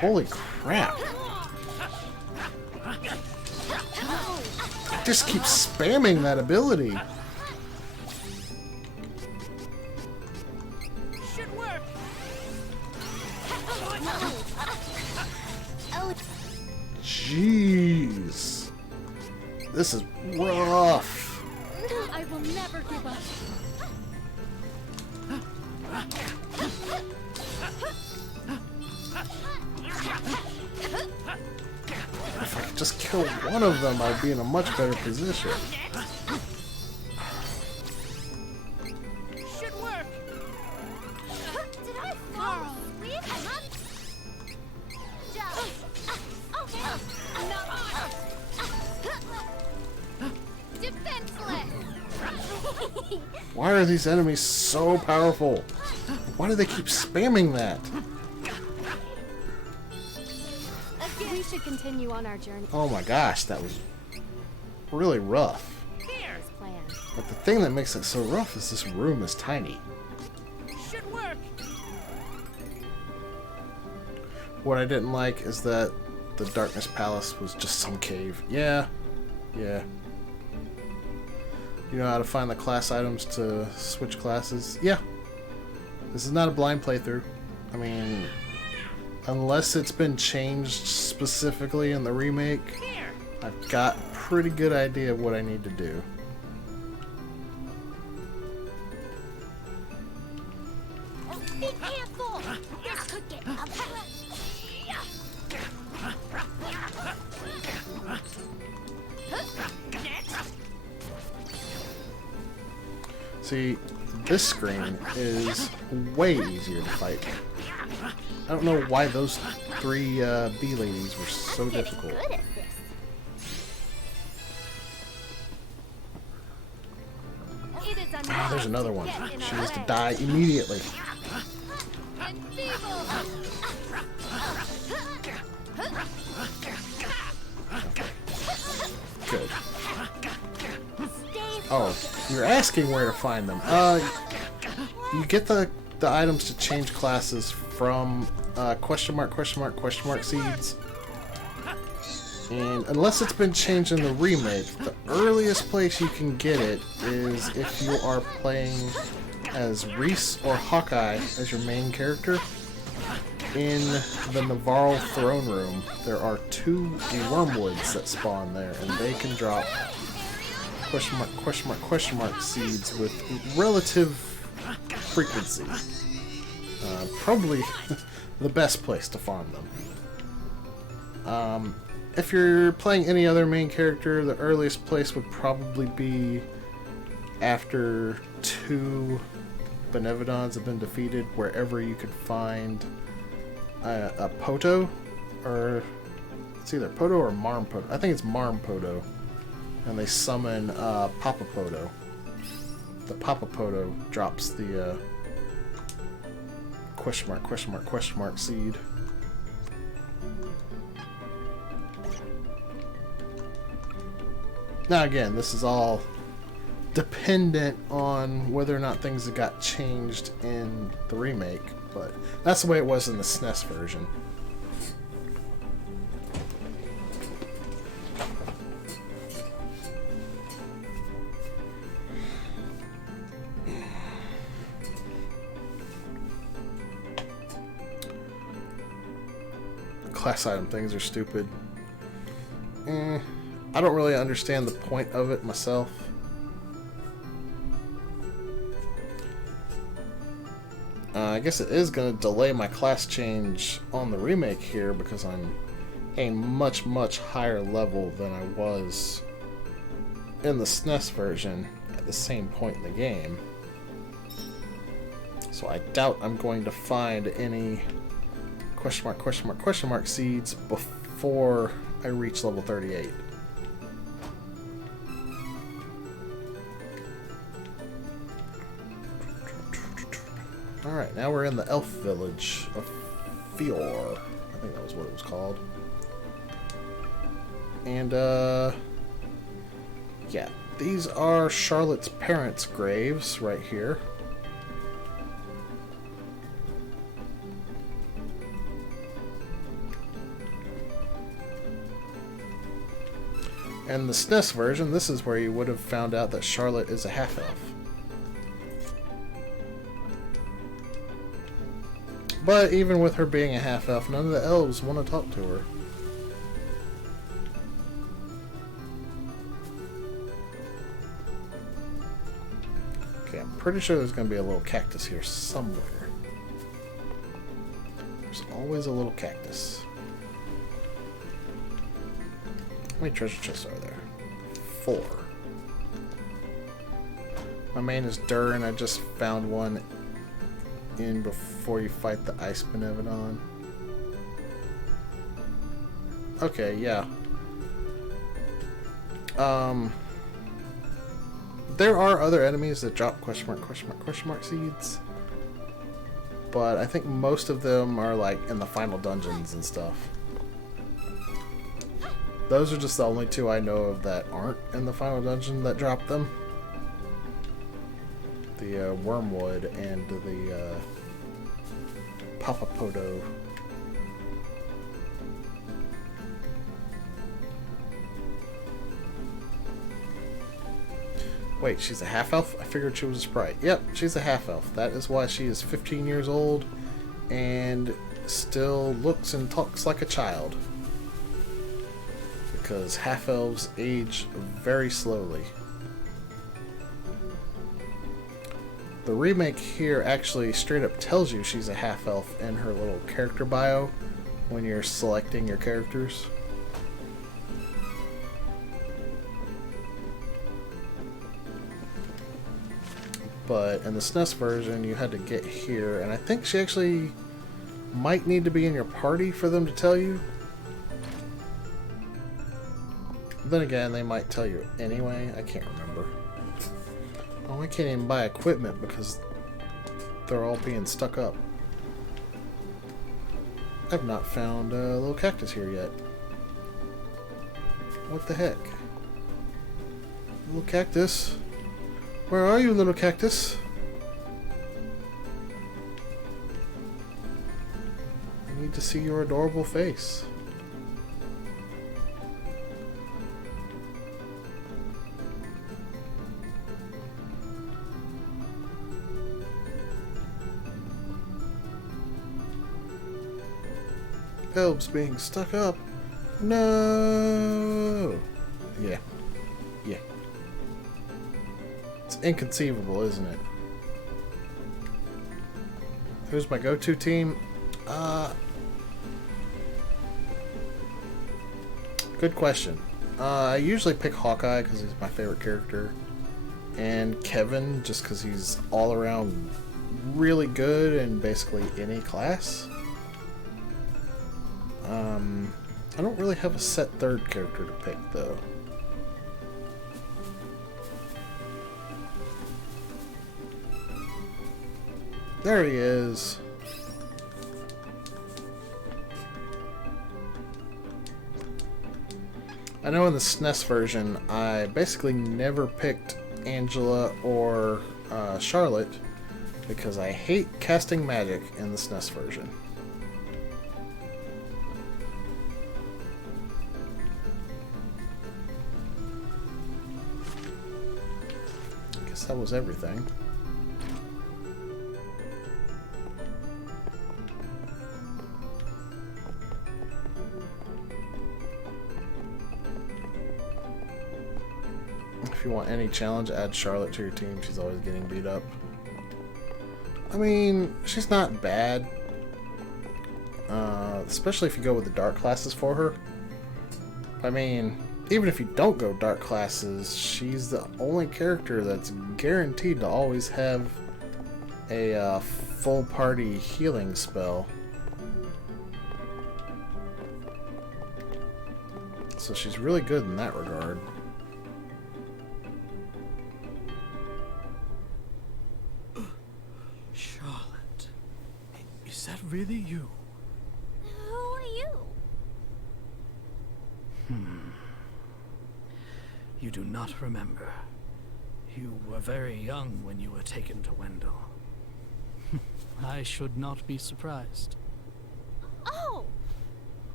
Holy crap. Just keep spamming that ability. Should work. Jeez. This is rough. I will never give up. If I could just kill one of them, I'd be in a much better position. Should work. Did I fall asleep? Okay. Defenseless. Why are these enemies so powerful? Why do they keep spamming that? We should continue on our journey. Oh my gosh, that was really rough. As planned. But the thing that makes it so rough is this room is tiny. Should work. What I didn't like is that the Darkness Palace was just some cave. Yeah. You know how to find the class items to switch classes? Yeah. This is not a blind playthrough. I mean, unless it's been changed specifically in the remake, I've got a pretty good idea of what I need to do. Be careful. This could get ugly. See, this screen is way easier to fight. I don't know why those three bee ladies were so difficult. Good at this. It is Ah, there's another one. Get in She our has to way. die immediately. And feeble. Good. Stay Oh, you're asking where to find them. You get the items to change classes from question mark seeds. And unless it's been changed in the remake, the earliest place you can get it is if you are playing as Reese or Hawkeye as your main character. In the Navarro throne room, there are 2 wormwoods that spawn there, and they can drop question mark seeds with relative frequency. Probably the best place to farm them. If you're playing any other main character, the earliest place would probably be after 2 Benevodons have been defeated, wherever you could find a Poto, or it's either Poto or Marmpoto. I think it's Marmpoto. And they summon Papa Poto. The Papa Poto drops the question mark seed. Now again, this is all dependent on whether or not things got changed in the remake, but that's the way it was in the SNES version. Class item things are stupid. I don't really understand the point of it myself. I guess it is going to delay my class change on the remake here because I'm a much higher level than I was in the SNES version at the same point in the game. So I doubt I'm going to find any question mark seeds before I reach level 38. Alright, now we're in the elf village of Fior. I think that was what it was called. And, yeah. These are Charlotte's parents' graves right here. And the SNES version, this is where you would have found out that Charlotte is a half-elf. But even with her being a half-elf, none of the elves want to talk to her. Okay, I'm pretty sure there's going to be a little cactus here somewhere. There's always a little cactus. How many treasure chests are there? 4. My main is Dur, and I just found one in before you fight the Ice Benevodon. Okay, yeah. There are other enemies that drop question mark seeds. But I think most of them are like in the final dungeons and stuff. Those are just the only 2 I know of that aren't in the final dungeon that drop them. The Wormwood and the Papapodo. Wait, she's a half-elf? I figured she was a sprite. Yep, she's a half-elf. That is why she is 15 years old and still looks and talks like a child. Because half-elves age very slowly. The remake here actually straight up tells you she's a half-elf in her little character bio when you're selecting your characters. But in the SNES version, you had to get here, and I think she actually might need to be in your party for them to tell you. Then again, they might tell you anyway. I can't remember. Oh, I can't even buy equipment because they're all being stuck up. I've not found a little cactus here yet. What the heck? Little cactus? Where are you, little cactus? I need to see your adorable face. Elves being stuck up. No. Yeah. Yeah. It's inconceivable, isn't it? Who's my go-to team? Good question. I usually pick Hawkeye because he's my favorite character. And Kevin, just because he's all around really good in basically any class. I don't really have a set third character to pick, though. There he is. I know in the SNES version, I basically never picked Angela or Charlotte because I hate casting magic in the SNES version. I guess that was everything. If you want any challenge, add Charlotte to your team. She's always getting beat up. I mean, she's not bad. Especially if you go with the dark classes for her. I mean, even if you don't go dark classes, she's the only character that's guaranteed to always have a full party healing spell. So she's really good in that regard. Charlotte. Is that really you? Who are you? You do not remember. You were very young when you were taken to Wendell. I should not be surprised. Oh!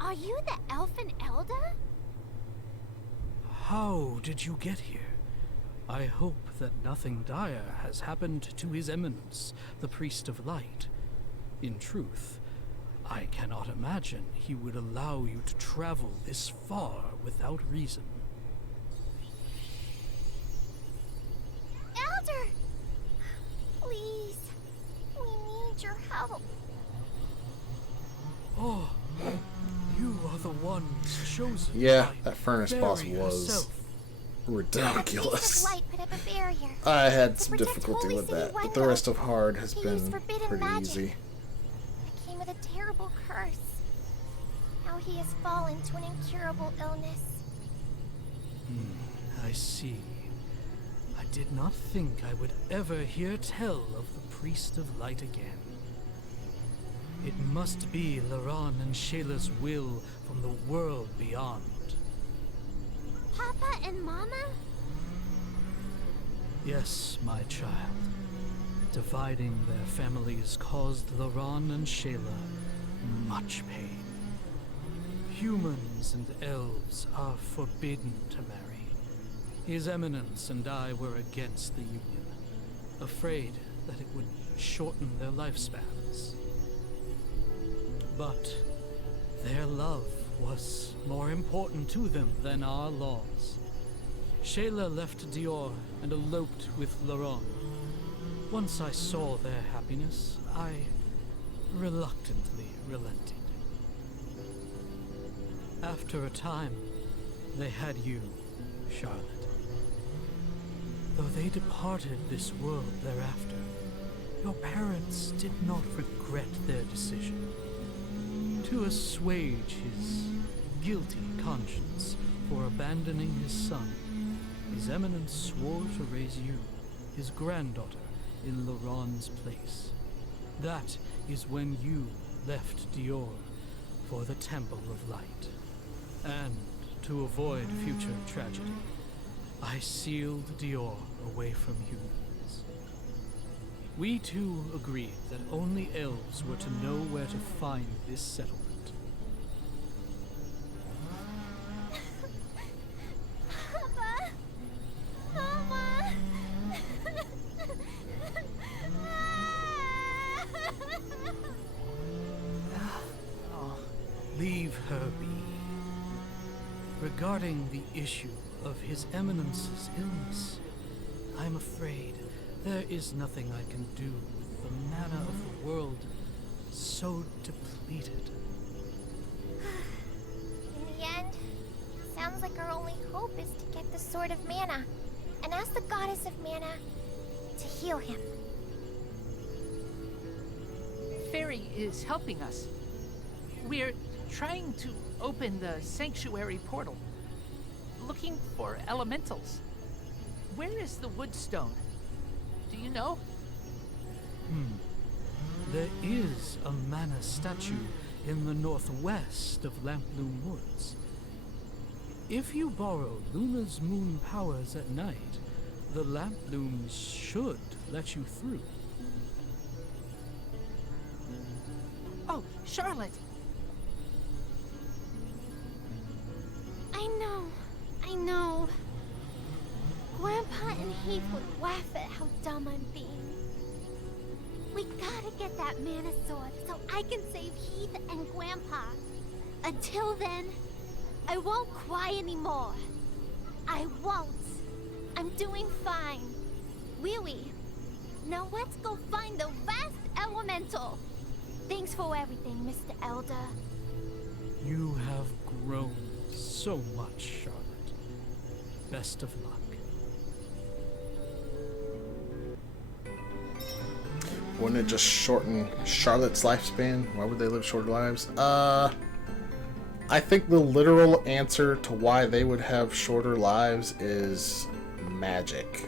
Are you the Elfin Elder? How did you get here? I hope that nothing dire has happened to His Eminence, the Priest of Light. In truth, I cannot imagine he would allow you to travel this far without reason. Elder! Please. We need your help. Oh, you are the ones chosen. Yeah, by that furnace Fairy boss was herself. ridiculous. Light put up a barrier. I had To some protect difficulty Holy with City that, but the Wendell. rest of hard has He been used forbidden pretty magic. easy. It came with a terrible curse. Now he has fallen to an incurable illness. I see. I did not think I would ever hear tell of the Priest of Light again. It must be Laron and Shayla's will from the world beyond. Papa and Mama? Yes, my child. Dividing their families caused Laron and Shayla much pain. Humans and elves are forbidden to marry. His Eminence and I were against the union, afraid that it would shorten their lifespans. But their love was more important to them than our laws. Shayla left Dior and eloped with Laron. Once I saw their happiness, I reluctantly relented. After a time, they had you, Charlotte. Though they departed this world thereafter, your parents did not regret their decision. To assuage his guilty conscience for abandoning his son, His Eminence swore to raise you, his granddaughter, in Laron's place. That is when you left Dior for the Temple of Light. And to avoid future tragedy, I sealed Dior away from humans. We two agreed that only elves were to know where to find this settlement. Papa? Mama? Leave her be. Regarding the issue of His Eminence's illness, I'm afraid there is nothing I can do with the mana of the world so depleted. In the end, sounds like our only hope is to get the Sword of Mana and ask the Goddess of Mana to heal him. Fairy is helping us. We're trying to open the sanctuary portal, looking for elementals. Where is the Woodstone? Do you know? There is a mana statue in the northwest of Lamploom Woods. If you borrow Luna's moon powers at night, the Lamplooms should let you through. Oh, Charlotte! I know. Grandpa and Heath would laugh at how dumb I'm being. We gotta get that mana sword so I can save Heath and Grandpa. Until then, I won't cry anymore. I won't. I'm doing fine. Really. Now let's go find the last elemental. Thanks for everything, Mr. Elder. You have grown so much, Charlotte. Best of luck. Wouldn't it just shorten Charlotte's lifespan? Why would they live shorter lives? I think the literal answer to why they would have shorter lives is magic.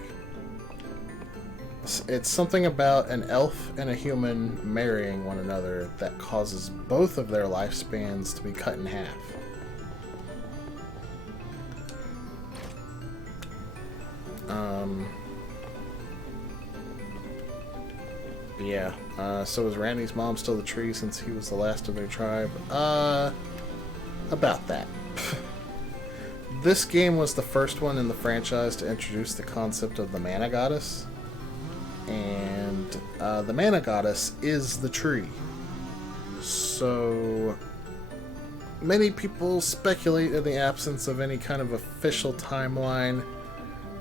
It's something about an elf and a human marrying one another that causes both of their lifespans to be cut in half. Yeah. So is Randy's mom still the tree since he was the last of their tribe? About that. This game was the first one in the franchise to introduce the concept of the mana goddess. And the mana goddess is the tree. So many people speculate in the absence of any kind of official timeline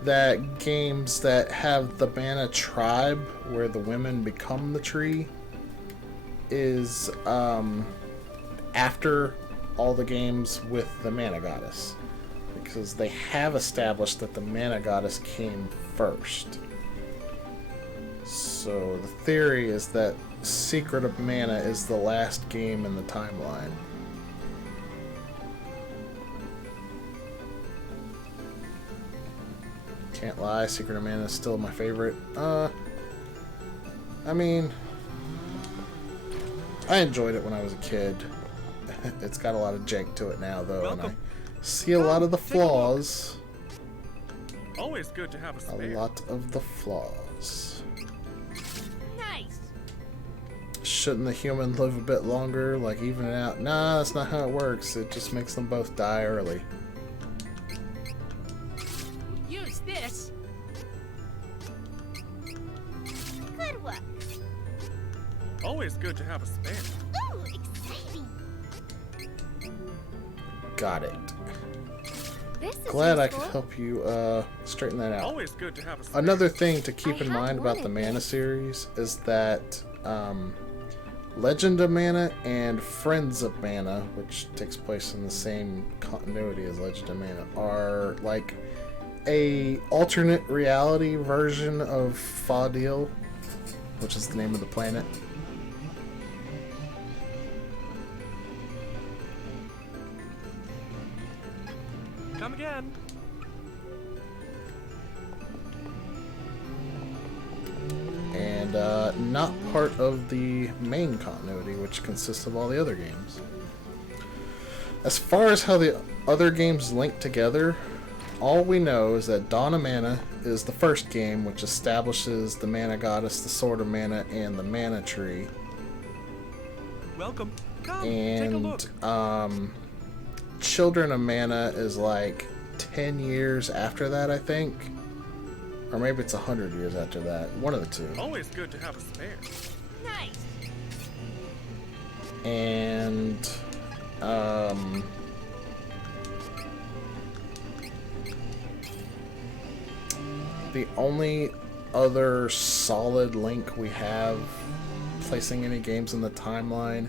that games that have the mana tribe where the women become the tree is after all the games with the mana goddess, because they have established that the mana goddess came first. So the theory is that Secret of Mana is the last game in the timeline. Can't lie, Secret of Mana is still my favorite. I mean, I enjoyed it when I was a kid. It's got a lot of jank to it now, though, and I see a lot of the flaws. Always good to have a spare. A lot of the flaws. Nice. Shouldn't the human live a bit longer, like even it out? Nah, that's not how it works. It just makes them both die early. Use this. Good work. Always good to have a spare. Ooh, exciting. Got it. This is Glad I useful. could help you straighten that out. Always good to have a spare. Another thing to keep in I mind have about the wanted Mana this. series is that Legend of Mana and Friends of Mana, which takes place in the same continuity as Legend of Mana, are like a alternate reality version of Fadil, which is the name of the planet. Come again. And not part of the main continuity, which consists of all the other games. As far as how the other games link together, all we know is that Dawn of Mana is the first game, which establishes the Mana Goddess, the Sword of Mana, and the Mana Tree. Welcome. Come, take a look. And Children of Mana is like 10 years after that, I think. Or maybe it's 100 years after that. One of the two. Always good to have a spare. Nice. And the only other solid link we have placing any games in the timeline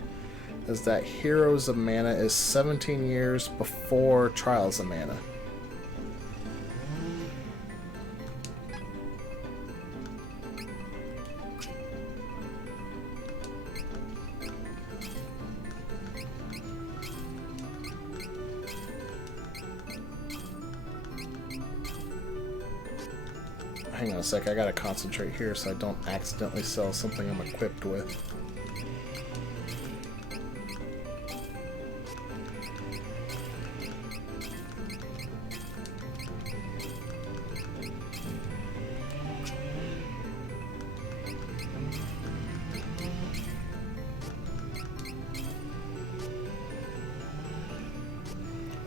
is that Heroes of Mana is 17 years before Trials of Mana. Hang on a sec, I gotta concentrate here so I don't accidentally sell something I'm equipped with.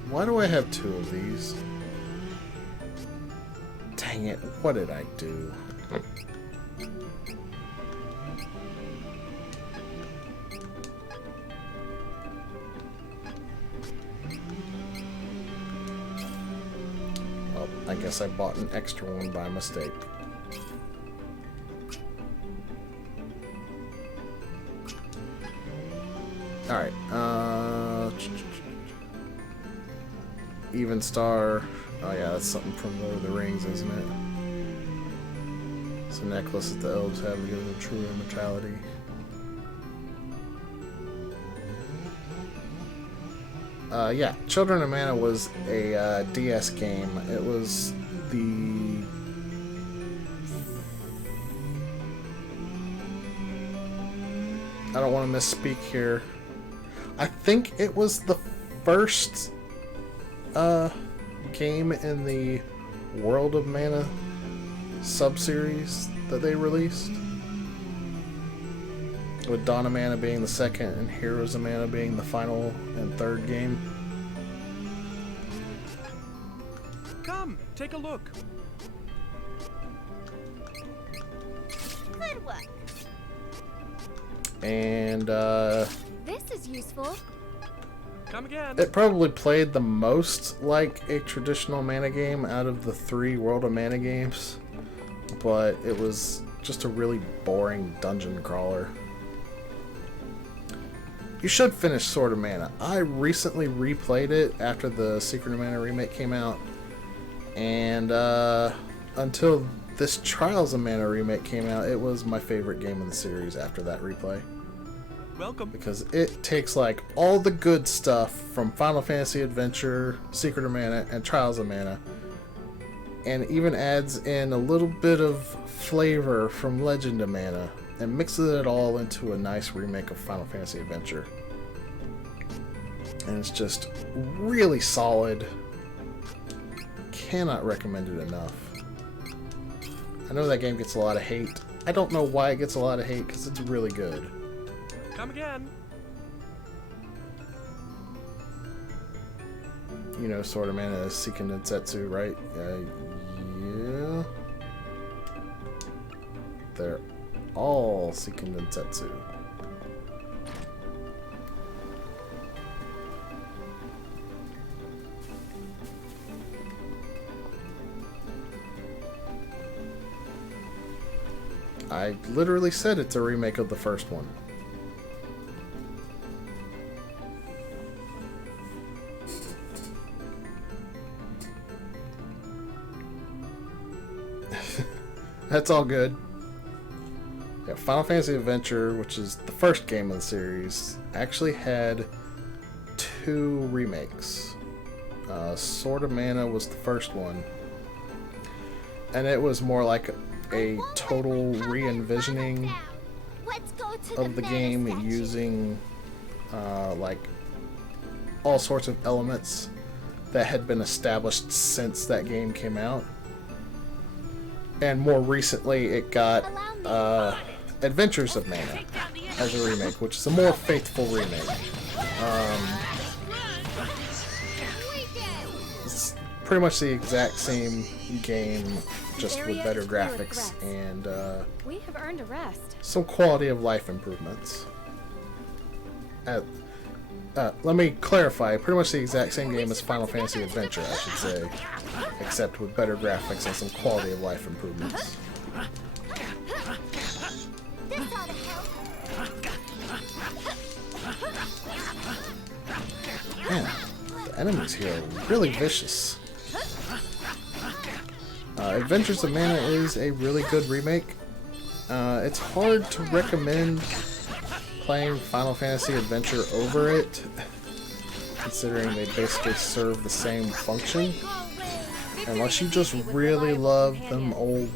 Why do I have two of these? Dang it, what did I do? Well, I guess I bought an extra one by mistake. Alright, Even Star. Oh yeah, that's something from Lord of the Rings, isn't it? It's a necklace that the elves have to give them true immortality. Yeah, Children of Mana was a DS game. It was the I don't want to misspeak here. I think it was the first game in the World of Mana sub-series that they released. With Dawn of Mana being the second and Heroes of Mana being the final and third game. Come, take a look. Good work. And This is useful. Come again. it probably played the most like a traditional Mana game out of the 3 World of Mana games. But it was just a really boring dungeon crawler. You should finish Sword of Mana. I recently replayed it after the Secret of Mana remake came out. And until this Trials of Mana remake came out, it was my favorite game in the series after that replay. Welcome. Because it takes like all the good stuff from Final Fantasy Adventure, Secret of Mana, and Trials of Mana, and even adds in a little bit of flavor from Legend of Mana, and mixes it all into a nice remake of Final Fantasy Adventure. And it's just really solid. Cannot recommend it enough. I know that game gets a lot of hate. I don't know why it gets a lot of hate, because it's really good. Come again. You know, Sword of Mana is Seiken Densetsu, right? Yeah. They're all Seiken Densetsu. I literally said it's a remake of the first one. That's all good. Yeah, Final Fantasy Adventure, which is the first game of the series, actually had 2 remakes. Sword of Mana was the first one, and it was more like a total re-envisioning of the game using like all sorts of elements that had been established since that game came out. And more recently, it got Adventures of Mana as a remake, which is a more faithful remake. It's pretty much the exact same game, just with better graphics and We have earned a rest. some quality of life improvements. Let me clarify, pretty much the exact same game as Final Fantasy Adventure, I should say, except with better graphics and some quality of life improvements. Man, the enemies here are really vicious. Adventures of Mana is a really good remake. It's hard to recommend playing Final Fantasy Adventure over it, considering they basically serve the same function, unless you just really love them old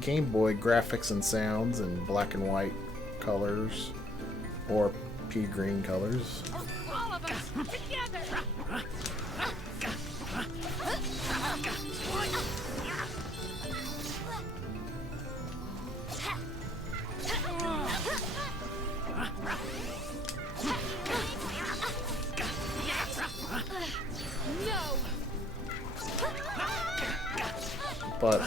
Game Boy graphics and sounds and black and white colors, or pea green colors. All of us together. But,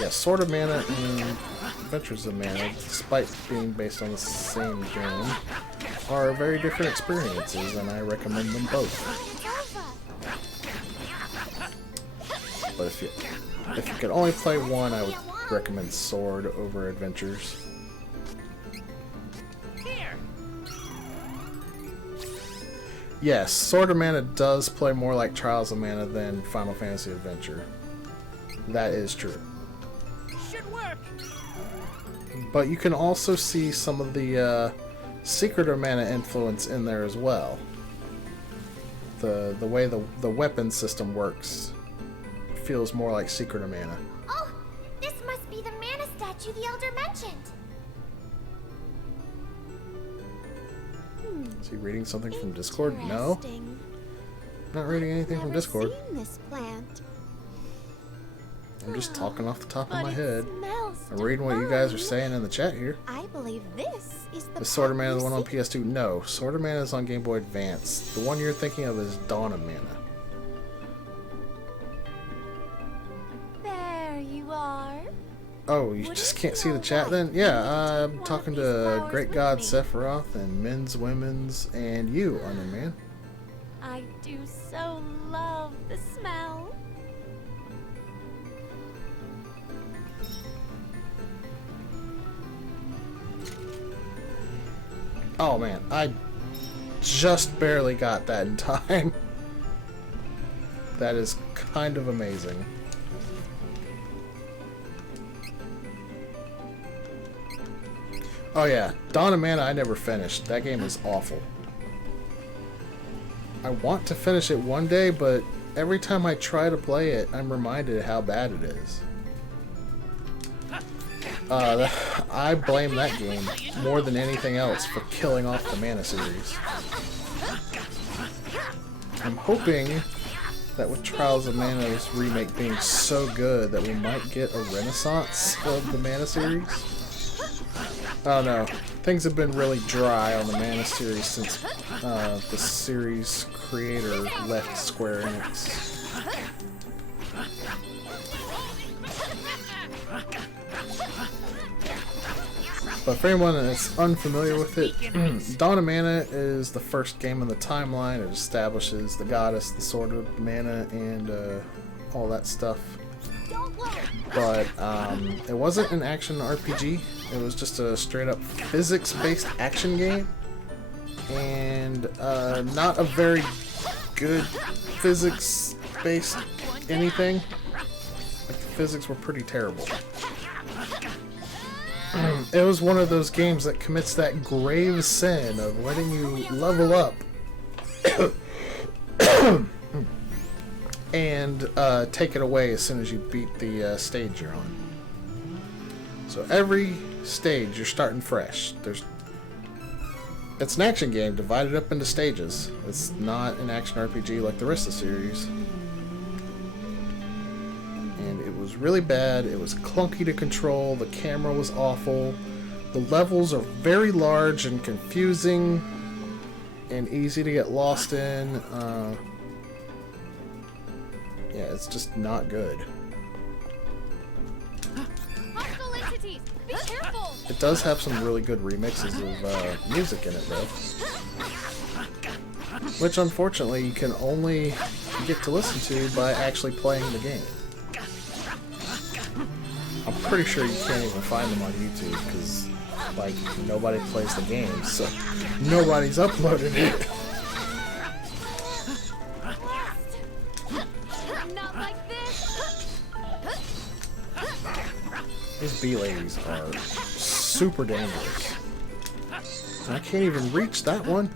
yeah, Sword of Mana and Adventures of Mana, despite being based on the same game, are very different experiences, and I recommend them both. But if you could only play one, I would recommend Sword over Adventures. Yes, Sword of Mana does play more like Trials of Mana than Final Fantasy Adventure. That is true. Should work. But you can also see some of the Secret of Mana influence in there as well. The way the weapon system works feels more like Secret of Mana. Oh, this must be the mana statue the Elder mentioned. Is he reading something from Discord? No. Interesting. Not reading anything from Never Discord. seen this plant. I'm just talking off the top of But my it head. smells I'm reading what you guys are divine. saying in the chat here. I believe this is the Is Sword of plant Mana you the one on seek. PS2? No. Sword of Mana is on Game Boy Advance. The one you're thinking of is Dawn of Mana. There you are. Oh, you just can't see the chat then? Yeah, I'm talking to Great God Sephiroth and Men's, Women's, and you, Onion Man. I do so love the smell. Oh man, I just barely got that in time. That is kind of amazing. Oh yeah, Dawn of Mana I never finished. That game is awful. I want to finish it one day, but every time I try to play it, I'm reminded how bad it is. I blame that game more than anything else for killing off the Mana series. I'm hoping that with Trials of Mana's remake being so good that we might get a renaissance of the Mana series. I don't know. Things have been really dry on the Mana series since the series creator left Square Enix. But for anyone that's unfamiliar with it, Dawn of Mana is the first game in the timeline. It establishes the goddess, the Sword of Mana, and all that stuff. But it wasn't an action RPG. It was just a straight-up physics-based action game. And not a very good physics-based anything. Like, the physics were pretty terrible. It was one of those games that commits that grave sin of letting you level up and take it away as soon as you beat the stage you're on. So every stage you're starting fresh. It's an action game divided up into stages. It's not an action RPG like the rest of the series. And it was really bad. It was clunky to control. The camera was awful. The levels are very large and confusing and easy to get lost in. Yeah, it's just not good. Hostile entities! Be careful! It does have some really good remixes of music in it, though. Which, unfortunately, you can only get to listen to by actually playing the game. I'm pretty sure you can't even find them on YouTube because, like, nobody plays the game, so nobody's uploaded it. Not like this! These bee-ladies are super dangerous. I can't even reach that one.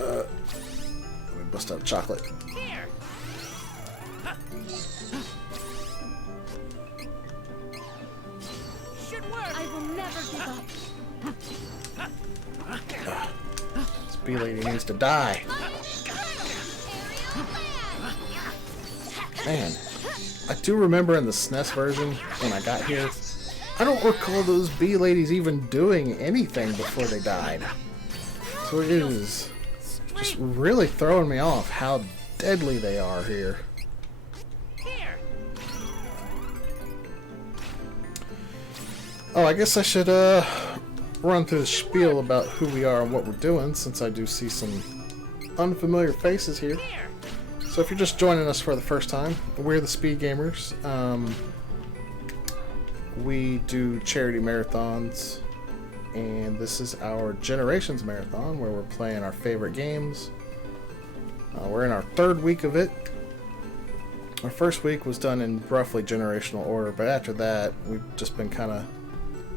Let me bust out chocolate. Should work! I will never give up. This bee-lady needs to die. Man, I do remember in the SNES version, when I got here, I don't recall those bee-ladies even doing anything before they died. So it is just really throwing me off how deadly they are here. Oh, I guess I should run through the spiel about who we are and what we're doing, since I do see some unfamiliar faces here. So if you're just joining us for the first time, we're the Speed Gamers. We do charity marathons, and this is our Generations Marathon, where we're playing our favorite games. We're in our third week of it. Our first week was done in roughly generational order, but after that, we've just been kind of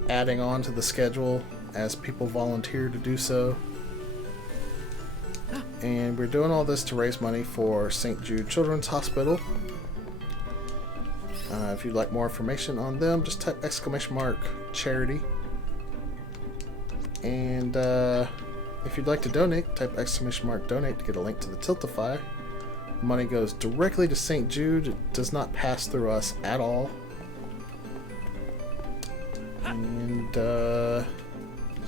adding on to the schedule as people volunteer to do so. And we're doing all this to raise money for St. Jude Children's Hospital. If you'd like more information on them, just type !charity. And if you'd like to donate, type !donate to get a link to the Tiltify. Money goes directly to St. Jude. It does not pass through us at all. And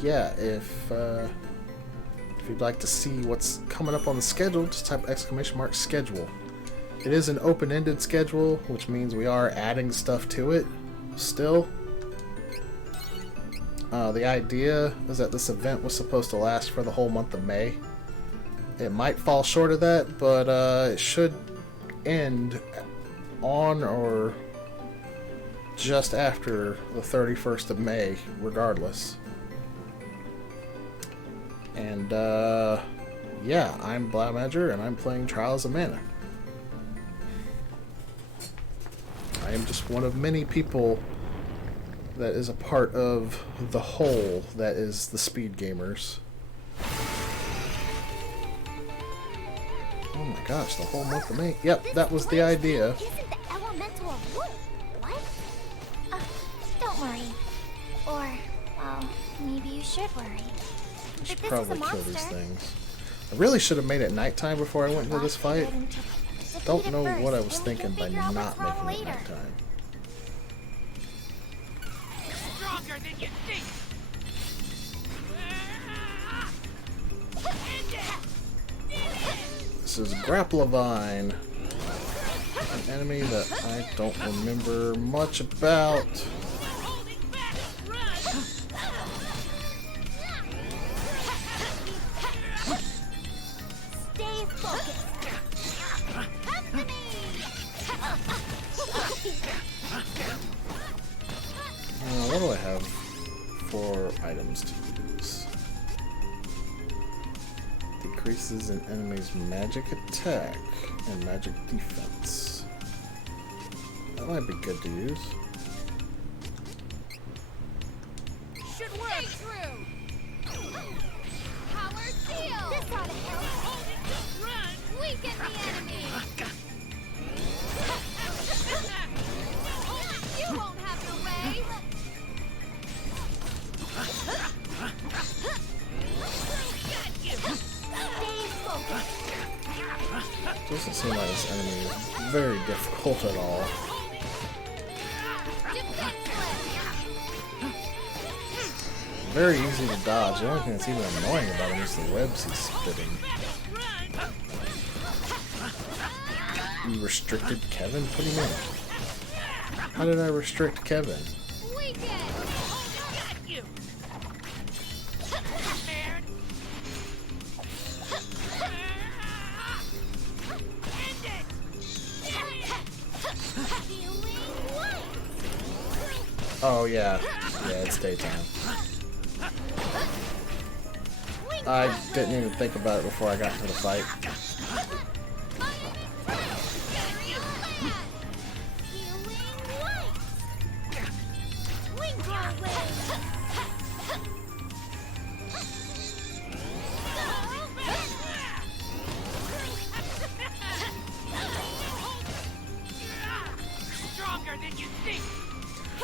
yeah, if you'd like to see what's coming up on the schedule, just type !schedule. It is an open-ended schedule, which means we are adding stuff to it still. The idea is that this event was supposed to last for the whole month of May. It might fall short of that, but it should end on or just after the 31st of May, regardless. And yeah, I'm Blaumagier, and I'm playing Trials of Mana. I am just one of many people that is a part of the whole that is the Speed Gamers. Oh my gosh, the whole month of May. Yep, that was the idea. Isn't the elemental of wood? What? Don't worry. Or, well, maybe you should worry. I should If this is probably a kill monster, these things. I really should have made it nighttime before I went into this fight. Don't know what I was thinking by not making it nighttime. Stronger than you think. This is Grapplevine, an enemy that I don't remember much about. stay focused. Come to me. What do I have for items to use? Decreases an enemy's magic attack and magic defense. That might be good to use. Should work. Stay true. Power seal. This ought to help. Run. Weaken the enemy. You won't have your way. Got you. Stay focused. Doesn't seem like this enemy is very difficult at all. Very easy to dodge. The only thing that's even annoying about him is the webs he's spitting. You restricted Kevin? What do you mean? How did I restrict Kevin? Weaken. Got you. End it. Healing light. Oh yeah. Yeah, it's daytime. I didn't even think about it before I got into the fight. Stronger than you think.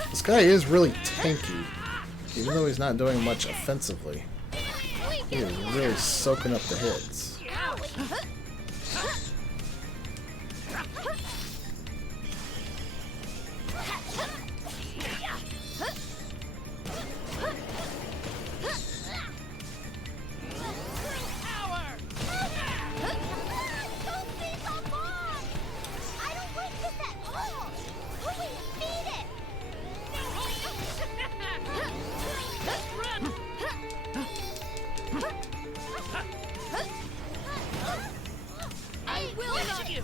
This guy is really tanky, even though he's not doing much offensively. He is really soaking up the hits.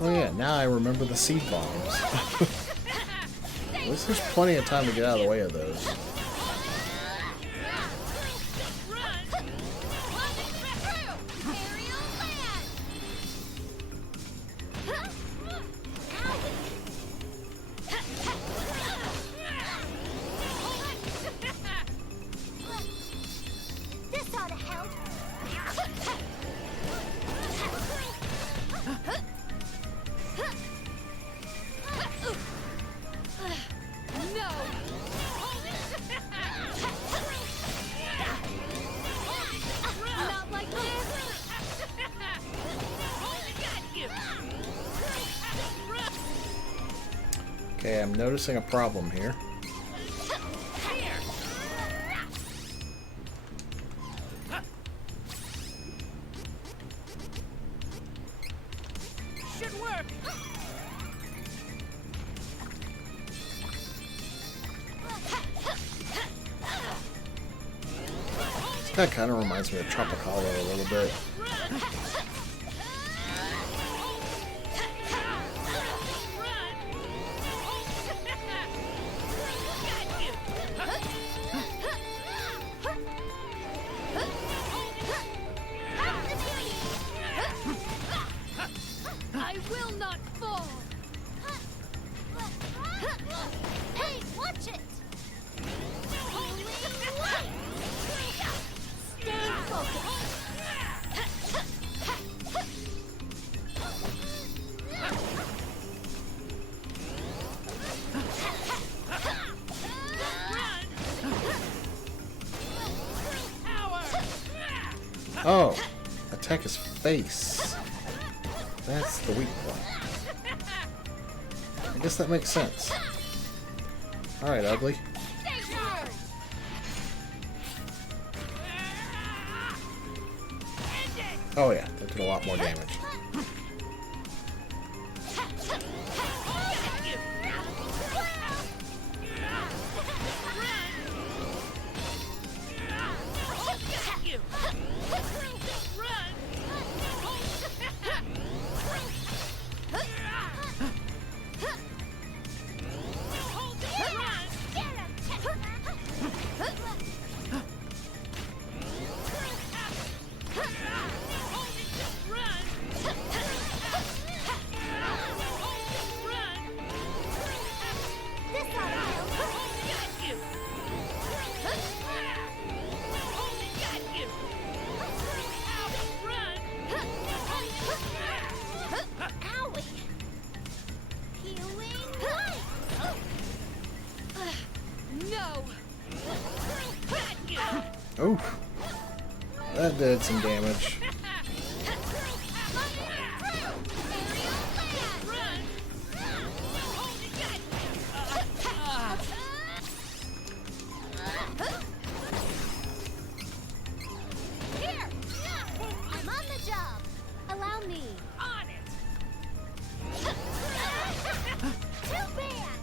Oh yeah, now I remember the seed bombs. At least there's plenty of time to get out of the way of those. This ought to help. Okay, I'm noticing a problem here. Should work. That kind of reminds me of Tropicalia a little bit. I will not fall. Hey, watch it! Stay focused. Oh, attack his face. That's the weak point. I guess that makes sense. Alright, ugly. Oh yeah, that did a lot more damage. Oh, that did some damage. Here! I'm on the job. Allow me. On it! Too bad!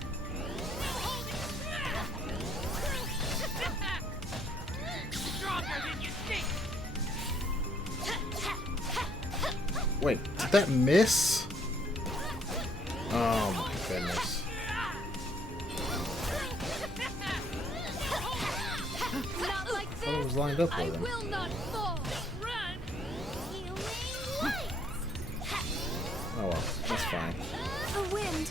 Stronger than you think. Wait, did that miss? Oh my goodness. Not like I thought it was this. lined up I with him. will not fall. Run! Healing light! Oh well, that's fine. The wind.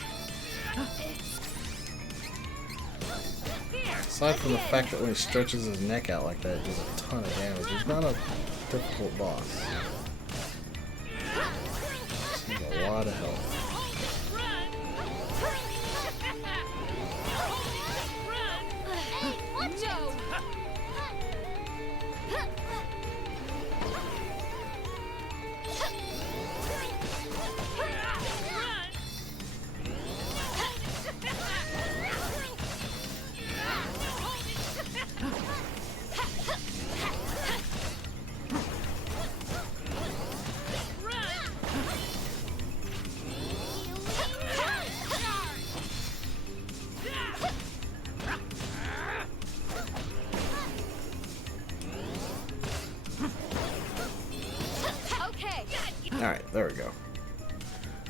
Aside from the fact that when he stretches his neck out like that, it does a ton of damage. He's not a difficult boss. He's a lot of health. No. Okay. Alright, there we go.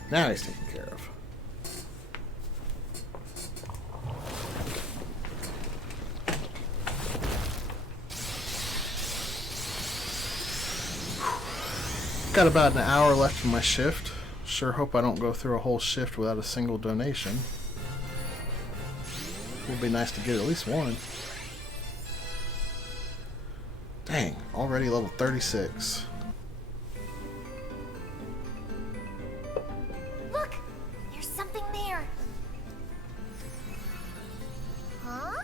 Now he's taken care of. Got about an hour left in my shift. Sure hope I don't go through a whole shift without a single donation. Would be nice to get at least one. Dang, already level 36. Look! There's something there. Huh?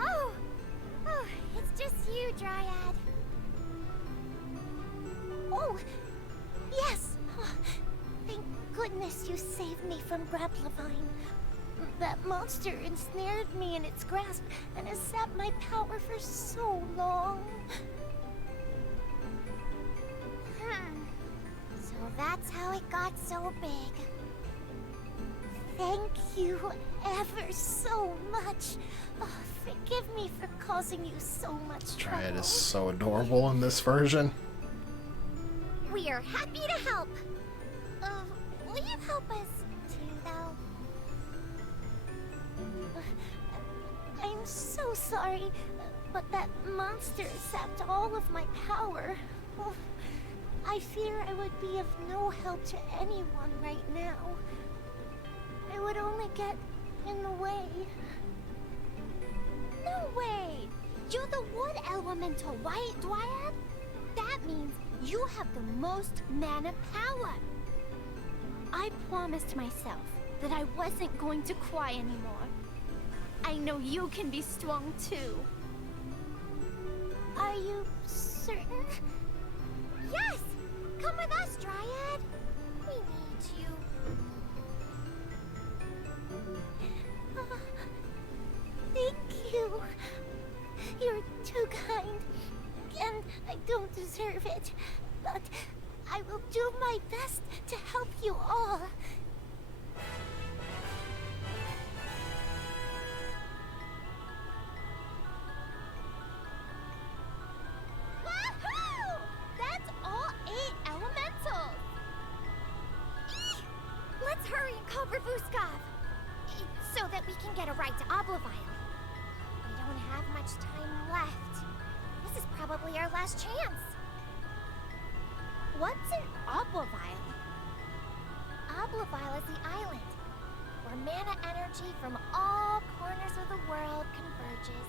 Oh! Oh, it's just you, Dryad. Oh! Yes! Oh, thank goodness you saved me from Blaumagier. That monster ensnared me in its grasp and has sapped my power for so long. So that's how it got so big. Thank you ever so much. Oh, forgive me for causing you so much trouble. Triad is so adorable in this version. We are happy to help. Will you help us too, though? I'm so sorry, but that monster sapped all of my power. I fear I would be of no help to anyone right now. I would only get in the way. No way! You're the wood elemental, right, Dryad? That means you have the most mana power. I promised myself that I wasn't going to cry anymore. I know you can be strong too. Are you certain? Yes! Come with us, Dryad. We need you. Thank you. You're too kind, and I don't deserve it. But I will do my best to help you all. Woohoo! That's all 8 elementals! Eek! Let's hurry and cover Vuskov, so that we can get a ride to Oblivion. We don't have much time left. This is probably our last chance. What's an Oblivion? Oblivion is the island where mana energy from all corners of the world converges.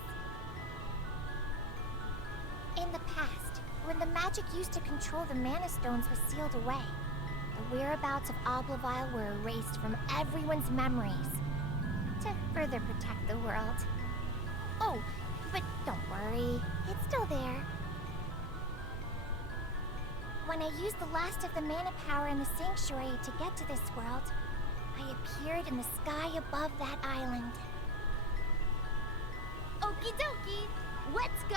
In the past, when the magic used to control the mana stones was sealed away, the whereabouts of Oblivion were erased from everyone's memories to further protect the world. Oh, but don't worry, it's still there. When I used the last of the mana power in the sanctuary to get to this world, I appeared in the sky above that island. Okie dokie, let's go!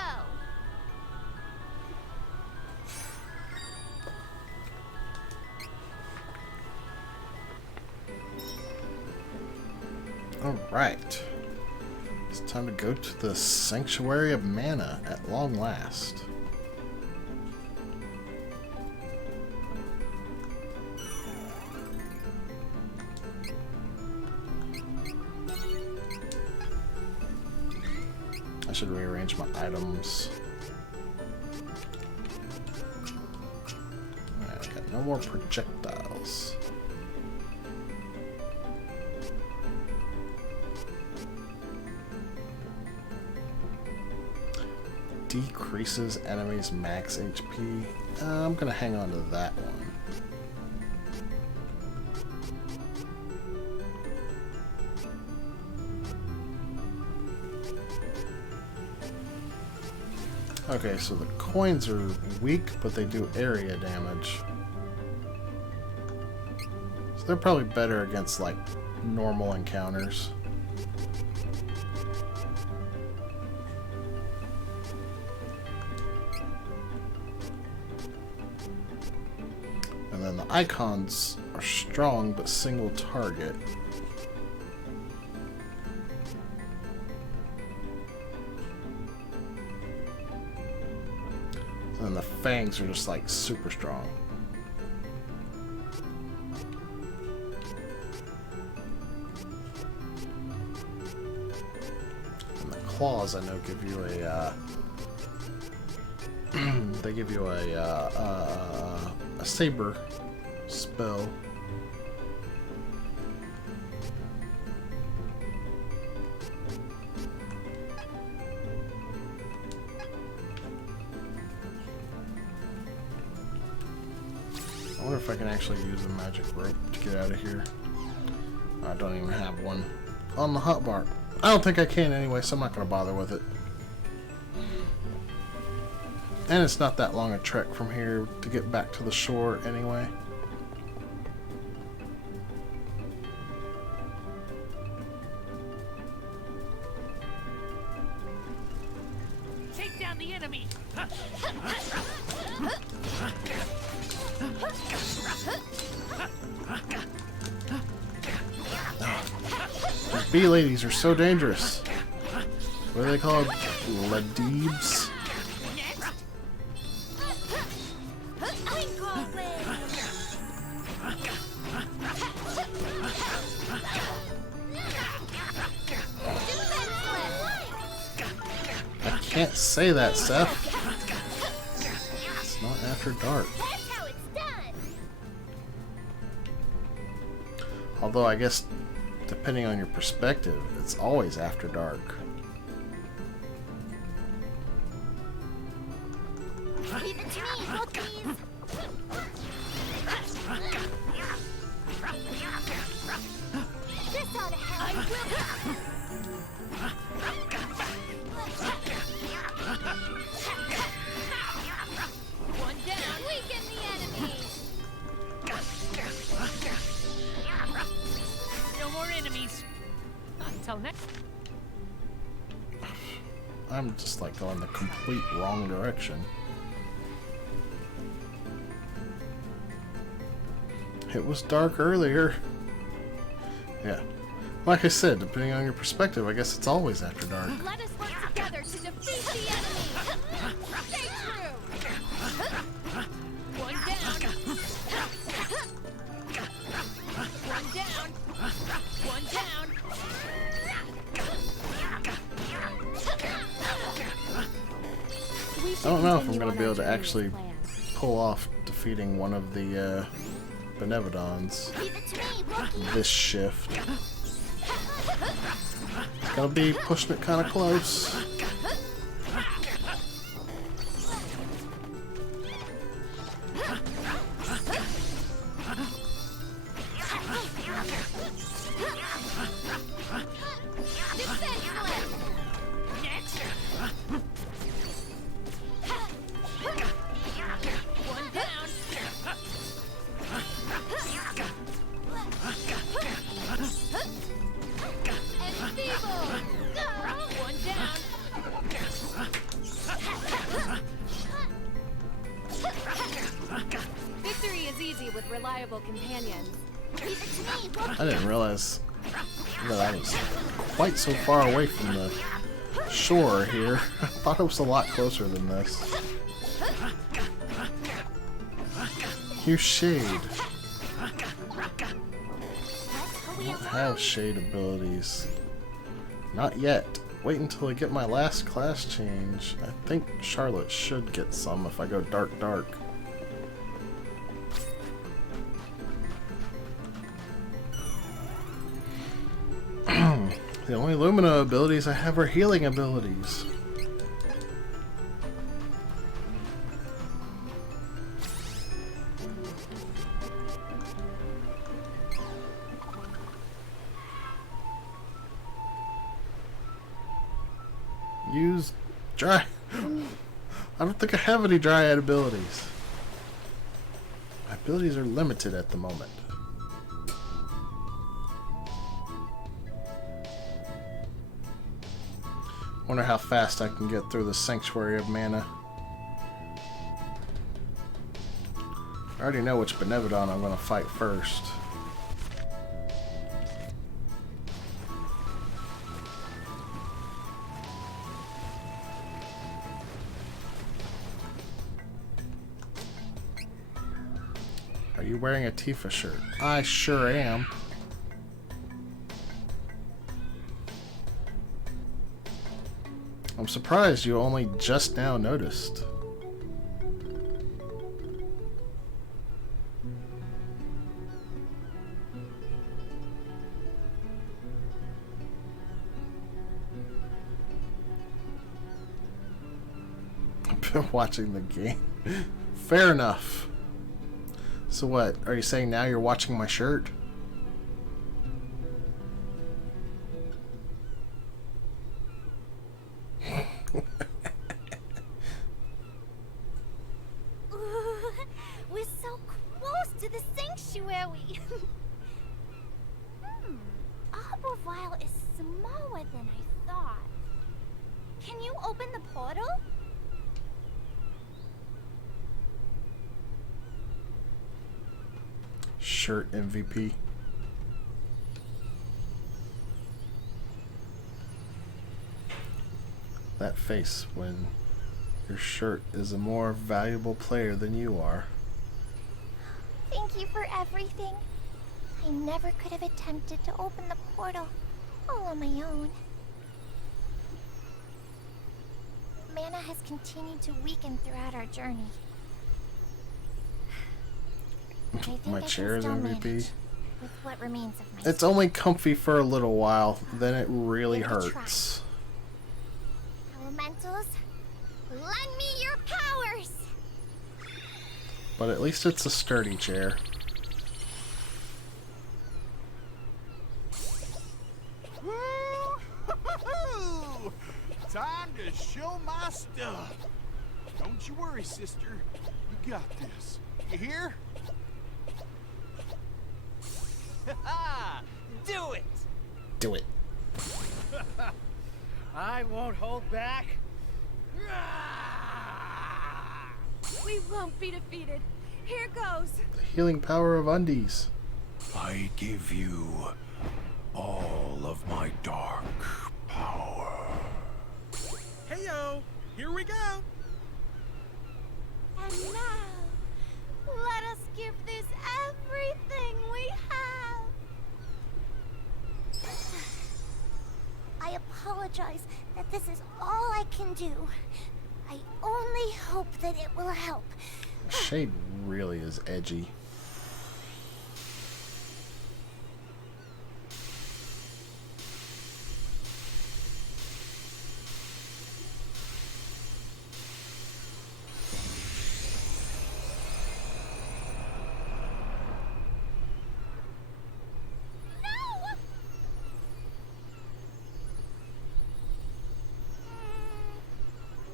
Alright. It's time to go to the Sanctuary of Mana at long last. I should rearrange my items. Alright, I got no more projectiles. Decreases enemies' max HP. I'm gonna hang on to that one. Okay, so the coins are weak, but they do area damage. So they're probably better against, like, normal encounters. And then the icons are strong, but single target. And the fangs are just like super strong. And the claws, I know, give you a they give you a saber spell. I wonder if I can actually use a magic rope to get out of here. I don't even have one on the hotbar. I don't think I can anyway, so I'm not going to bother with it. And it's not that long a trek from here to get back to the shore anyway. on the enemy! These bee ladies are so dangerous. What are they called? Ladibs? I can't say that, Seth. It's not after dark. That's how it's done. Although I guess depending on your perspective, it's always after dark. Leave it to me, rookies. This ought to help. One down. Weaken the enemy. No more enemies. Until next. I'm just like going the complete wrong direction. It was dark earlier. Yeah. Like I said, depending on your perspective, I guess it's always after dark. Let us work together to defeat the enemy. Stay true. One down. One down. One down. I don't know if I'm going to be able to actually pull off defeating one of the Benevodons this shift. Gonna be pushing it kind of close. Victory is easy with reliable companions. I didn't realize that I was quite so far away from the shore here. I thought it was a lot closer than this. Use shade. I don't have shade abilities. Not yet. Wait until I get my last class change. I think Charlotte should get some if I go dark dark. The only Lumina abilities I have are healing abilities. Use dry. I don't think I have any Dryad abilities. My abilities are limited at the moment. Wonder how fast I can get through the Sanctuary of Mana. I already know which Benevodon I'm going to fight first. Are you wearing a Tifa shirt? I sure am. I'm surprised you only just now noticed. I've been watching the game. Fair enough. So what? Are you saying now you're watching my shirt? We're so close to the sanctuary. Arborvile is smaller than I thought. Can you open the portal? Shirt MVP. That face when your shirt is a more valuable player than you are. Thank you for everything. I never could have attempted to open the portal all on my own. Mana has continued to weaken throughout our journey. I think My I can chair is still MVP. manage with what remains of my It's only comfy for a little while, then it really Give it a try. hurts. Elementals, lend me your powers! But at least it's a sturdy chair. Woo-hoo-hoo! Time to show my stuff. Don't you worry, sister. You got this. You hear? Do it! Do it. I won't hold back. We won't be defeated. Here goes. The healing power of undies. I give you all of my dark power. Heyo! Here we go! And now, let us give this everything we have. I apologize that this is all I can do. I only hope that it will help. Shade really is edgy.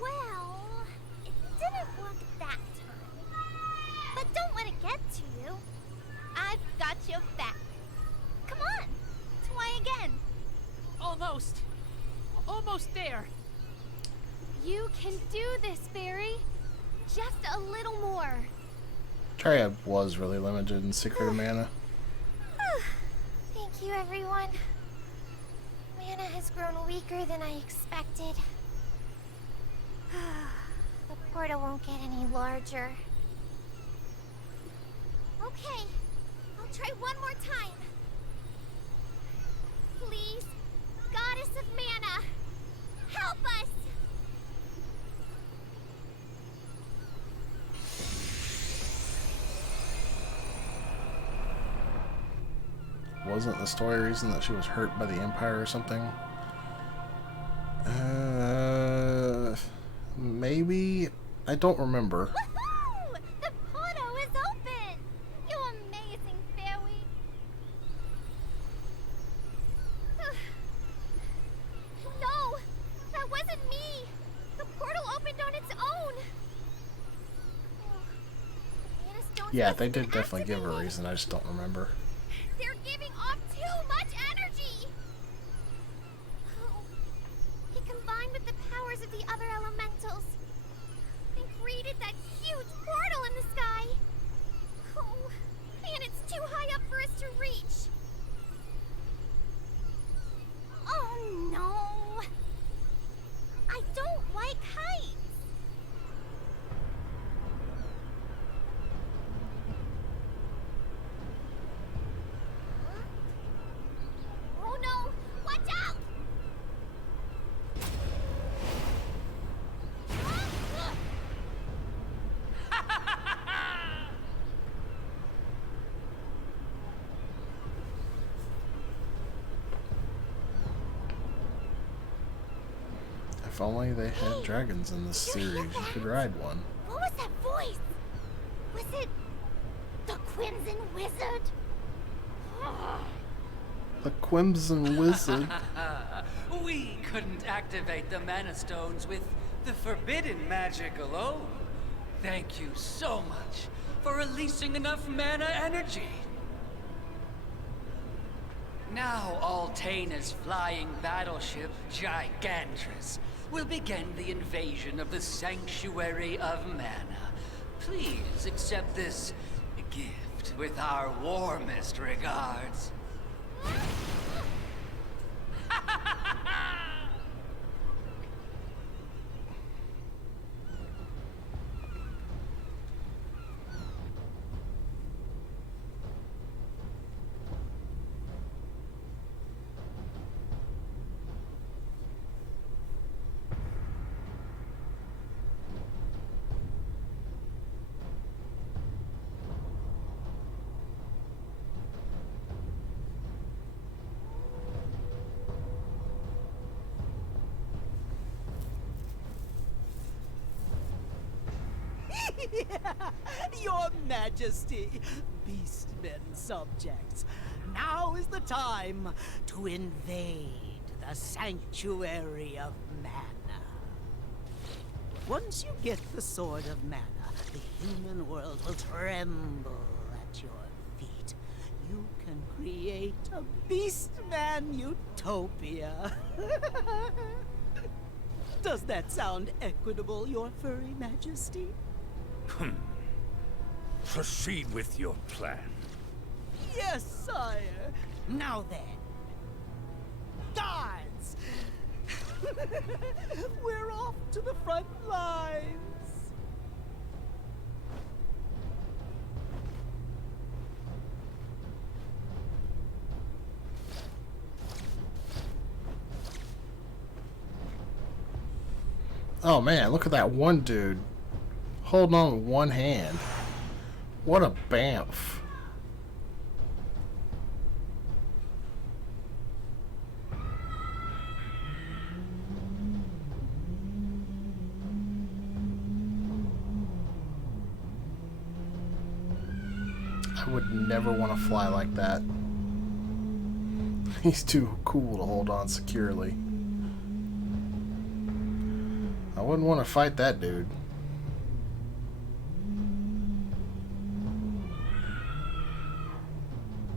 Well, it didn't work that time. But don't let it get to you. I've got your back. Come on, try again. Almost. Almost there. You can do this, Barry. Just a little more. Triad was really limited in Secret of Mana. Thank you, everyone. Mana has grown weaker than I expected. The portal won't get any larger. Okay, I'll try one more time. Please, Goddess of Mana, help us! Wasn't the story reason that she was hurt by the Empire or something? Maybe? I don't remember. Woohoo! The portal is open! You amazing fairy! No! That wasn't me! The portal opened on its own! Mana stones Yeah, must they have been did definitely give her a activated. reason, I just don't remember. They're giving off too much energy! Oh, it combined with the powers of the other elementals and created that huge portal in the sky! Oh, and it's too high up for us to reach! Oh no! I don't like heights! Oh no! Watch out! If only they had dragons in this series, you could ride one. What was that voice? Was it the Crimson Wizard? The Crimson Wizard. We couldn't activate the Mana Stones with the forbidden magic alone. Thank you so much for releasing enough mana energy. Now Altaina's flying battleship, Gigantress, will begin the invasion of the Sanctuary of Mana. Please accept this gift. with our warmest regards. Your Majesty, beastmen subjects, now is the time to invade the Sanctuary of Mana. Once you get the Sword of Mana, the human world will tremble at your feet. You can create a beastman utopia. Does that sound equitable, your furry Majesty? Proceed with your plan. Yes, sire. Now then. Guards! We're off to the front lines. Oh man, look at that one dude holding on with one hand. What a bamf. I would never want to fly like that. He's too cool to hold on securely. I wouldn't want to fight that dude.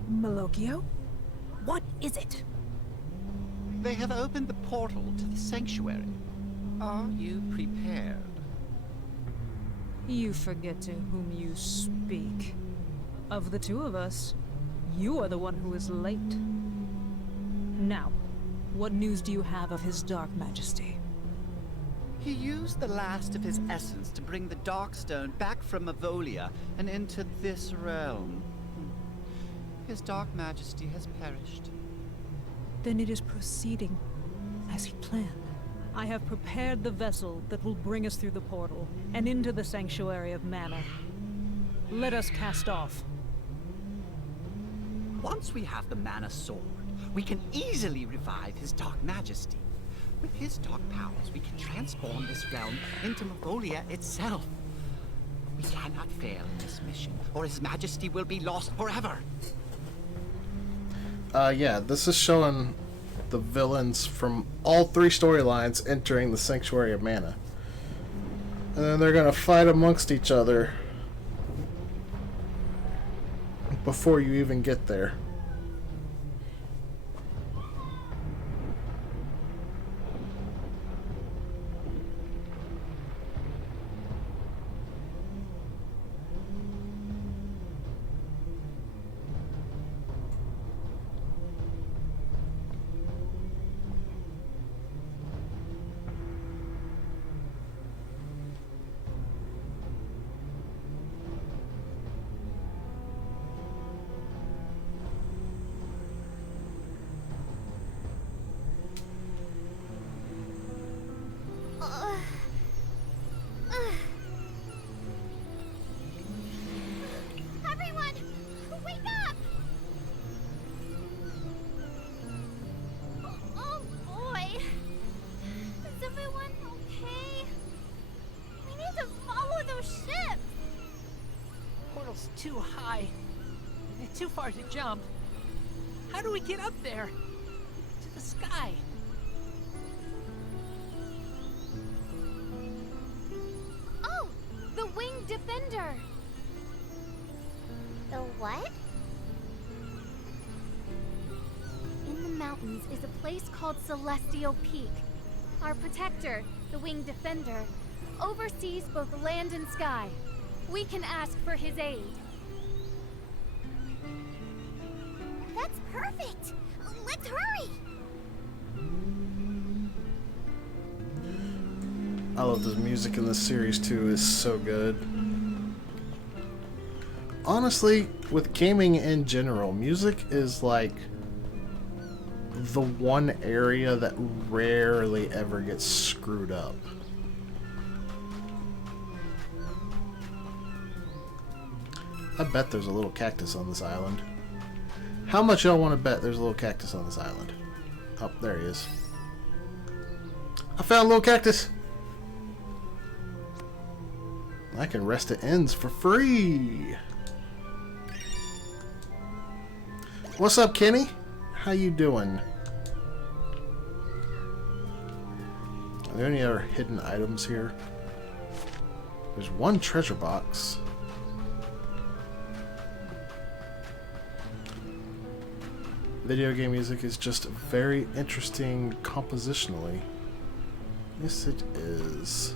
Malocchio? What is it? They have opened the portal to the sanctuary. Are you prepared? You forget to whom you speak. Of the two of us, you are the one who is late. Now, what news do you have of his Dark Majesty? He used the last of his essence to bring the Darkstone back from Mavolia and into this realm. His Dark Majesty has perished. Then it is proceeding as he planned. I have prepared the vessel that will bring us through the portal and into the Sanctuary of Mana. Let us cast off. Once we have the Mana Sword, we can easily revive his Dark Majesty. With his dark powers, we can transform this realm into Mavolia itself. We cannot fail in this mission, or his Majesty will be lost forever. Yeah, this is showing the villains from all three storylines entering the Sanctuary of Mana. And then they're gonna fight amongst each other before you even get there. Everyone, wake up! Oh boy. Is everyone okay? We need to follow those ships. Portal's too high. It's too far to jump. How do we get up there? To the sky? Oh, the Winged Defender. The what? In the mountains is a place called Celestial Peak. Our protector, the Winged Defender, oversees both land and sky. We can ask for his aid. I love the music in this series too. It's so good. Honestly, with gaming in general, music is like the one area that rarely ever gets screwed up. I bet there's a little cactus on this island. How much y'all want to bet there's a little cactus on this island? Oh, there he is. I found a little cactus! I can rest at ends for free! What's up, Kenny? How you doing? Are there any other hidden items here? There's one treasure box. Video game music is just very interesting compositionally. Yes, it is.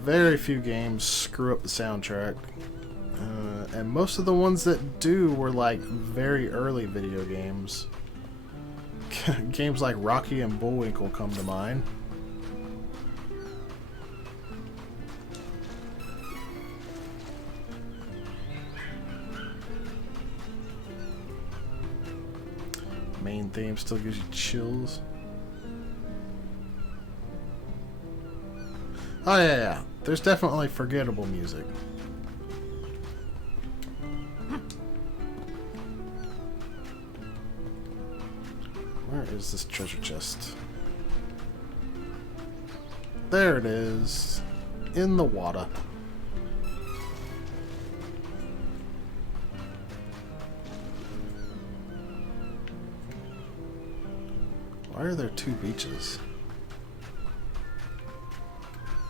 Very few games screw up the soundtrack. And most of the ones that do were like very early video games. Games like Rocky and Bullwinkle come to mind. Main theme still gives you chills. Oh yeah. There's definitely forgettable music. Where is this treasure chest? There it is. In the water. Why are there two beaches?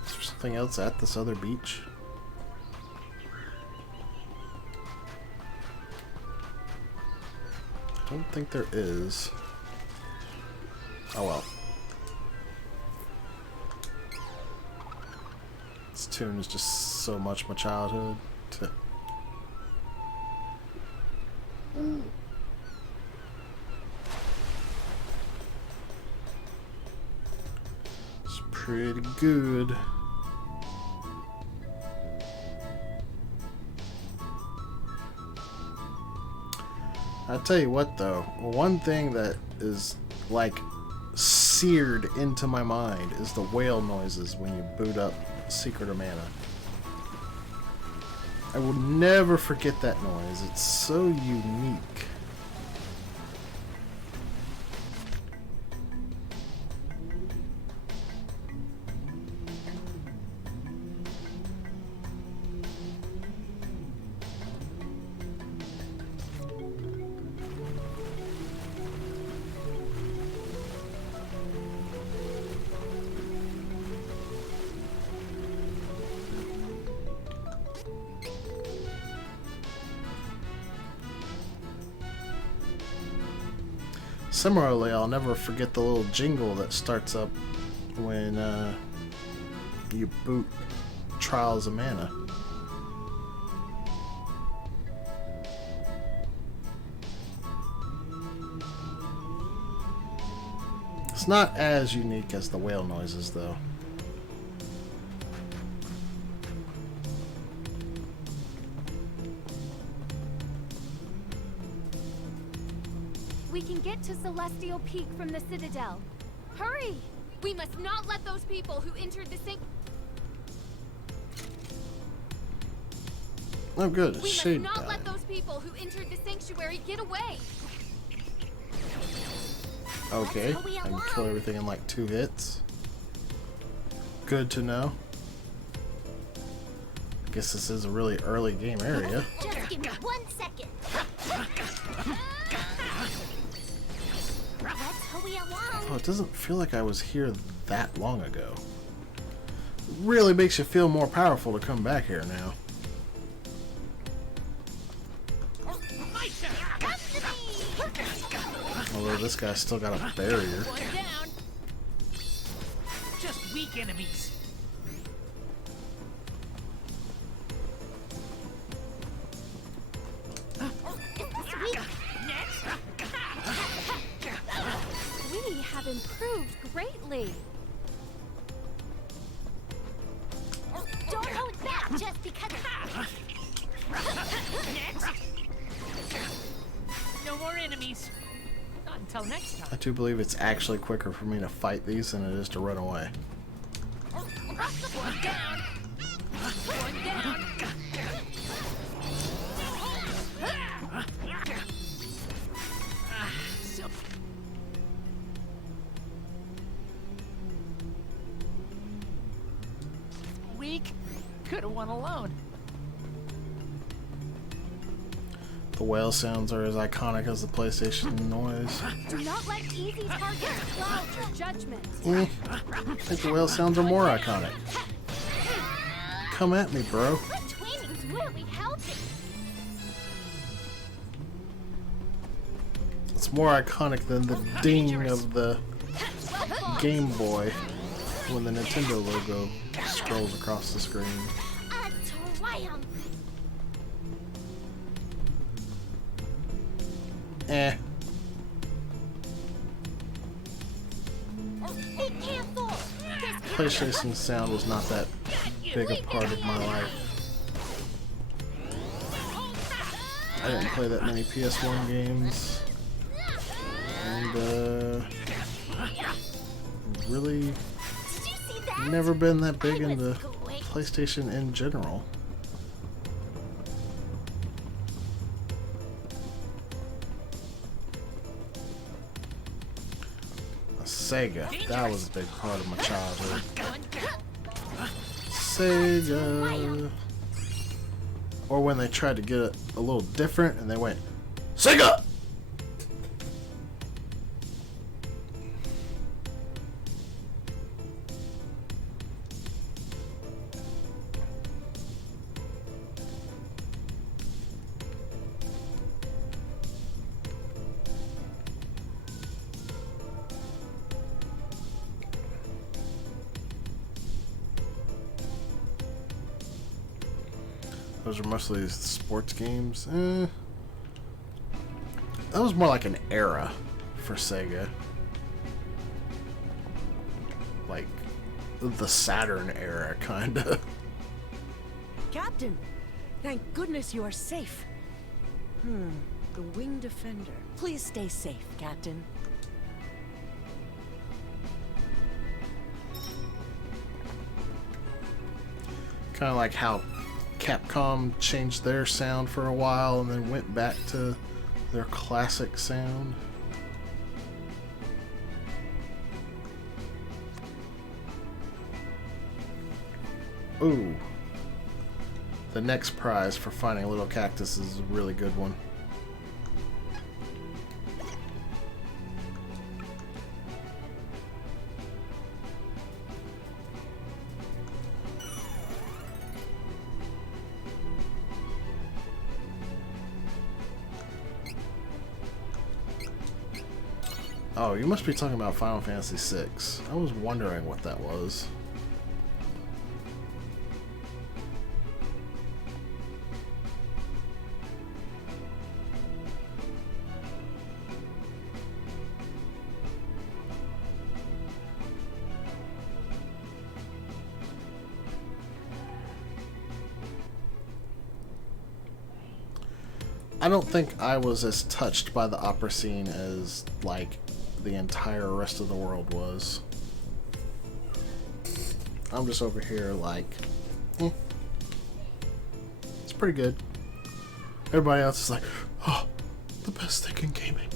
Is there something else at this other beach? I don't think there is. Oh well. This tune is just so much my childhood. It's pretty good. I'll tell you what though, one thing that is like seared into my mind is the whale noises when you boot up Secret of Mana. I will never forget that noise. It's so unique. Similarly, I'll never forget the little jingle that starts up when you boot Trials of Mana. It's not as unique as the whale noises, though. We can get to Celestial Peak from the Citadel. Hurry! We must not let those people who entered the sink... Oh good, it's We shade must not time. let those people who entered the sanctuary get away! Okay, I can kill everything in like 2 hits. Good to know. Guess this is a really early game area. Just give me 1 second. Let's hurry along. Oh, it doesn't feel like I was here that long ago. It really makes you feel more powerful to come back here now. Although this guy's still got a barrier. One down. Just weak enemies. greatly. Don't hold back just because. No more enemies. Not until next time. I do believe it's actually quicker for me to fight these than it is to run away. One down. One down. So weak. Could have won alone. The whale sounds are as iconic as the PlayStation noise. Do not let easy targets cloud your judgment. I think the whale sounds are more iconic. Come at me, bro. Tweening's really helping. It's more iconic than the ding of the Game Boy when the Nintendo logo scrolls across the screen. A triumph. Eh. Be careful. PlayStation sound was not that big a part of my life. I didn't play that many PS1 games. And, really never been that big into PlayStation in general. Sega, that was a big part of my childhood. Sega. Or when they tried to get it a little different and they went, Sega! Those are mostly sports games. That was more like an era for Sega. Like the Saturn era, kinda. Captain, thank goodness you are safe. The Wing Defender. Please stay safe, Captain. Kind of like how Capcom changed their sound for a while and then went back to their classic sound. Ooh. The next prize for finding a little cactus is a really good one. Oh, you must be talking about Final Fantasy VI. I was wondering what that was. I don't think I was as touched by the opera scene as, like, the entire rest of the world was. I'm just over here like, it's pretty good. Everybody else is like, oh, the best thing in gaming.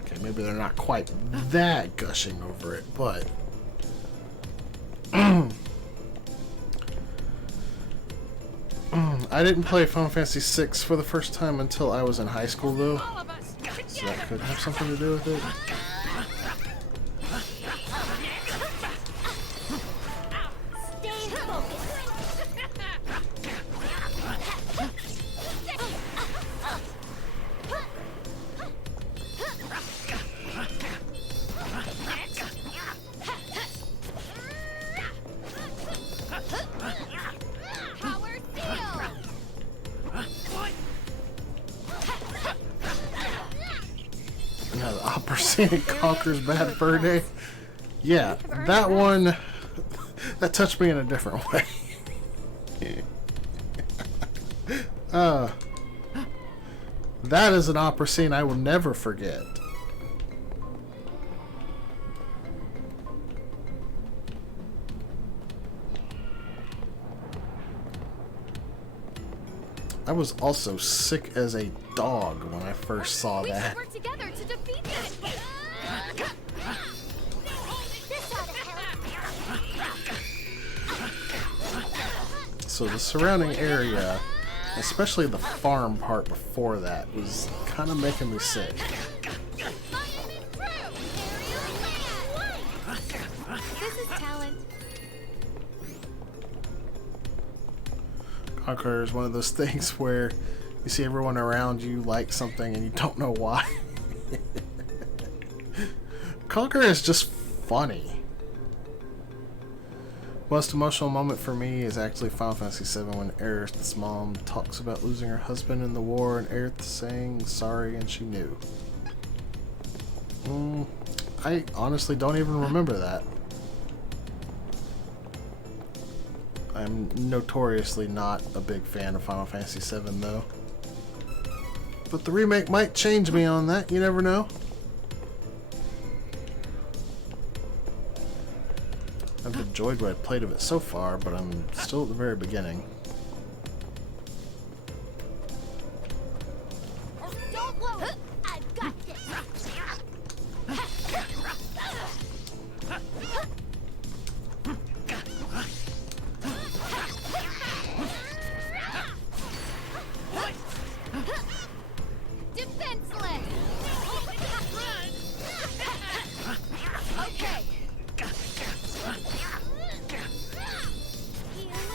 Okay, maybe they're not quite that gushing over it, but I didn't play Final Fantasy VI for the first time until I was in high school, though. So that could have something to do with it. Yeah, the opera scene in Conker's Bad Fur Day. Yeah, that one, that touched me in a different way. That is an opera scene I will never forget. I was also sick as a dog when I first saw We should that. work together to defeat this. So the surrounding area, especially the farm part before that, was kind of making me sick. This is talent. Conqueror is one of those things where you see everyone around you like something and you don't know why. Conqueror is just funny. Most emotional moment for me is actually Final Fantasy VII when Aerith's mom talks about losing her husband in the war and Aerith saying sorry and she knew. I honestly don't even remember that. I'm notoriously not a big fan of Final Fantasy VII though. But the remake might change me on that, you never know. I've enjoyed what I've played of it so far, but I'm still at the very beginning. Don't worry, I've got this. Defenseless. Okay.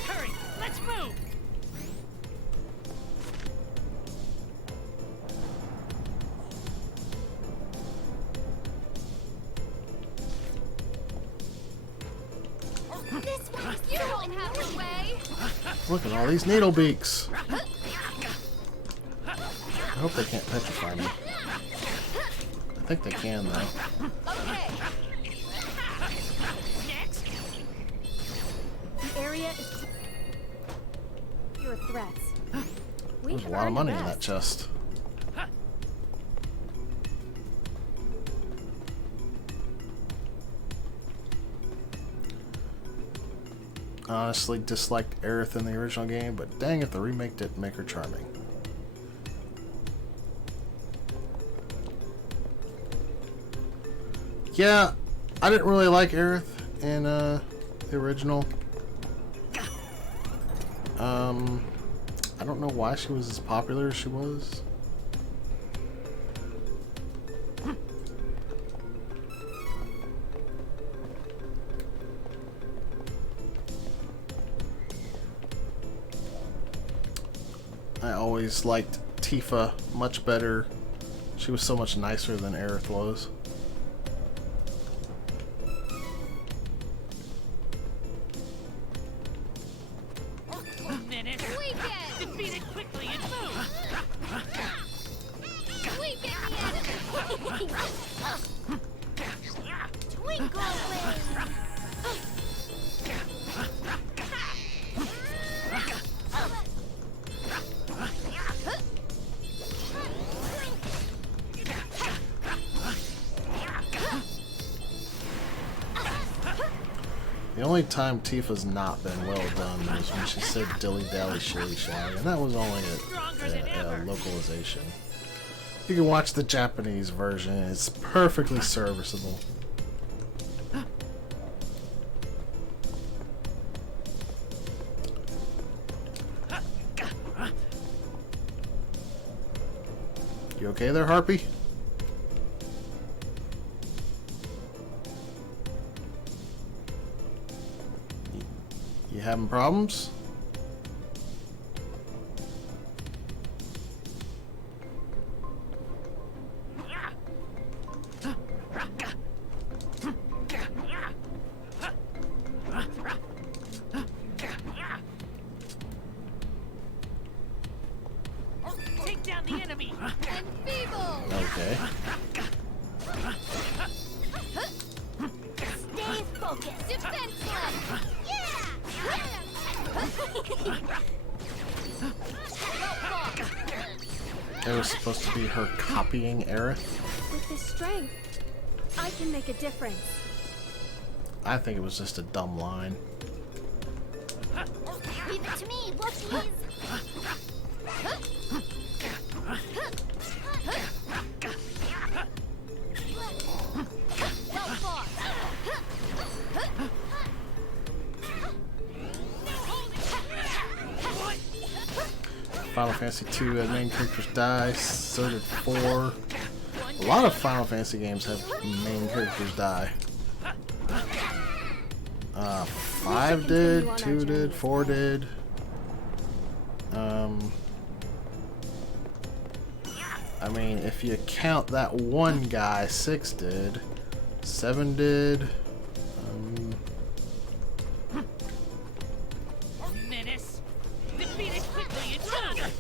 Hurry, let's move. This one, you don't have your way. Look at all these needle beaks. I hope they can't petrify me. I think they can though. Okay. Next. The area is. Your threats. There's a lot of money in that chest. I honestly disliked Aerith in the original game, but dang if the remake didn't make her charming. Yeah, I didn't really like Aerith in the original. I don't know why she was as popular as she was. I always liked Tifa much better. She was so much nicer than Aerith was. Defeat it quickly and move! Weaken the enemy! Twinkle wings! The only time Tifa's not been well done was when she said dilly dally shilly shally, and that was only a localization. You can watch the Japanese version, it's perfectly serviceable. You okay there, Harpy? You having problems? Take down the enemy! And feeble! Okay. supposed to be her copying Aerith? With this strength, I can make a difference. I think it was just a dumb line. Leave it to me, Wookiees! Go far! Final Fantasy 2 had main characters die, so did 4. A lot of Final Fantasy games have main characters die. 5 did, 2 did, 4 did. I mean, if you count that one guy, 6 did, 7 did. Menace. Defeat it quickly and done.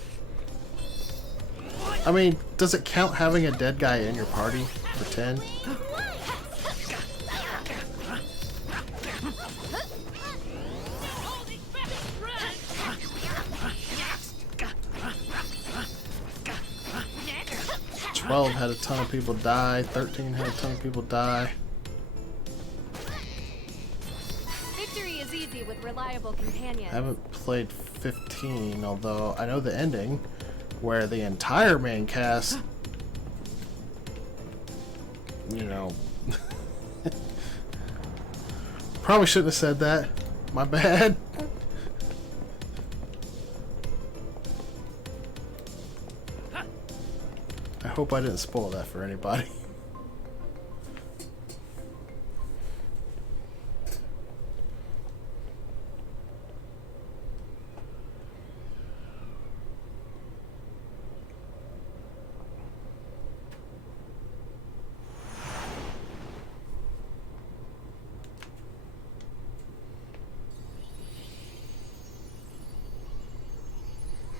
I mean, does it count having a dead guy in your party for 10? 12 had a ton of people die, 13 had a ton of people die. Victory is easy with reliable companions. I haven't played 15, although I know the ending, where the entire main cast, you know, probably shouldn't have said that. My bad. I hope I didn't spoil that for anybody.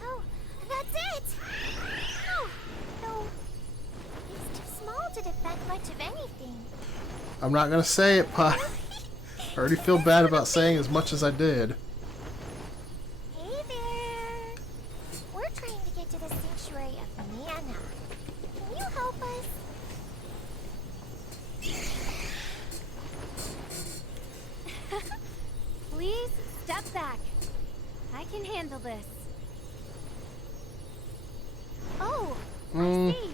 Oh, that's it! Oh, no. He's too small to defend much of anything. I'm not gonna say it, Pie. I already feel bad about saying as much as I did. Hey there! We're trying to get to the Sanctuary of Mana. Can you help us? Please step back. I can handle this. Oh, I see.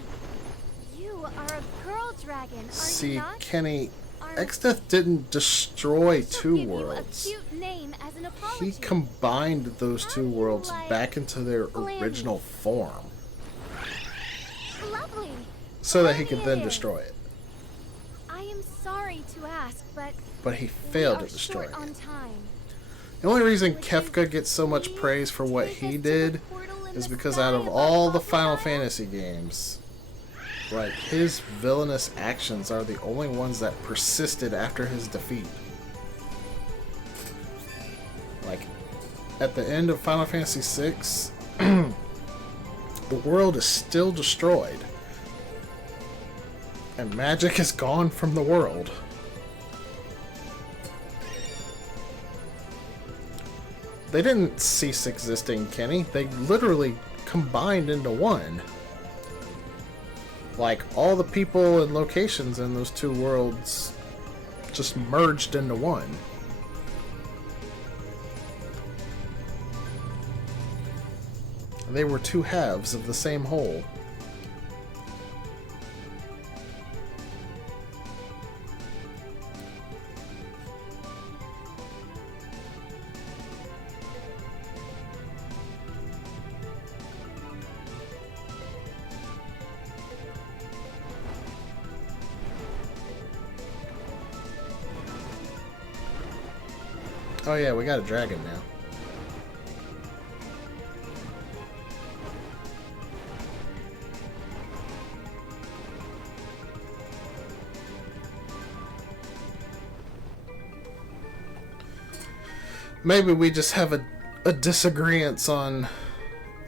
You are a girl dragon, are you See, not? Kenny, Our Exdeath didn't destroy She'll two give worlds. You a cute name as an He apology. combined those two worlds like back into their Blammy? original form Lovely. so that he Blammy could then it is. destroy it. I am sorry to ask, but He we failed are to destroy short it. on time. The only reason Kefka gets so much praise for what he did is because out of all the Final Fantasy games, like, his villainous actions are the only ones that persisted after his defeat. Like, at the end of Final Fantasy VI, the world is still destroyed. And magic is gone from the world. They didn't cease existing, Kenny. They literally combined into one. Like, all the people and locations in those two worlds just merged into one. They were two halves of the same whole. Oh yeah, we got a dragon now. Maybe we just have a disagreement on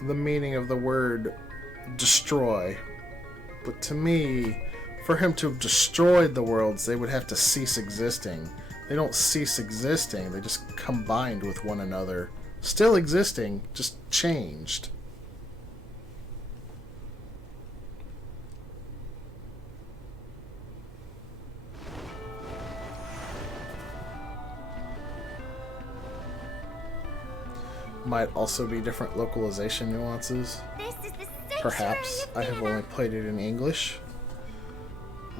the meaning of the word destroy. But to me, for him to have destroyed the worlds, they would have to cease existing. They don't cease existing, they just combined with one another. Still existing, just changed. might also be different localization nuances. This is the Perhaps. I have only played it in English.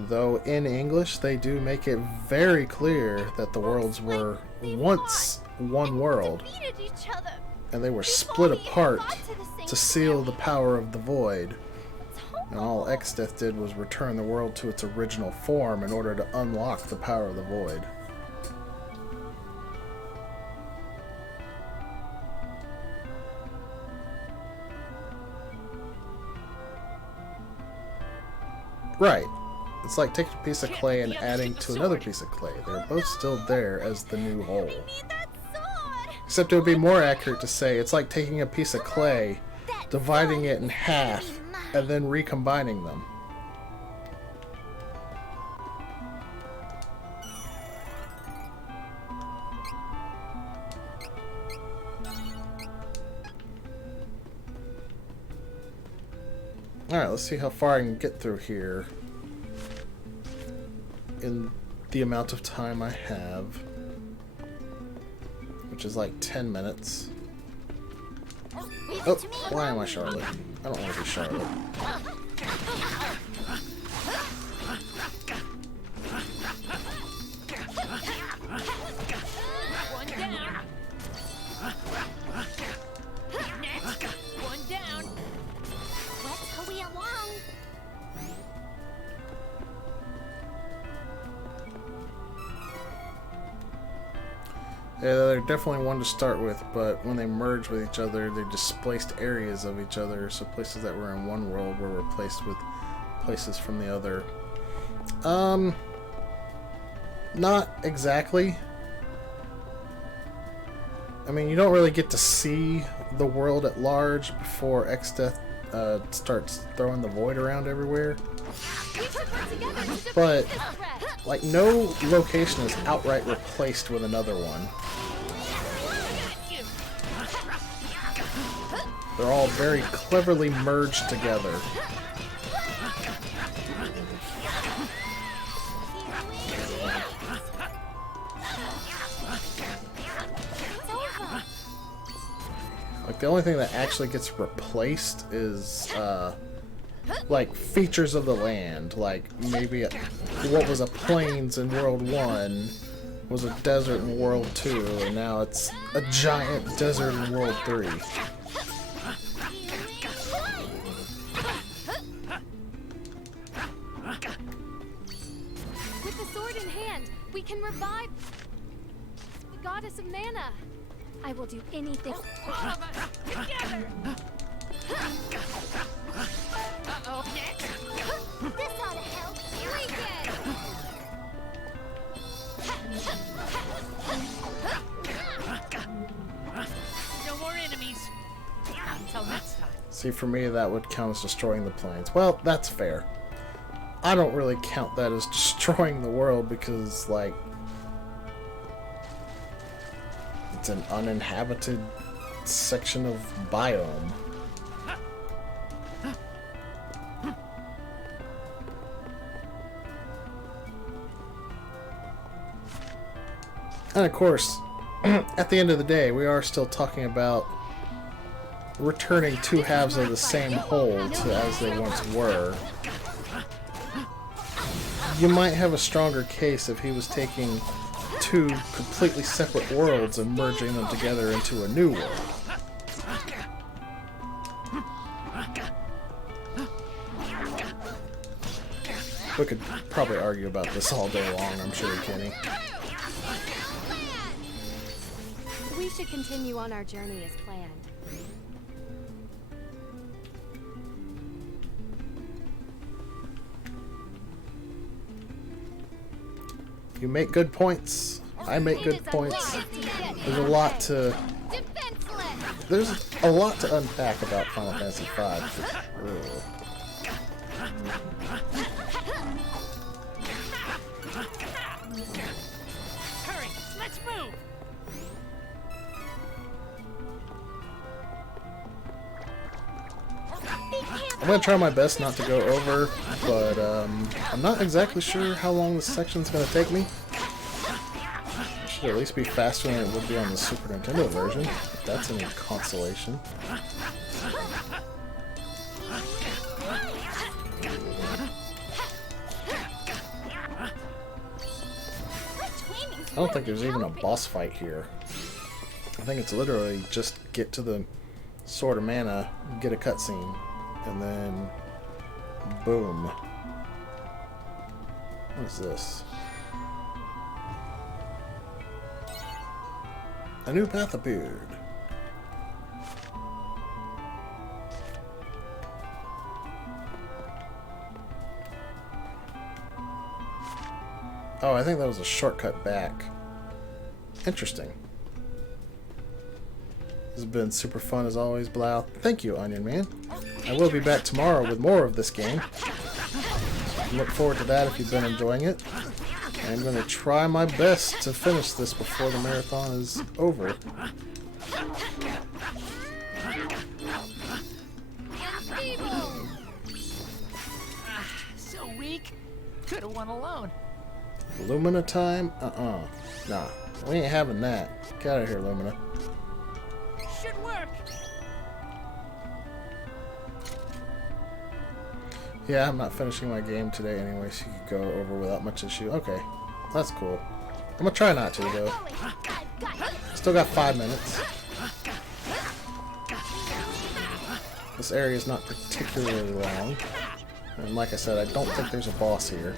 Though in English, they do make it very clear that the worlds were once one world, and they were split apart to seal the power of the void. And all Exdeath did was return the world to its original form in order to unlock the power of the void. Right. It's like taking a piece of clay and adding to another piece of clay. They're both still there as the new whole. Except it would be more accurate to say it's like taking a piece of clay, dividing it in half, and then recombining them. Alright, let's see how far I can get through here in the amount of time I have, which is like 10 minutes. Oh, why am I Charlotte? I don't want to be Charlotte. One down. Next. One down. Let's hurry along. Yeah, they're definitely one to start with, but when they merge with each other, they displaced areas of each other, so places that were in one world were replaced with places from the other. Not exactly. I mean, you don't really get to see the world at large before Exdeath starts throwing the void around everywhere. But, like, no location is outright replaced with another one. They're all very cleverly merged together. Like, the only thing that actually gets replaced is, like, features of the land. Like, maybe what was a plains in World 1 was a desert in World 2, and now it's a giant desert in World 3. With the sword in hand, we can revive the goddess of mana. I will do anything. All of us together. Uh-oh. Next. This ought to help. No more enemies. Until next time. See, for me, that would count as destroying the plains. Well, that's fair. I don't really count that as destroying the world because, like, it's an uninhabited section of biome. And of course, at the end of the day, we are still talking about returning two halves of the same whole to as they once were. You might have a stronger case if he was taking two completely separate worlds and merging them together into a new world. We could probably argue about this all day long, I'm sure, Kenny. We should continue on our journey as planned. You make good points. I make good points. There's a lot to unpack about Final Fantasy V. For sure. Hurry, let's move. I'm gonna try my best not to go over, but I'm not exactly sure how long this section's gonna take me. Should at least be faster than it would be on the Super Nintendo version, if that's any consolation. I don't think there's even a boss fight here. I think it's literally just get to the Sword of Mana, get a cutscene, and then boom. What is this? A new path appeared. Oh, I think that was a shortcut back. Interesting. This has been super fun as always, Blau. Thank you, Onion Man. I will be back tomorrow with more of this game. Look forward to that if you've been enjoying it. I'm going to try my best to finish this before the marathon is over. So weak. Could have won alone. Lumina time? Nah, we ain't having that. Get out of here, Lumina. Should work. Yeah, I'm not finishing my game today anyway, so you could go over without much issue. Okay, that's cool. I'm gonna try not to, though. Still got 5 minutes. This area is not particularly long. And like I said, I don't think there's a boss here.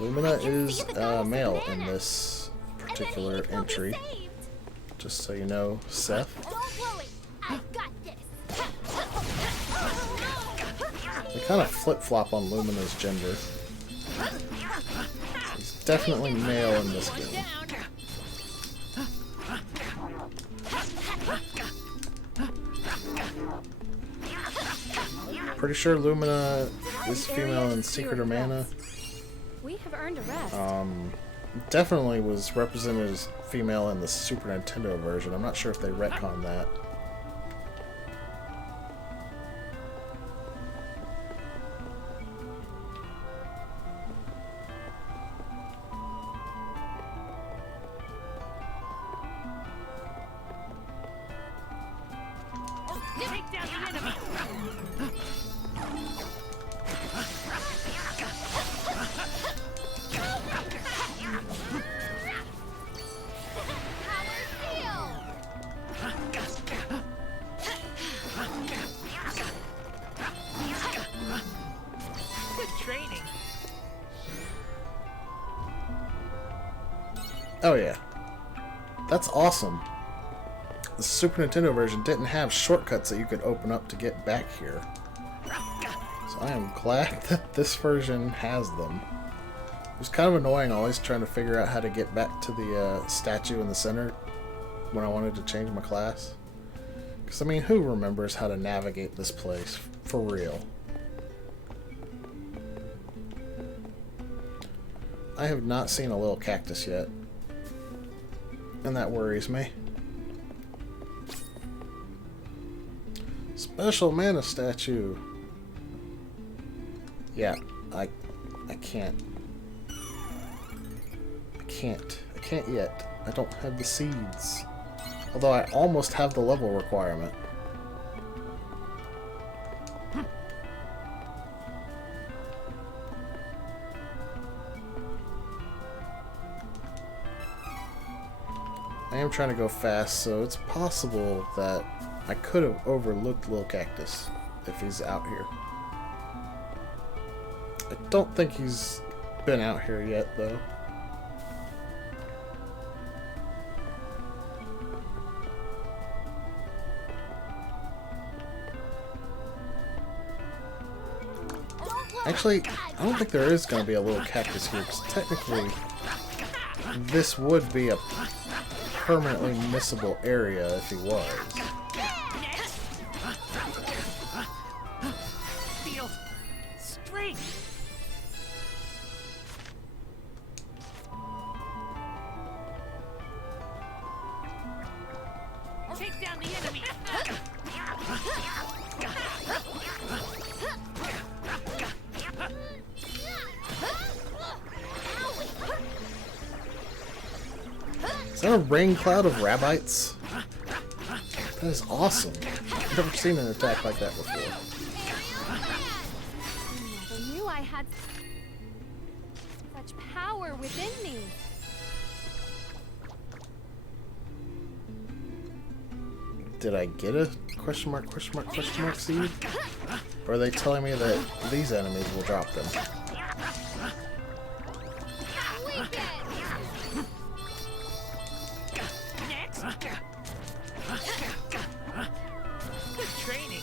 Lumina is male in this particular entry. Just so you know, Seth. They kind of flip-flop on Lumina's gender. He's definitely male in this game. Pretty sure Lumina is female in Secret of Mana. We have earned a rest. Definitely was represented as female in the Super Nintendo version. I'm not sure if they retconned that. Take down the enemy. Good training. Oh yeah. That's awesome. The Super Nintendo version didn't have shortcuts that you could open up to get back here. So I am glad that this version has them. It was kind of annoying always trying to figure out how to get back to the statue in the center when I wanted to change my class. Because, I mean, who remembers how to navigate this place? For real. I have not seen a little cactus yet. And that worries me. Special mana statue. Yeah, I can't. I can't yet. I don't have the seeds. Although I almost have the level requirement. I am trying to go fast, so it's possible that I could have overlooked Lil Cactus if he's out here. I don't think he's been out here yet, though. Actually, I don't think there is going to be a little cactus here, because technically this would be a permanently missable area if he was. Feel strength. Take down the enemy. Is that a rain cloud of Rabbites? That is awesome. I've never seen an attack like that before. I never knew I had such power within me. Did I get a question mark seed? Or are they telling me that these enemies will drop them? Good training.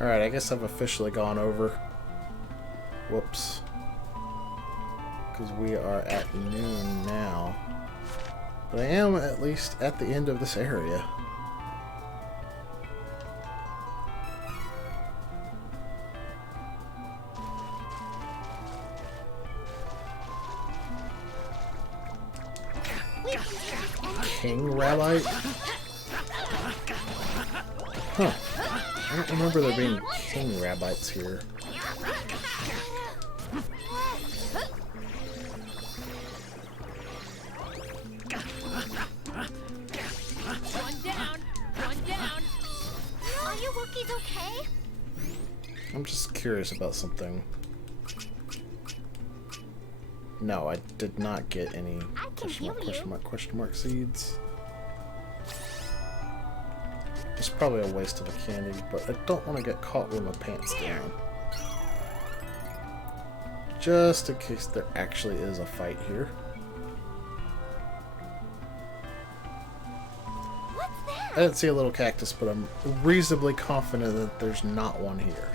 Alright, I guess I've officially gone over. Whoops. Because we are at noon now. But I am at least at the end of this area. King Rabbi? Huh. I don't remember there being king Rabbites here. One down. One down. Are you Wookiees okay? I'm just curious about something. No, I did not get any question mark seeds. It's probably a waste of a candy, but I don't want to get caught with my pants down. Just in case there actually is a fight here. I didn't see a little cactus, but I'm reasonably confident that there's not one here.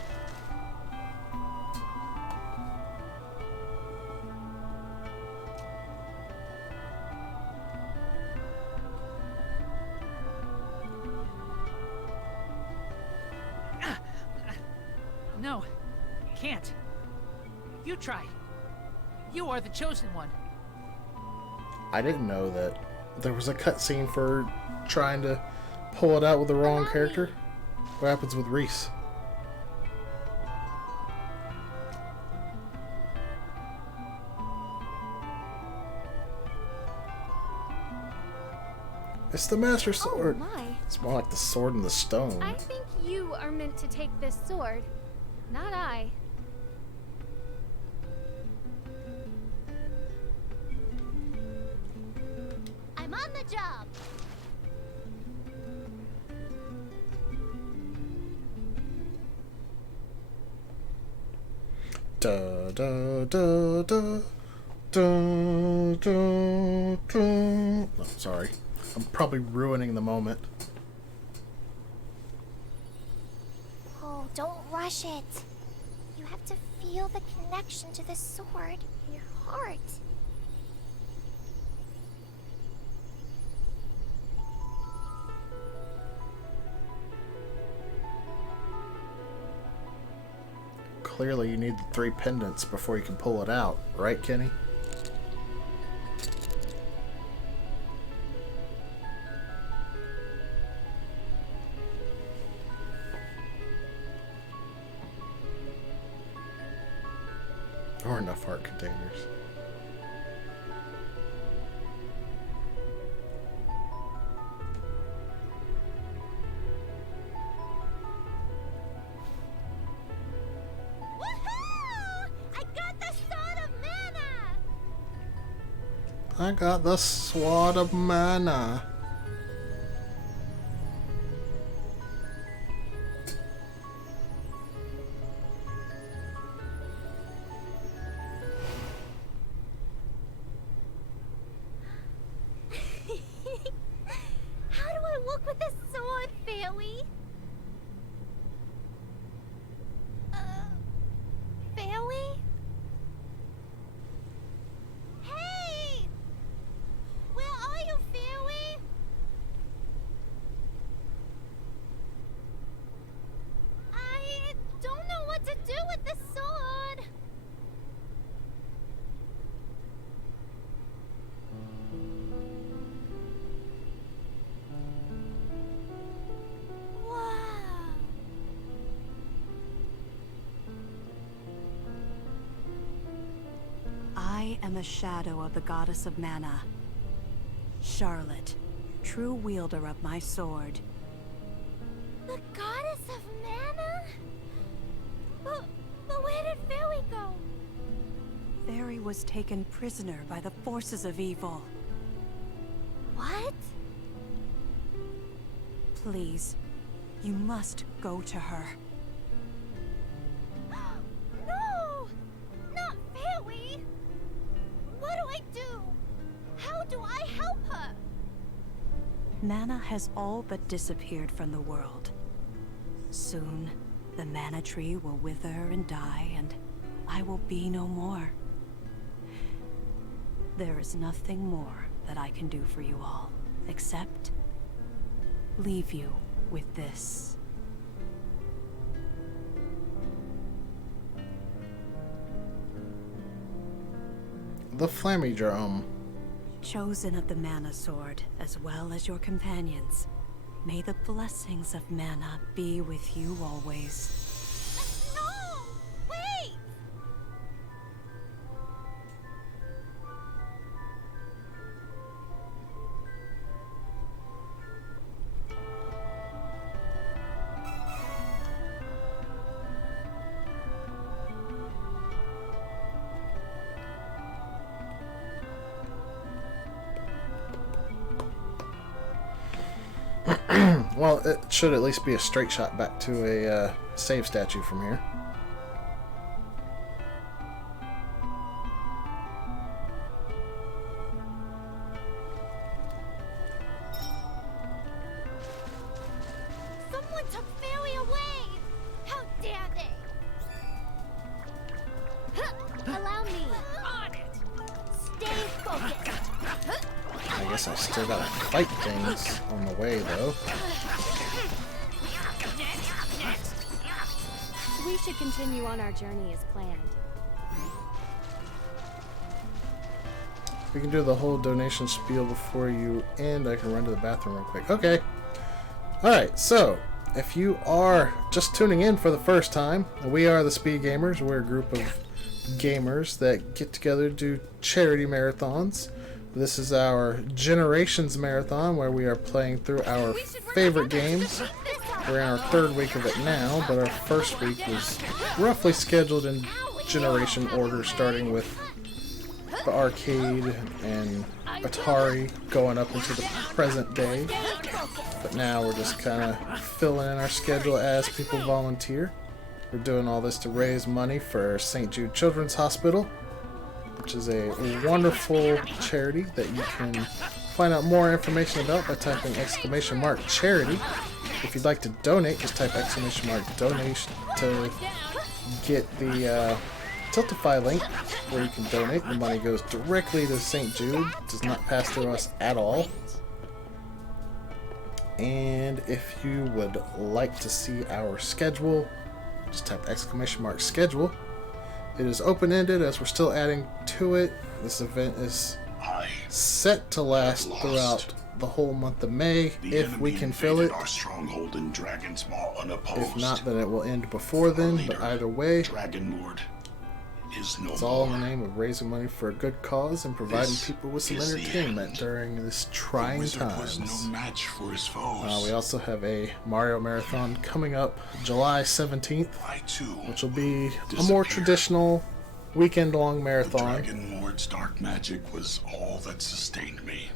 No, can't. You try. You are the chosen one. I didn't know that there was a cutscene for trying to pull it out with the wrong character. What happens with Reese? It's the Master Sword. Oh my. It's more like the Sword in the Stone. I think you are meant to take this sword, not I. I'm on the job. Da da da da da da da. Oh, sorry. I'm probably ruining the moment. Oh, don't rush it. You have to feel the connection to the sword in your heart. Clearly you need the 3 pendants before you can pull it out, right, Kenny? Or enough heart containers. I got the sword of mana. the shadow of the goddess of mana. Charlotte, true wielder of my sword. The goddess of mana? But where did Fairy go? Fairy was taken prisoner by the forces of evil. What? Please, you must go to her. No! Not Fairy! What do I do? How do I help her? Mana has all but disappeared from the world. Soon, the mana tree will wither and die, and I will be no more. There is nothing more that I can do for you all, except leave you with this. The Blaumagier. Chosen of the mana sword, as well as your companions, may the blessings of mana be with you always. No! Wait! Well, it should at least be a straight shot back to a save statue from here. Someone took Fairy away! How dare they! Allow me. On it! Stay focused! I guess I still gotta fight things on the way, though. We should continue on our journey as planned. We can do the whole donation spiel before you end. I can run to the bathroom real quick. Okay. Alright, so if you are just tuning in for the first time, we are the Speed Gamers. We're a group of gamers that get together to do charity marathons. This is our Generations Marathon, where we are playing through our favorite games. We're in our third week of it now, but our first week was roughly scheduled in generation order, starting with the arcade and Atari going up into the present day. But now we're just kind of filling in our schedule as people volunteer. We're doing all this to raise money for St. Jude Children's Hospital, which is a wonderful charity that you can find out more information about by typing !charity. If you'd like to donate, just type !donation to get the Tiltify link where you can donate. The money goes directly to St. Jude, does not pass through us at all. And if you would like to see our schedule, just type !schedule. It is open-ended as we're still adding to it. This event is set to last throughout the whole month of May, if we can fill it. Our stronghold in Dragon's Maw unopposed. If not, then it will end before then, but either way, Dragon Lord is no it's all in the name of raising money for a good cause and providing people with some entertainment during this trying times. No match for his foes. We also have a Mario Marathon coming up July 17th, which will be a more traditional weekend-long marathon. The Dragon Lord's dark magic was all that sustained me.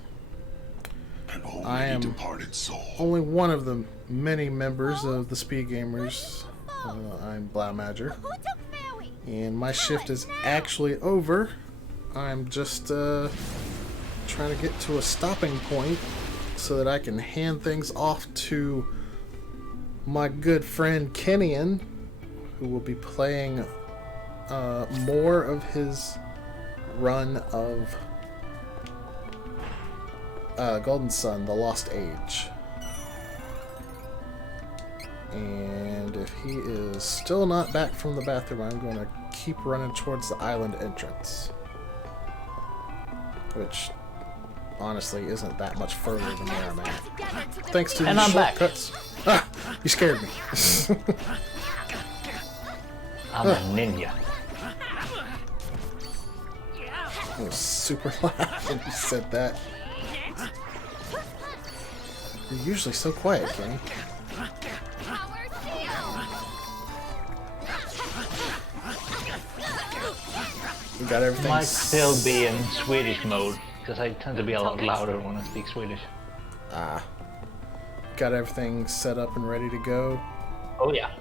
An I am departed soul. only one of the many members of the Speed Gamers. I'm Blaumagier. And my shift is actually over. I'm just trying to get to a stopping point so that I can hand things off to my good friend Kenyon, who will be playing more of his run of Golden Sun, The Lost Age. And if he is still not back from the bathroom, I'm going to keep running towards the island entrance. Which, honestly, isn't that much further than where I'm at. Thanks to the shortcuts. Ah! You scared me. I'm a ninja. I was super loud when you said that. You're usually so quiet, Kenny. We got everything. Might still be in Swedish mode, because I tend to be a lot louder when I speak Swedish. Ah. Got everything set up and ready to go? Oh yeah.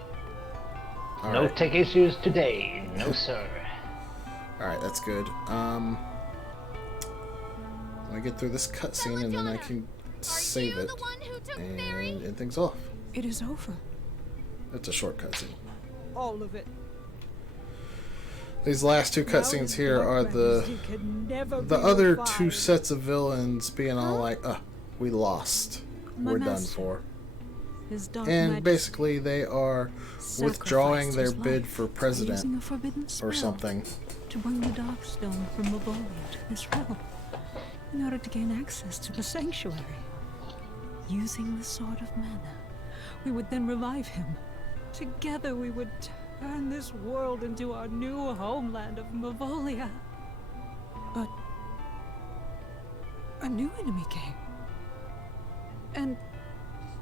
All no right. tech issues today, no sir. Alright, that's good. Let me get through this cutscene and then I can save it and end things off. It is over. It's a short cutscene. All of it. These last two cutscenes here are the other two sets of villains being all like, we lost. We're done for. And basically they are withdrawing their bid for president or something. To bring the Darkstone from Mavolia to this realm in order to gain access to the sanctuary. Using the Sword of Mana, we would then revive him. Together we would turn this world into our new homeland of Mavolia. But a new enemy came and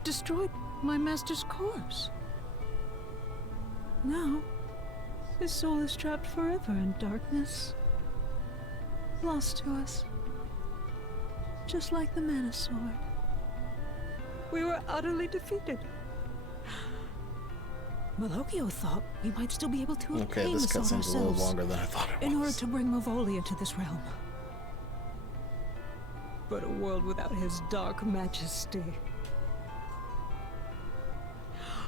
destroyed my master's corpse. Now, his soul is trapped forever in darkness, lost to us, just like the Mana Sword. We were utterly defeated. Malokio thought we might still be able to obtain this the sword cutscene's a little ourselves longer than I thought it was. in order to bring Mavolia to this realm. But a world without his dark majesty.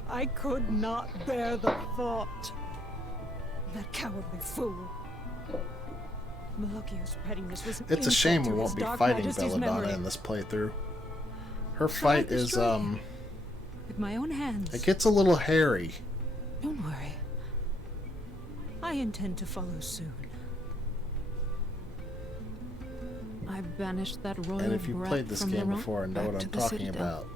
I could not bear the thought. That cowardly fool. Malokio's pettiness was It's a shame we insult to won't his be Dark fighting Majesty's Belladonna memory. in this playthrough. Her fight is, With my own hands. it gets a little hairy. Don't worry. I intend to follow soon. I banished that royal And if you brat played this from game the before and know back what to I'm the talking Citadel. about,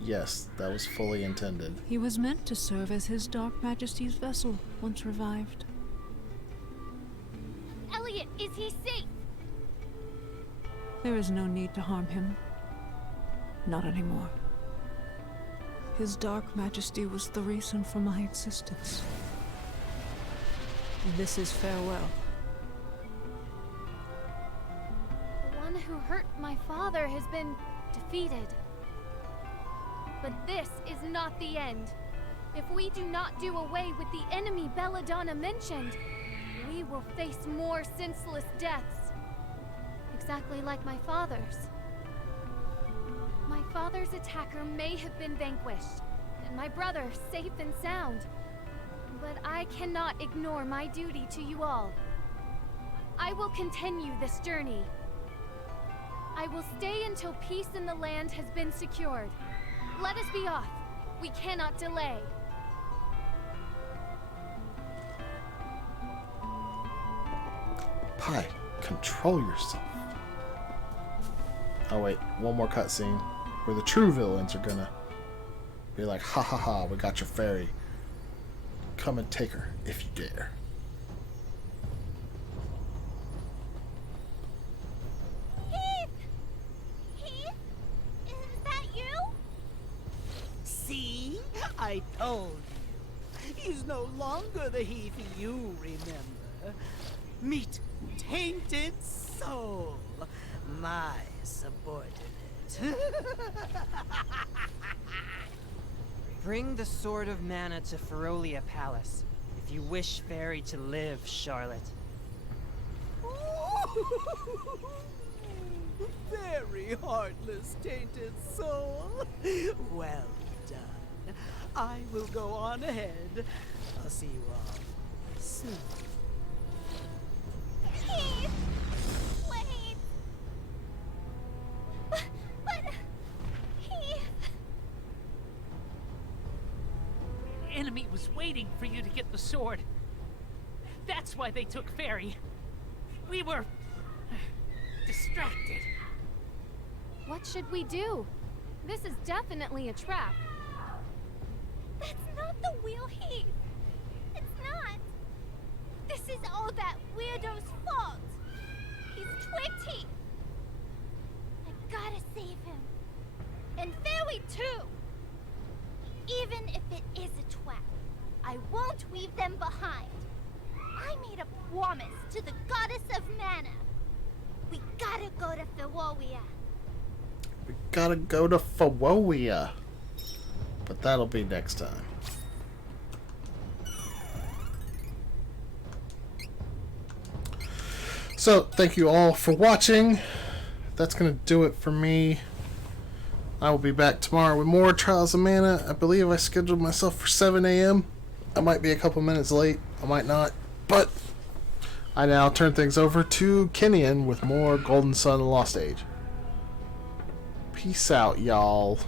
yes, that was fully intended. He was meant to serve as his Dark Majesty's vessel once revived. Elliot, is he safe? There is no need to harm him. Not anymore. His Dark Majesty was the reason for my existence. This is farewell. The one who hurt my father has been defeated. But this is not the end. If we do not do away with the enemy Belladonna mentioned, we will face more senseless deaths. Exactly like my father's. My father's attacker may have been vanquished, and my brother safe and sound. But I cannot ignore my duty to you all. I will continue this journey. I will stay until peace in the land has been secured. Let us be off. We cannot delay. Pi, control yourself. Oh wait, one more cutscene where the true villains are gonna be like, ha ha ha, we got your fairy. Come and take her if you dare. Heath? Is that you? See? I told you. He's no longer the Heath you remember. Meet Tainted Soul, my subordinate. Bring the Sword of Mana to Ferolia Palace, if you wish Fairy to live, Charlotte. Very heartless, Tainted Soul. Well done. I will go on ahead. I'll see you all soon. Heath! Wait! But... Heath... The enemy was waiting for you to get the sword. That's why they took Fairy. We were... distracted. What should we do? This is definitely a trap. That's not the wheel, Heath. It's not. This is all that weirdo's fault. He's twitchy. I gotta save him. And Fairy too. Even if it is a trap, I won't leave them behind. I made a promise to the goddess of mana. We gotta go to Ferolia. We gotta go to Ferolia. But that'll be next time. So, thank you all for watching. That's going to do it for me. I will be back tomorrow with more Trials of Mana. I believe I scheduled myself for 7 a.m. I might be a couple minutes late. I might not. But I now turn things over to Kenyan with more Golden Sun and Lost Age. Peace out, y'all.